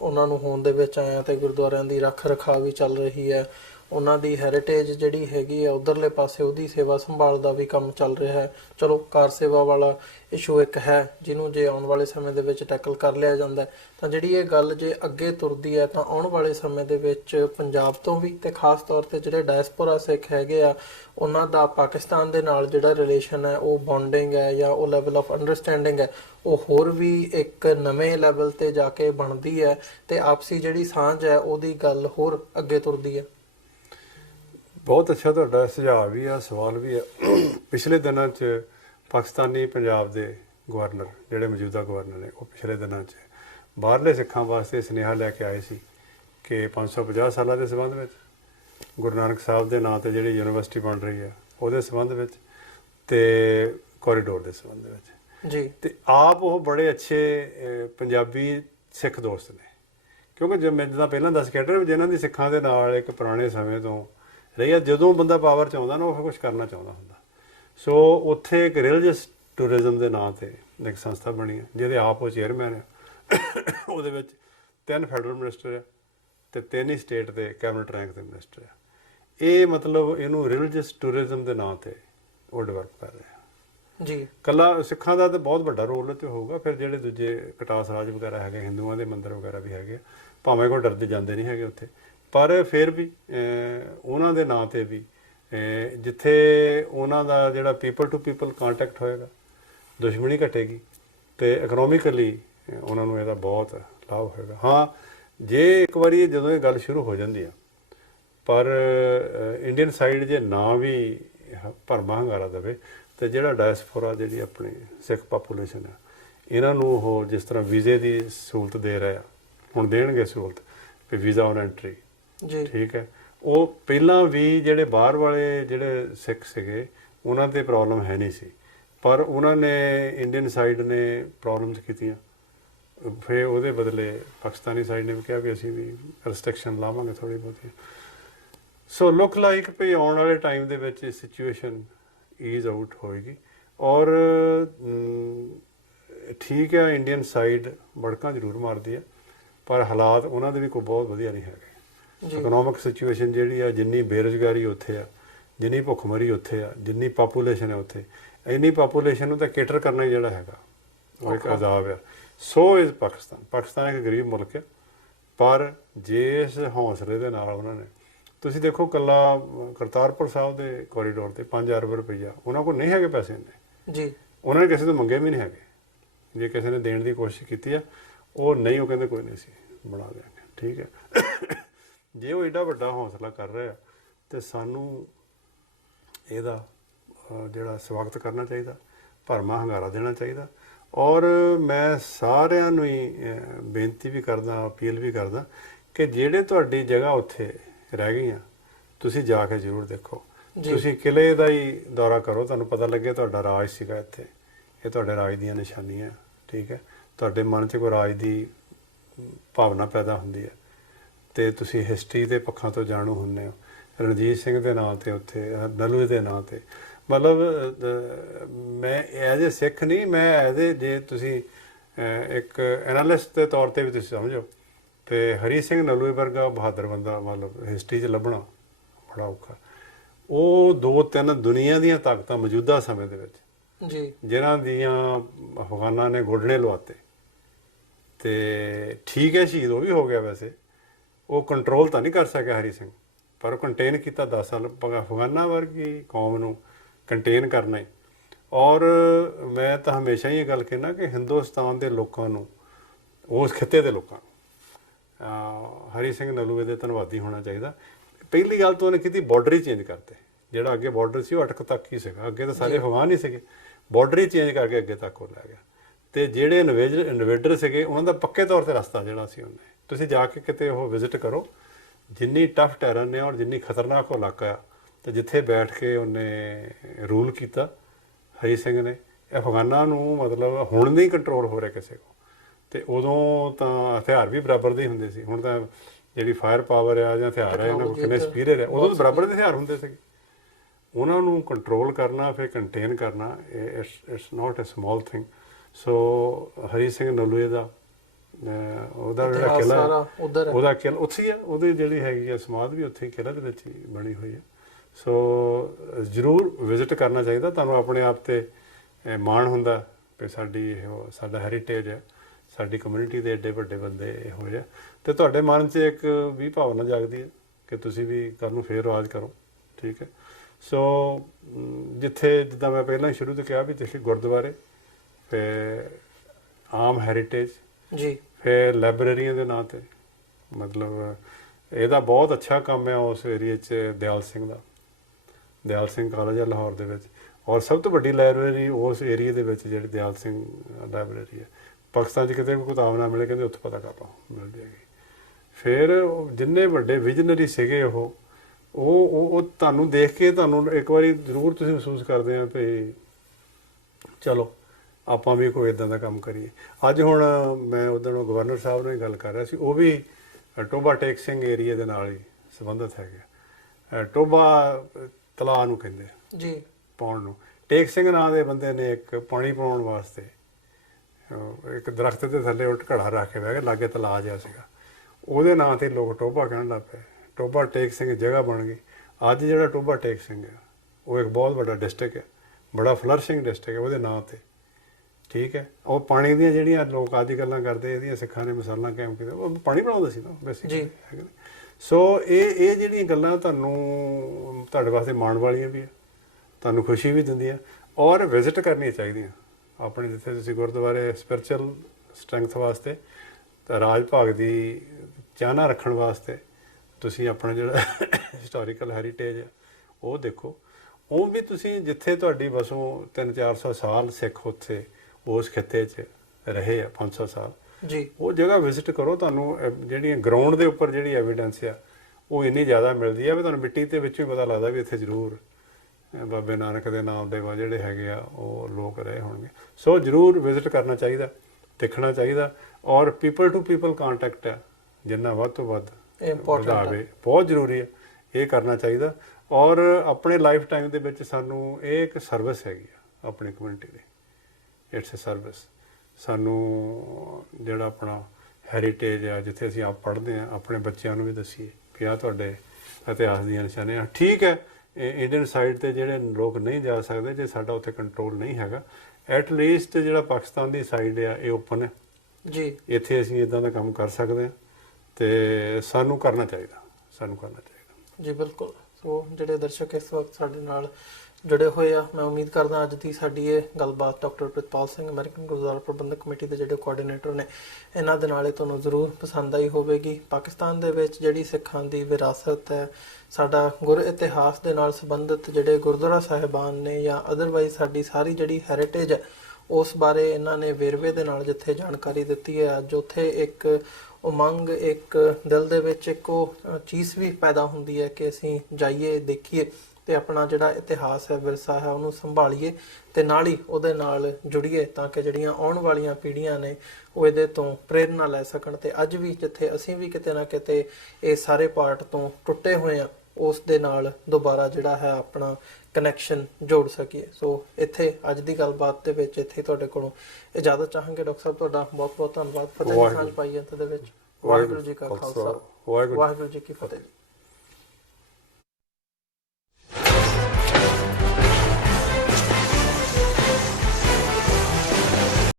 ਉਹਨਾਂ ਨੂੰ ਹੋਣ ਦੇ ਵਿੱਚ ਆਇਆ, ਤੇ ਗੁਰਦੁਆਰਿਆਂ ਦੀ ਰੱਖ ਰਖਾਅ ਵੀ ਚੱਲ ਰਹੀ ਹੈ। ਉਹਨਾਂ ਦੀ ਹੈਰੀਟੇਜ ਜਿਹੜੀ ਹੈਗੀ ਆ ਉਧਰਲੇ ਪਾਸੇ ਉਹਦੀ ਸੇਵਾ ਸੰਭਾਲ ਦਾ ਵੀ ਕੰਮ ਚੱਲ ਰਿਹਾ ਹੈ। ਚਲੋ ਕਾਰ ਸੇਵਾ ਵਾਲਾ ਇਸ਼ੂ ਇੱਕ ਹੈ ਜਿਹਨੂੰ ਜੇ ਆਉਣ ਵਾਲੇ ਸਮੇਂ ਦੇ ਵਿੱਚ ਟੈਕਲ ਕਰ ਲਿਆ ਜਾਂਦਾ ਤਾਂ ਜਿਹੜੀ ਇਹ ਗੱਲ ਜੇ ਅੱਗੇ ਤੁਰਦੀ ਹੈ ਤਾਂ ਆਉਣ ਵਾਲੇ ਸਮੇਂ ਦੇ ਵਿੱਚ ਪੰਜਾਬ ਤੋਂ ਵੀ ਤੇ ਖਾਸ ਤੌਰ ਤੇ ਜਿਹੜੇ ਡਾਇਸਪੋਰਾ ਸਿੱਖ ਹੈਗੇ ਆ ਉਹਨਾਂ ਦਾ ਪਾਕਿਸਤਾਨ ਦੇ ਨਾਲ ਜਿਹੜਾ ਰਿਲੇਸ਼ਨ ਹੈ, ਉਹ ਬੌਂਡਿੰਗ ਹੈ ਜਾਂ ਉਹ ਲੈਵਲ ਆਫ ਅੰਡਰਸਟੈਂਡਿੰਗ ਹੈ, ਉਹ ਹੋਰ ਵੀ ਇੱਕ ਨਵੇਂ ਲੈਵਲ ਤੇ ਜਾ ਕੇ ਬਣਦੀ ਹੈ ਤੇ ਆਪਸੀ ਜਿਹੜੀ ਸਾਂਝ ਹੈ ਉਹਦੀ ਗੱਲ ਹੋਰ ਅੱਗੇ ਤੁਰਦੀ ਹੈ। ਬਹੁਤ ਅੱਛਾ ਤੁਹਾਡਾ ਸੁਝਾਅ ਵੀ ਆ, ਸਵਾਲ ਵੀ ਆ। ਪਿਛਲੇ ਦਿਨਾਂ 'ਚ ਪਾਕਿਸਤਾਨੀ ਪੰਜਾਬ ਦੇ ਗਵਰਨਰ ਜਿਹੜੇ ਮੌਜੂਦਾ ਗਵਰਨਰ ਨੇ, ਉਹ ਪਿਛਲੇ ਦਿਨਾਂ 'ਚ ਬਾਹਰਲੇ ਸਿੱਖਾਂ ਵਾਸਤੇ ਸੁਨੇਹਾ ਲੈ ਕੇ ਆਏ ਸੀ ਕਿ 550 ਸਾਲਾਂ ਦੇ ਸੰਬੰਧ ਵਿੱਚ ਗੁਰੂ ਨਾਨਕ ਸਾਹਿਬ ਦੇ ਨਾਂ ਤੇ ਜਿਹੜੀ ਯੂਨੀਵਰਸਿਟੀ ਬਣ ਰਹੀ ਹੈ ਉਹਦੇ ਸੰਬੰਧ ਵਿੱਚ ਤੇ ਕੋਰੀਡੋਰ ਦੇ ਸੰਬੰਧ ਵਿੱਚ ਜੀ। ਤੇ ਆਪ ਉਹ ਬੜੇ ਅੱਛੇ ਪੰਜਾਬੀ ਸਿੱਖ ਦੋਸਤ ਨੇ, ਕਿਉਂਕਿ ਜਿਵੇਂ ਜਿੱਦਾਂ ਪਹਿਲਾਂ ਦੱਸ ਕੇ ਹਟੇ ਜਿਨ੍ਹਾਂ ਦੀ ਸਿੱਖਾਂ ਦੇ ਨਾਲ ਇੱਕ ਪੁਰਾਣੇ ਸਮੇਂ ਤੋਂ ਰਹੀ ਆ, ਜਦੋਂ ਬੰਦਾ ਪਾਵਰ 'ਚ ਆਉਂਦਾ ਨਾ ਉਹ ਕੁਝ ਕਰਨਾ ਚਾਹੁੰਦਾ ਹੁੰਦਾ। ਸੋ ਉੱਥੇ ਇੱਕ ਰਿਲੀਜੀਅਸ ਟੂਰਿਜ਼ਮ ਦੇ ਨਾਂ ਤੇ ਇੱਕ ਸੰਸਥਾ ਬਣੀ ਹੈ ਜਿਹਦੇ ਆਪ ਉਹ ਚੇਅਰਮੈਨ ਹੈ। ਉਹਦੇ ਵਿੱਚ 3 ਫੈਡਰਲ ਮਿਨਿਸਟਰ ਹੈ ਤੇ 3 ਹੀ ਸਟੇਟ ਦੇ ਕੈਬਨਿਟ ਰੈਂਕ ਦੇ ਮਿਨਿਸਟਰ ਹੈ। ਇਹ ਮਤਲਬ ਇਹਨੂੰ ਰਿਲੀਜੀਅਸ ਟੂਰਿਜ਼ਮ ਦੇ ਨਾਂ ਤੇ ਉਹ ਡਿਵੈਲਪ ਕਰ ਰਿਹਾ ਜੀ। ਕੱਲਾ ਸਿੱਖਾਂ ਦਾ ਤਾਂ ਬਹੁਤ ਵੱਡਾ ਰੋਲ ਤੇ ਹੋਊਗਾ, ਫਿਰ ਜਿਹੜੇ ਦੂਜੇ ਕਟਾਸ ਰਾਜ ਵਗੈਰਾ ਹੈਗੇ, ਹਿੰਦੂਆਂ ਦੇ ਮੰਦਿਰ ਵਗੈਰਾ ਵੀ ਹੈਗੇ, ਭਾਵੇਂ ਕੋਈ ਡਰਦੇ ਜਾਂਦੇ ਨਹੀਂ ਹੈਗੇ ਉੱਥੇ, ਪਰ ਫਿਰ ਵੀ ਉਹਨਾਂ ਦੇ ਨਾਂ ਤੇ ਵੀ ਜਿੱਥੇ ਉਹਨਾਂ ਦਾ ਜਿਹੜਾ ਪੀਪਲ ਟੂ ਪੀਪਲ ਕੰਟੈਕਟ ਹੋਏਗਾ, ਦੁਸ਼ਮਣੀ ਘਟੇਗੀ ਤੇ ਇਕਨੋਮਿਕਲੀ ਉਹਨਾਂ ਨੂੰ ਇਹਦਾ ਬਹੁਤ ਲਾਭ ਹੋਏਗਾ। ਹਾਂ, ਜੇ ਇੱਕ ਵਾਰੀ ਜਦੋਂ ਇਹ ਗੱਲ ਸ਼ੁਰੂ ਹੋ ਜਾਂਦੀ ਆ, ਪਰ ਇੰਡੀਅਨ ਸਾਈਡ ਜੇ ਨਾ ਵੀ ਭਰਮਾ ਹੰਗਾਰਾ ਦੇਵੇ ਤੇ ਜਿਹੜਾ ਡਾਇਸਪੋਰਾ ਜਿਹੜੀ ਆਪਣੀ ਸਿੱਖ ਪਾਪੂਲੇਸ਼ਨ ਆ, ਇਹਨਾਂ ਨੂੰ ਉਹ ਜਿਸ ਤਰ੍ਹਾਂ ਵੀਜ਼ੇ ਦੀ ਸਹੂਲਤ ਦੇ ਰਹੇ ਆ, ਹੁਣ ਦੇਣਗੇ ਸਹੂਲਤ ਵੀ ਵੀਜ਼ਾ ਔਨ ਐਂਟਰੀ, ਠੀਕ ਹੈ। ਉਹ ਪਹਿਲਾਂ ਵੀ ਜਿਹੜੇ ਬਾਹਰ ਵਾਲੇ ਜਿਹੜੇ ਸਿੱਖ ਸੀਗੇ ਉਹਨਾਂ ਤੇ ਪ੍ਰੋਬਲਮ ਹੈ ਨਹੀਂ ਸੀ, ਪਰ ਉਹਨਾਂ ਨੇ ਇੰਡੀਅਨ ਸਾਈਡ ਨੇ ਪ੍ਰੋਬਲਮਸ ਕੀਤੀਆਂ, ਫਿਰ ਉਹਦੇ ਬਦਲੇ ਪਾਕਿਸਤਾਨੀ ਸਾਈਡ ਨੇ ਵੀ ਕਿਹਾ ਵੀ ਅਸੀਂ ਵੀ ਰਿਸਟ੍ਰਿਕਸ਼ਨ ਲਾਵਾਂਗੇ ਥੋੜ੍ਹੀ ਬਹੁਤੀ। ਸੋ ਲੁੱਕ ਲਾਈਕ ਵੀ ਆਉਣ ਵਾਲੇ ਟਾਈਮ ਦੇ ਵਿੱਚ ਇਹ ਸਿਚੁਏਸ਼ਨ ਈਜ਼ ਆਊਟ ਹੋਏਗੀ। ਔਰ ਠੀਕ ਹੈ, ਇੰਡੀਅਨ ਸਾਈਡ ਬੜਕਾਂ ਜ਼ਰੂਰ ਮਾਰਦੀ ਹੈ, ਪਰ ਹਾਲਾਤ ਉਹਨਾਂ ਦੇ ਵੀ ਕੋਈ ਬਹੁਤ ਵਧੀਆ ਨਹੀਂ ਹੈਗੇ। ਇਕਨੋਮਿਕ ਸਿਚੁਏਸ਼ਨ ਜਿਹੜੀ ਆ, ਜਿੰਨੀ ਬੇਰੁਜ਼ਗਾਰੀ ਉੱਥੇ ਆ, ਜਿੰਨੀ ਭੁੱਖਮਰੀ ਉੱਥੇ ਆ, ਜਿੰਨੀ ਪਾਪੂਲੇਸ਼ਨ ਹੈ ਉੱਥੇ, ਇੰਨੀ ਪਾਪੂਲੇਸ਼ਨ ਨੂੰ ਤਾਂ ਕੇਟਰ ਕਰਨਾ ਹੀ ਜਿਹੜਾ ਹੈਗਾ ਉਹ ਇੱਕ ਅਜ਼ਾਬ ਆ। ਸੋ ਇਜ਼ ਪਾਕਿਸਤਾਨ ਇੱਕ ਗਰੀਬ ਮੁਲਕ ਹੈ, ਪਰ ਜਿਸ ਹੌਸਲੇ ਦੇ ਨਾਲ ਉਹਨਾਂ ਨੇ, ਤੁਸੀਂ ਦੇਖੋ ਕੱਲਾ ਕਰਤਾਰਪੁਰ ਸਾਹਿਬ ਦੇ ਕੋਰੀਡੋਰ ਤੇ 5 ਅਰਬ ਰੁਪਈਆ ਉਹਨਾਂ ਕੋਲ ਨਹੀਂ ਹੈਗੇ ਪੈਸੇ ਇੰਨੇ ਜੀ, ਉਹਨਾਂ ਨੇ ਕਿਸੇ ਤੋਂ ਮੰਗੇ ਵੀ ਨਹੀਂ ਹੈਗੇ। ਜੇ ਕਿਸੇ ਨੇ ਦੇਣ ਦੀ ਕੋਸ਼ਿਸ਼ ਕੀਤੀ ਆ, ਉਹ ਨਹੀਂ, ਉਹ ਕਹਿੰਦੇ ਕੋਈ ਨਹੀਂ ਸੀ ਬਣਾ ਦਿਆਂਗੇ, ਠੀਕ ਹੈ। ਜੇ ਉਹ ਏਡਾ ਵੱਡਾ ਹੌਸਲਾ ਕਰ ਰਿਹਾ ਤੇ ਸਾਨੂੰ ਇਹਦਾ ਜਿਹੜਾ ਸਵਾਗਤ ਕਰਨਾ ਚਾਹੀਦਾ, ਭਰਮਾ ਹੰਗਾਰਾ ਦੇਣਾ ਚਾਹੀਦਾ। ਔਰ ਮੈਂ ਸਾਰਿਆਂ ਨੂੰ ਹੀ ਬੇਨਤੀ ਵੀ ਕਰਦਾ, ਅਪੀਲ ਵੀ ਕਰਦਾ ਕਿ ਜਿਹੜੇ ਤੁਹਾਡੀ ਜਗ੍ਹਾ ਉੱਥੇ ਰਹਿ ਗਈਆਂ, ਤੁਸੀਂ ਜਾ ਕੇ ਜ਼ਰੂਰ ਦੇਖੋ। ਤੁਸੀਂ ਕਿਲ੍ਹੇ ਦਾ ਹੀ ਦੌਰਾ ਕਰੋ, ਤੁਹਾਨੂੰ ਪਤਾ ਲੱਗੇ ਤੁਹਾਡਾ ਰਾਜ ਸੀਗਾ ਇੱਥੇ, ਇਹ ਤੁਹਾਡੇ ਰਾਜ ਦੀਆਂ ਨਿਸ਼ਾਨੀਆਂ, ਠੀਕ ਹੈ। ਤੁਹਾਡੇ ਮਨ 'ਚ ਕੋਈ ਰਾਜ ਦੀ ਭਾਵਨਾ ਪੈਦਾ ਹੁੰਦੀ ਹੈ ਤੇ ਤੁਸੀਂ ਹਿਸਟਰੀ ਦੇ ਪੱਖਾਂ ਤੋਂ ਜਾਣੂ ਹੁੰਦੇ ਹੋ। ਰਣਜੀਤ ਸਿੰਘ ਦੇ ਨਾਂ ਤੇ ਉੱਥੇ, ਨਲੂਏ ਦੇ ਨਾਂ ਤੇ, ਮਤਲਬ ਮੈਂ ਐਜ਼ ਏ ਸਿੱਖ ਨਹੀਂ, ਮੈਂ ਐਜ਼ ਏ, ਜੇ ਤੁਸੀਂ ਇੱਕ ਐਨਾਲਿਸਟ ਦੇ ਤੌਰ ਤੇ ਵੀ ਤੁਸੀਂ ਸਮਝੋ, ਤੇ ਹਰੀ ਸਿੰਘ ਨਲੂਏ ਵਰਗਾ ਬਹਾਦਰ ਬੰਦਾ ਮਤਲਬ ਹਿਸਟਰੀ 'ਚ ਲੱਭਣਾ ਬੜਾ ਔਖਾ। ਉਹ 2-3 ਦੁਨੀਆ ਦੀਆਂ ਤਾਕਤਾਂ ਮੌਜੂਦਾ ਸਮੇਂ ਦੇ ਵਿੱਚ ਜੀ, ਜਿਨ੍ਹਾਂ ਦੀਆਂ ਅਫਗਾਨਾਂ ਨੇ ਗੋਡਣੇ ਲਵਾਤੇ, ਤੇ ਠੀਕ ਹੈ ਸ਼ਹੀਦ ਉਹ ਵੀ ਹੋ ਗਿਆ, ਵੈਸੇ ਉਹ ਕੰਟਰੋਲ ਤਾਂ ਨਹੀਂ ਕਰ ਸਕਿਆ ਹਰੀ ਸਿੰਘ, ਪਰ ਉਹ ਕੰਟੇਨ ਕੀਤਾ 10 ਸਾਲ। ਅਫਗਾਨਾਂ ਵਰਗੀ ਕੌਮ ਨੂੰ ਕੰਟੇਨ ਕਰਨਾ ਹੀ। ਔਰ ਮੈਂ ਤਾਂ ਹਮੇਸ਼ਾ ਹੀ ਇਹ ਗੱਲ ਕਹਿਣਾ ਕਿ ਹਿੰਦੁਸਤਾਨ ਦੇ ਲੋਕਾਂ ਨੂੰ, ਉਸ ਖਿੱਤੇ ਦੇ ਲੋਕਾਂ ਨੂੰ ਹਰੀ ਸਿੰਘ ਨਲੂਏ ਦੇ ਧੰਨਵਾਦੀ ਹੋਣਾ ਚਾਹੀਦਾ। ਪਹਿਲੀ ਗੱਲ ਤਾਂ ਉਹਨੇ ਕੀਤੀ, ਬਾਰਡਰ ਹੀ ਚੇਂਜ ਕਰਤੇ। ਜਿਹੜਾ ਅੱਗੇ ਬਾਰਡਰ ਸੀ ਉਹ ਅਟਕ ਤੱਕ ਹੀ ਸੀਗਾ, ਅੱਗੇ ਤਾਂ ਸਾਰੇ ਅਫਗਾਨ ਹੀ ਸੀਗੇ, ਬਾਰਡਰ ਹੀ ਚੇਂਜ ਕਰਕੇ ਅੱਗੇ ਤੱਕ ਉਹ ਲੈ ਗਿਆ। ਤੇ ਜਿਹੜੇ ਇਨਵੇਡਰ ਸੀਗੇ ਉਹਨਾਂ ਦਾ ਪੱਕੇ ਤੌਰ ਤੇ ਰਸਤਾ ਜਿਹੜਾ ਸੀ ਉਹਨੇ, ਤੁਸੀਂ ਜਾ ਕੇ ਕਿਤੇ ਉਹ ਵਿਜ਼ਿਟ ਕਰੋ, ਜਿੰਨੀ ਟਫ ਟੈਰਨ ਨੇ ਔਰ ਜਿੰਨੀ ਖਤਰਨਾਕ ਉਹ ਇਲਾਕਾ ਆ, ਤੇ ਜਿੱਥੇ ਬੈਠ ਕੇ ਉਹਨੇ ਰੂਲ ਕੀਤਾ ਹਰੀ ਸਿੰਘ ਨੇ, ਅਫਗਾਨਾਂ ਨੂੰ ਮਤਲਬ ਹੁਣ ਨਹੀਂ ਕੰਟਰੋਲ ਹੋ ਰਿਹਾ ਕਿਸੇ ਕੋ। ਤੇ ਉਦੋਂ ਤਾਂ ਹਥਿਆਰ ਵੀ ਬਰਾਬਰ ਦੇ ਹੀ ਹੁੰਦੇ ਸੀ। ਹੁਣ ਤਾਂ ਜਿਹੜੀ ਫਾਇਰ ਪਾਵਰ ਆ ਜਾਂ ਹਥਿਆਰ ਆ ਇਹਨਾਂ ਕੋਲ ਕਿੰਨੇ ਸੁਪੀਰੀਅਰ ਆ, ਉਦੋਂ ਤਾਂ ਬਰਾਬਰ ਦੇ ਹਥਿਆਰ ਹੁੰਦੇ ਸੀਗੇ। ਉਹਨਾਂ ਨੂੰ ਕੰਟਰੋਲ ਕਰਨਾ ਫਿਰ ਕੰਟੇਨ ਕਰਨਾ it's not a small thing. So Hari Singh ਨਲੂਏ ਦਾ ਉਹਦਾ ਜਿਹੜਾ ਕਿਲ੍ਹਾ, ਉਹਦਾ ਕਿਲ੍ਹਾ ਉੱਥੇ ਹੀ ਆ, ਉਹਦੀ ਜਿਹੜੀ ਹੈਗੀ ਆ ਸਮਾਧ ਵੀ ਉੱਥੇ ਕਿਲ੍ਹਾ ਦੇ ਵਿੱਚ ਹੀ ਬਣੀ ਹੋਈ ਹੈ। ਸੋ ਜ਼ਰੂਰ ਵਿਜ਼ਿਟ ਕਰਨਾ ਚਾਹੀਦਾ। ਤੁਹਾਨੂੰ ਆਪਣੇ ਆਪ ਤੇ ਮਾਣ ਹੁੰਦਾ ਕਿ ਸਾਡਾ ਹੈਰੀਟੇਜ ਹੈ, ਸਾਡੀ ਕਮਿਊਨਿਟੀ ਦੇ ਏਡੇ ਵੱਡੇ ਬੰਦੇ ਇਹੋ ਜਿਹੇ, ਤੇ ਤੁਹਾਡੇ ਮਨ 'ਚ ਇੱਕ ਵੀ ਭਾਵਨਾ ਜਾਗਦੀ ਹੈ ਕਿ ਤੁਸੀਂ ਵੀ ਕੱਲ੍ਹ ਨੂੰ ਫੇਰ ਰਾਜ ਕਰੋ। ਠੀਕ ਹੈ। ਸੋ ਜਿੱਥੇ ਜਿੱਦਾਂ ਮੈਂ ਪਹਿਲਾਂ ਸ਼ੁਰੂ ਤੋਂ ਕਿਹਾ ਵੀ ਤੁਸੀਂ ਗੁਰਦੁਆਰੇ, ਫਿਰ ਆਮ ਹੈਰੀਟੇਜ ਜੀ, ਫਿਰ ਲਾਇਬ੍ਰੇਰੀਆਂ ਦੇ ਨਾਂ 'ਤੇ, ਮਤਲਬ ਇਹਦਾ ਬਹੁਤ ਅੱਛਾ ਕੰਮ ਹੈ ਉਸ ਏਰੀਏ 'ਚ ਦਿਆਲ ਸਿੰਘ ਦਾ, ਦਿਆਲ ਸਿੰਘ ਕਾਲਜ ਹੈ ਲਾਹੌਰ ਦੇ ਵਿੱਚ, ਔਰ ਸਭ ਤੋਂ ਵੱਡੀ ਲਾਇਬ੍ਰੇਰੀ ਉਸ ਏਰੀਏ ਦੇ ਵਿੱਚ ਜਿਹੜੀ ਦਿਆਲ ਸਿੰਘ ਲਾਇਬ੍ਰੇਰੀ ਹੈ। ਪਾਕਿਸਤਾਨ 'ਚ ਕਿਤੇ ਕੋਈ ਕਿਤਾਬ ਨਾ ਮਿਲੇ ਕਹਿੰਦੇ ਉੱਥੇ ਪਤਾ ਕਰ ਲਓ, ਮਿਲ ਜਾਏਗੀ। ਫਿਰ ਜਿੰਨੇ ਵੱਡੇ ਵਿਜ਼ਨਰੀ ਸੀਗੇ ਉਹ ਤੁਹਾਨੂੰ ਦੇਖ ਕੇ ਤੁਹਾਨੂੰ ਇੱਕ ਵਾਰੀ ਜ਼ਰੂਰ ਤੁਸੀਂ ਮਹਿਸੂਸ ਕਰਦੇ ਆ ਵੀ ਚਲੋ ਆਪਾਂ ਵੀ ਕੋਈ ਇਦਾਂ ਦਾ ਕੰਮ ਕਰੀਏ। ਅੱਜ ਹੁਣ ਮੈਂ ਉਦੋਂ ਗਵਰਨਰ ਸਾਹਿਬ ਨਾਲ ਹੀ ਗੱਲ ਕਰ ਰਿਹਾ ਸੀ, ਉਹ ਵੀ ਟੋਬਾ ਟੇਕ ਸਿੰਘ ਏਰੀਏ ਦੇ ਨਾਲ ਹੀ ਸੰਬੰਧਿਤ ਹੈਗੇ। ਟੋਬਾ ਤਲਾਅ ਨੂੰ ਕਹਿੰਦੇ ਜੀ ਪਾਉਣ ਨੂੰ। ਟੇਕ ਸਿੰਘ ਨਾਂ ਦੇ ਬੰਦੇ ਨੇ ਇੱਕ ਪਾਣੀ ਪਾਉਣ ਵਾਸਤੇ ਇੱਕ ਦਰਖਤ ਦੇ ਥੱਲੇ ਉੱਟ ਘੜਾ ਰੱਖ ਕੇ ਬਹਿ ਗਿਆ, ਲਾਗੇ ਤਲਾਅ ਜਿਹਾ ਸੀਗਾ, ਉਹਦੇ ਨਾਂ 'ਤੇ ਲੋਕ ਟੋਬਾ ਕਹਿਣ ਲੱਗ ਪਏ। ਟੋਬਾ ਟੇਕ ਸਿੰਘ ਜਗ੍ਹਾ ਬਣ ਗਈ। ਅੱਜ ਜਿਹੜਾ ਟੋਬਾ ਟੇਕ ਸਿੰਘ ਹੈ ਉਹ ਇੱਕ ਬਹੁਤ ਵੱਡਾ ਡਿਸਟ੍ਰਿਕਟ ਹੈ, ਬੜਾ ਫਲਰਸ਼ਿੰਗ ਡਿਸਟ੍ਰਿਕਟ ਹੈ ਉਹਦੇ ਨਾਂ 'ਤੇ। ਠੀਕ ਹੈ। ਉਹ ਪਾਣੀ ਦੀਆਂ ਜਿਹੜੀਆਂ ਲੋਕ ਅੱਜ ਗੱਲਾਂ ਕਰਦੇ ਇਹਦੀਆਂ ਸਿੱਖਾਂ ਨੇ ਮਿਸਾਲਾਂ ਕਾਇਮ ਕੀਤੀਆਂ, ਉਹ ਪਾਣੀ ਬਣਾਉਂਦੇ ਸੀ ਨਾ ਬੇਸਿਕਲੀ। ਸੋ ਇਹ ਜਿਹੜੀਆਂ ਗੱਲਾਂ ਤੁਹਾਡੇ ਵਾਸਤੇ ਮਾਣ ਵਾਲੀਆਂ ਵੀ ਆ, ਤੁਹਾਨੂੰ ਖੁਸ਼ੀ ਵੀ ਦਿੰਦੀਆਂ, ਔਰ ਵਿਜ਼ਿਟ ਕਰਨੀਆਂ ਚਾਹੀਦੀਆਂ ਆਪਣੇ ਜਿੱਥੇ ਤੁਸੀਂ ਗੁਰਦੁਆਰੇ ਸਪਿਰਚੁਅਲ ਸਟਰੈਂਥ ਵਾਸਤੇ, ਤਾਂ ਰਾਜ ਭਾਗ ਦੀ ਚਾਹਨਾ ਰੱਖਣ ਵਾਸਤੇ ਤੁਸੀਂ ਆਪਣਾ ਜਿਹੜਾ ਹਿਸਟੋਰੀਕਲ ਹੈਰੀਟੇਜ ਹੈ ਉਹ ਦੇਖੋ। ਉਹ ਵੀ ਤੁਸੀਂ ਜਿੱਥੇ ਤੁਹਾਡੀ ਵਸੋਂ 300-400 ਸਾਲ ਸਿੱਖ ਉੱਥੇ ਉਸ ਖਿੱਤੇ 'ਚ ਰਹੇ ਆ 500 ਸਾਲ ਜੀ, ਉਹ ਜਗ੍ਹਾ ਵਿਜ਼ਿਟ ਕਰੋ। ਤੁਹਾਨੂੰ ਜਿਹੜੀਆਂ ਗਰਾਊਂਡ ਦੇ ਉੱਪਰ ਜਿਹੜੀ ਐਵੀਡੈਂਸ ਆ ਉਹ ਇੰਨੀ ਜ਼ਿਆਦਾ ਮਿਲਦੀ ਆ ਵੀ ਤੁਹਾਨੂੰ ਮਿੱਟੀ ਦੇ ਵਿੱਚੋਂ ਹੀ ਪਤਾ ਲੱਗਦਾ ਵੀ ਇੱਥੇ ਜ਼ਰੂਰ ਬਾਬੇ ਨਾਨਕ ਦੇ ਨਾਮ ਦੇ ਜਿਹੜੇ ਹੈਗੇ ਆ ਉਹ ਲੋਕ ਰਹੇ ਹੋਣਗੇ। ਸੋ ਜ਼ਰੂਰ ਵਿਜ਼ਿਟ ਕਰਨਾ ਚਾਹੀਦਾ, ਦੇਖਣਾ ਚਾਹੀਦਾ, ਔਰ ਪੀਪਲ ਟੂ ਪੀਪਲ ਕਾਂਟੈਕਟ ਹੈ ਜਿੰਨਾ ਵੱਧ ਤੋਂ ਵੱਧ ਵਧਾਵੇ, ਬਹੁਤ ਜ਼ਰੂਰੀ ਹੈ, ਇਹ ਕਰਨਾ ਚਾਹੀਦਾ। ਔਰ ਆਪਣੇ ਲਾਈਫ ਟਾਈਮ ਦੇ ਵਿੱਚ ਸਾਨੂੰ ਇਹ ਇੱਕ ਸਰਵਿਸ ਹੈਗੀ ਆ ਆਪਣੀ community the, it's a service. ਸਾਨੂੰ ਜਿਹੜਾ ਆਪਣਾ ਹੈਰੀਟੇਜ ਆ ਜਿੱਥੇ ਅਸੀਂ ਆਪ ਪੜ੍ਹਦੇ ਹਾਂ ਆਪਣੇ ਬੱਚਿਆਂ ਨੂੰ ਵੀ ਦੱਸੀਏ ਕਿ ਆਹ ਤੁਹਾਡੇ ਇਤਿਹਾਸ ਦੀਆਂ ਨਿਸ਼ਾਨੀਆਂ। ਠੀਕ ਹੈ, ਇੰਡੀਅਨ ਸਾਈਡ 'ਤੇ ਜਿਹੜੇ ਲੋਕ ਨਹੀਂ ਜਾ ਸਕਦੇ, ਜੇ ਸਾਡਾ ਉੱਥੇ ਕੰਟਰੋਲ ਨਹੀਂ ਹੈਗਾ, ਐਟ ਲੀਸਟ ਜਿਹੜਾ ਪਾਕਿਸਤਾਨ ਦੀ ਸਾਈਡ ਆ ਇਹ ਓਪਨ ਹੈ ਜੀ, ਇੱਥੇ ਅਸੀਂ ਇੱਦਾਂ ਦਾ ਕੰਮ ਕਰ ਸਕਦੇ ਹਾਂ ਤੇ ਸਾਨੂੰ ਕਰਨਾ ਚਾਹੀਦਾ ਜੀ। ਬਿਲਕੁਲ। ਸੋ ਜਿਹੜੇ ਦਰਸ਼ਕ ਇਸ ਵਕਤ ਸਾਡੇ ਨਾਲ ਜੁੜੇ ਹੋਏ ਆ, ਮੈਂ ਉਮੀਦ ਕਰਦਾ ਅੱਜ ਦੀ ਸਾਡੀ ਇਹ ਗੱਲਬਾਤ ਡਾਕਟਰ ਪ੍ਰਿਤਪਾਲ ਸਿੰਘ ਅਮਰੀਕਨ ਗੁਰਦੁਆਰਾ ਪ੍ਰਬੰਧਕ ਕਮੇਟੀ ਦੇ ਜਿਹੜੇ ਕੋਆਰਡੀਨੇਟਰ ਨੇ ਇਹਨਾਂ ਦੇ ਨਾਲ ਤੁਹਾਨੂੰ ਜ਼ਰੂਰ ਪਸੰਦ ਆਈ ਹੋਵੇਗੀ। ਪਾਕਿਸਤਾਨ ਦੇ ਵਿੱਚ ਜਿਹੜੀ ਸਿੱਖਾਂ ਦੀ ਵਿਰਾਸਤ ਹੈ, ਸਾਡਾ ਗੁਰ ਇਤਿਹਾਸ ਦੇ ਨਾਲ ਸੰਬੰਧਿਤ ਜਿਹੜੇ ਗੁਰਦੁਆਰਾ ਸਾਹਿਬਾਨ ਨੇ ਜਾਂ ਅਦਰਵਾਈਜ਼ ਸਾਡੀ ਸਾਰੀ ਜਿਹੜੀ ਹੈਰੀਟੇਜ ਹੈ ਉਸ ਬਾਰੇ ਇਹਨਾਂ ਨੇ ਵੇਰਵੇ ਦੇ ਨਾਲ ਜਿੱਥੇ ਜਾਣਕਾਰੀ ਦਿੱਤੀ ਹੈ, ਅੱਜ ਉੱਥੇ ਇੱਕ ਉਮੰਗ, ਇੱਕ ਦਿਲ ਦੇ ਵਿੱਚ ਇੱਕ ਉਹ ਚੀਜ਼ ਵੀ ਪੈਦਾ ਹੁੰਦੀ ਹੈ ਕਿ ਅਸੀਂ ਜਾਈਏ, ਦੇਖੀਏ ਤੇ ਆਪਣਾ ਜਿਹੜਾ ਇਤਿਹਾਸ ਹੈ, ਵਿਰਸਾ ਹੈ, ਉਹਨੂੰ ਸੰਭਾਲੀਏ ਤੇ ਨਾਲ ਹੀ ਉਹਦੇ ਨਾਲ ਜੁੜੀਏ ਤਾਂ ਕਿ ਜਿਹੜੀਆਂ ਆਉਣ ਵਾਲੀਆਂ ਪੀੜ੍ਹੀਆਂ ਨੇ ਉਹ ਇਹਦੇ ਤੋਂ ਪ੍ਰੇਰਨਾ ਲੈ ਸਕਣ। ਤੇ ਅੱਜ ਵੀ ਜਿੱਥੇ ਅਸੀਂ ਵੀ ਕਿਤੇ ਨਾ ਕਿਤੇ ਇਹ ਸਾਰੇ ਪਾਰਟ ਤੋਂ ਟੁੱਟੇ ਹੋਏ ਆ ਉਸ ਦੇ ਨਾਲ ਦੁਬਾਰਾ ਜਿਹੜਾ ਹੈ ਆਪਣਾ ਕਨੈਕਸ਼ਨ ਜੋੜ ਸਕੀਏ। ਸੋ ਇੱਥੇ ਅੱਜ ਦੀ ਗੱਲਬਾਤ ਦੇ ਵਿੱਚ ਇੱਥੇ ਤੁਹਾਡੇ ਕੋਲੋਂ ਇਜਾਜ਼ਤ ਚਾਹਾਂਗੇ। ਡਾਕਟਰ ਸਾਹਿਬ ਤੁਹਾਡਾ ਬਹੁਤ ਬਹੁਤ ਧੰਨਵਾਦ। ਫਤਿਹ ਦੀ ਸਾਂਝ ਪਾਈ ਅੰਤ ਦੇ ਵਿੱਚ। ਵਾਹਿਗੁਰੂ ਜੀ ਕਾ ਖਾਲਸਾ, ਵਾਹਿਗੁਰੂ ਜੀ ਕੀ ਫਤਿਹ।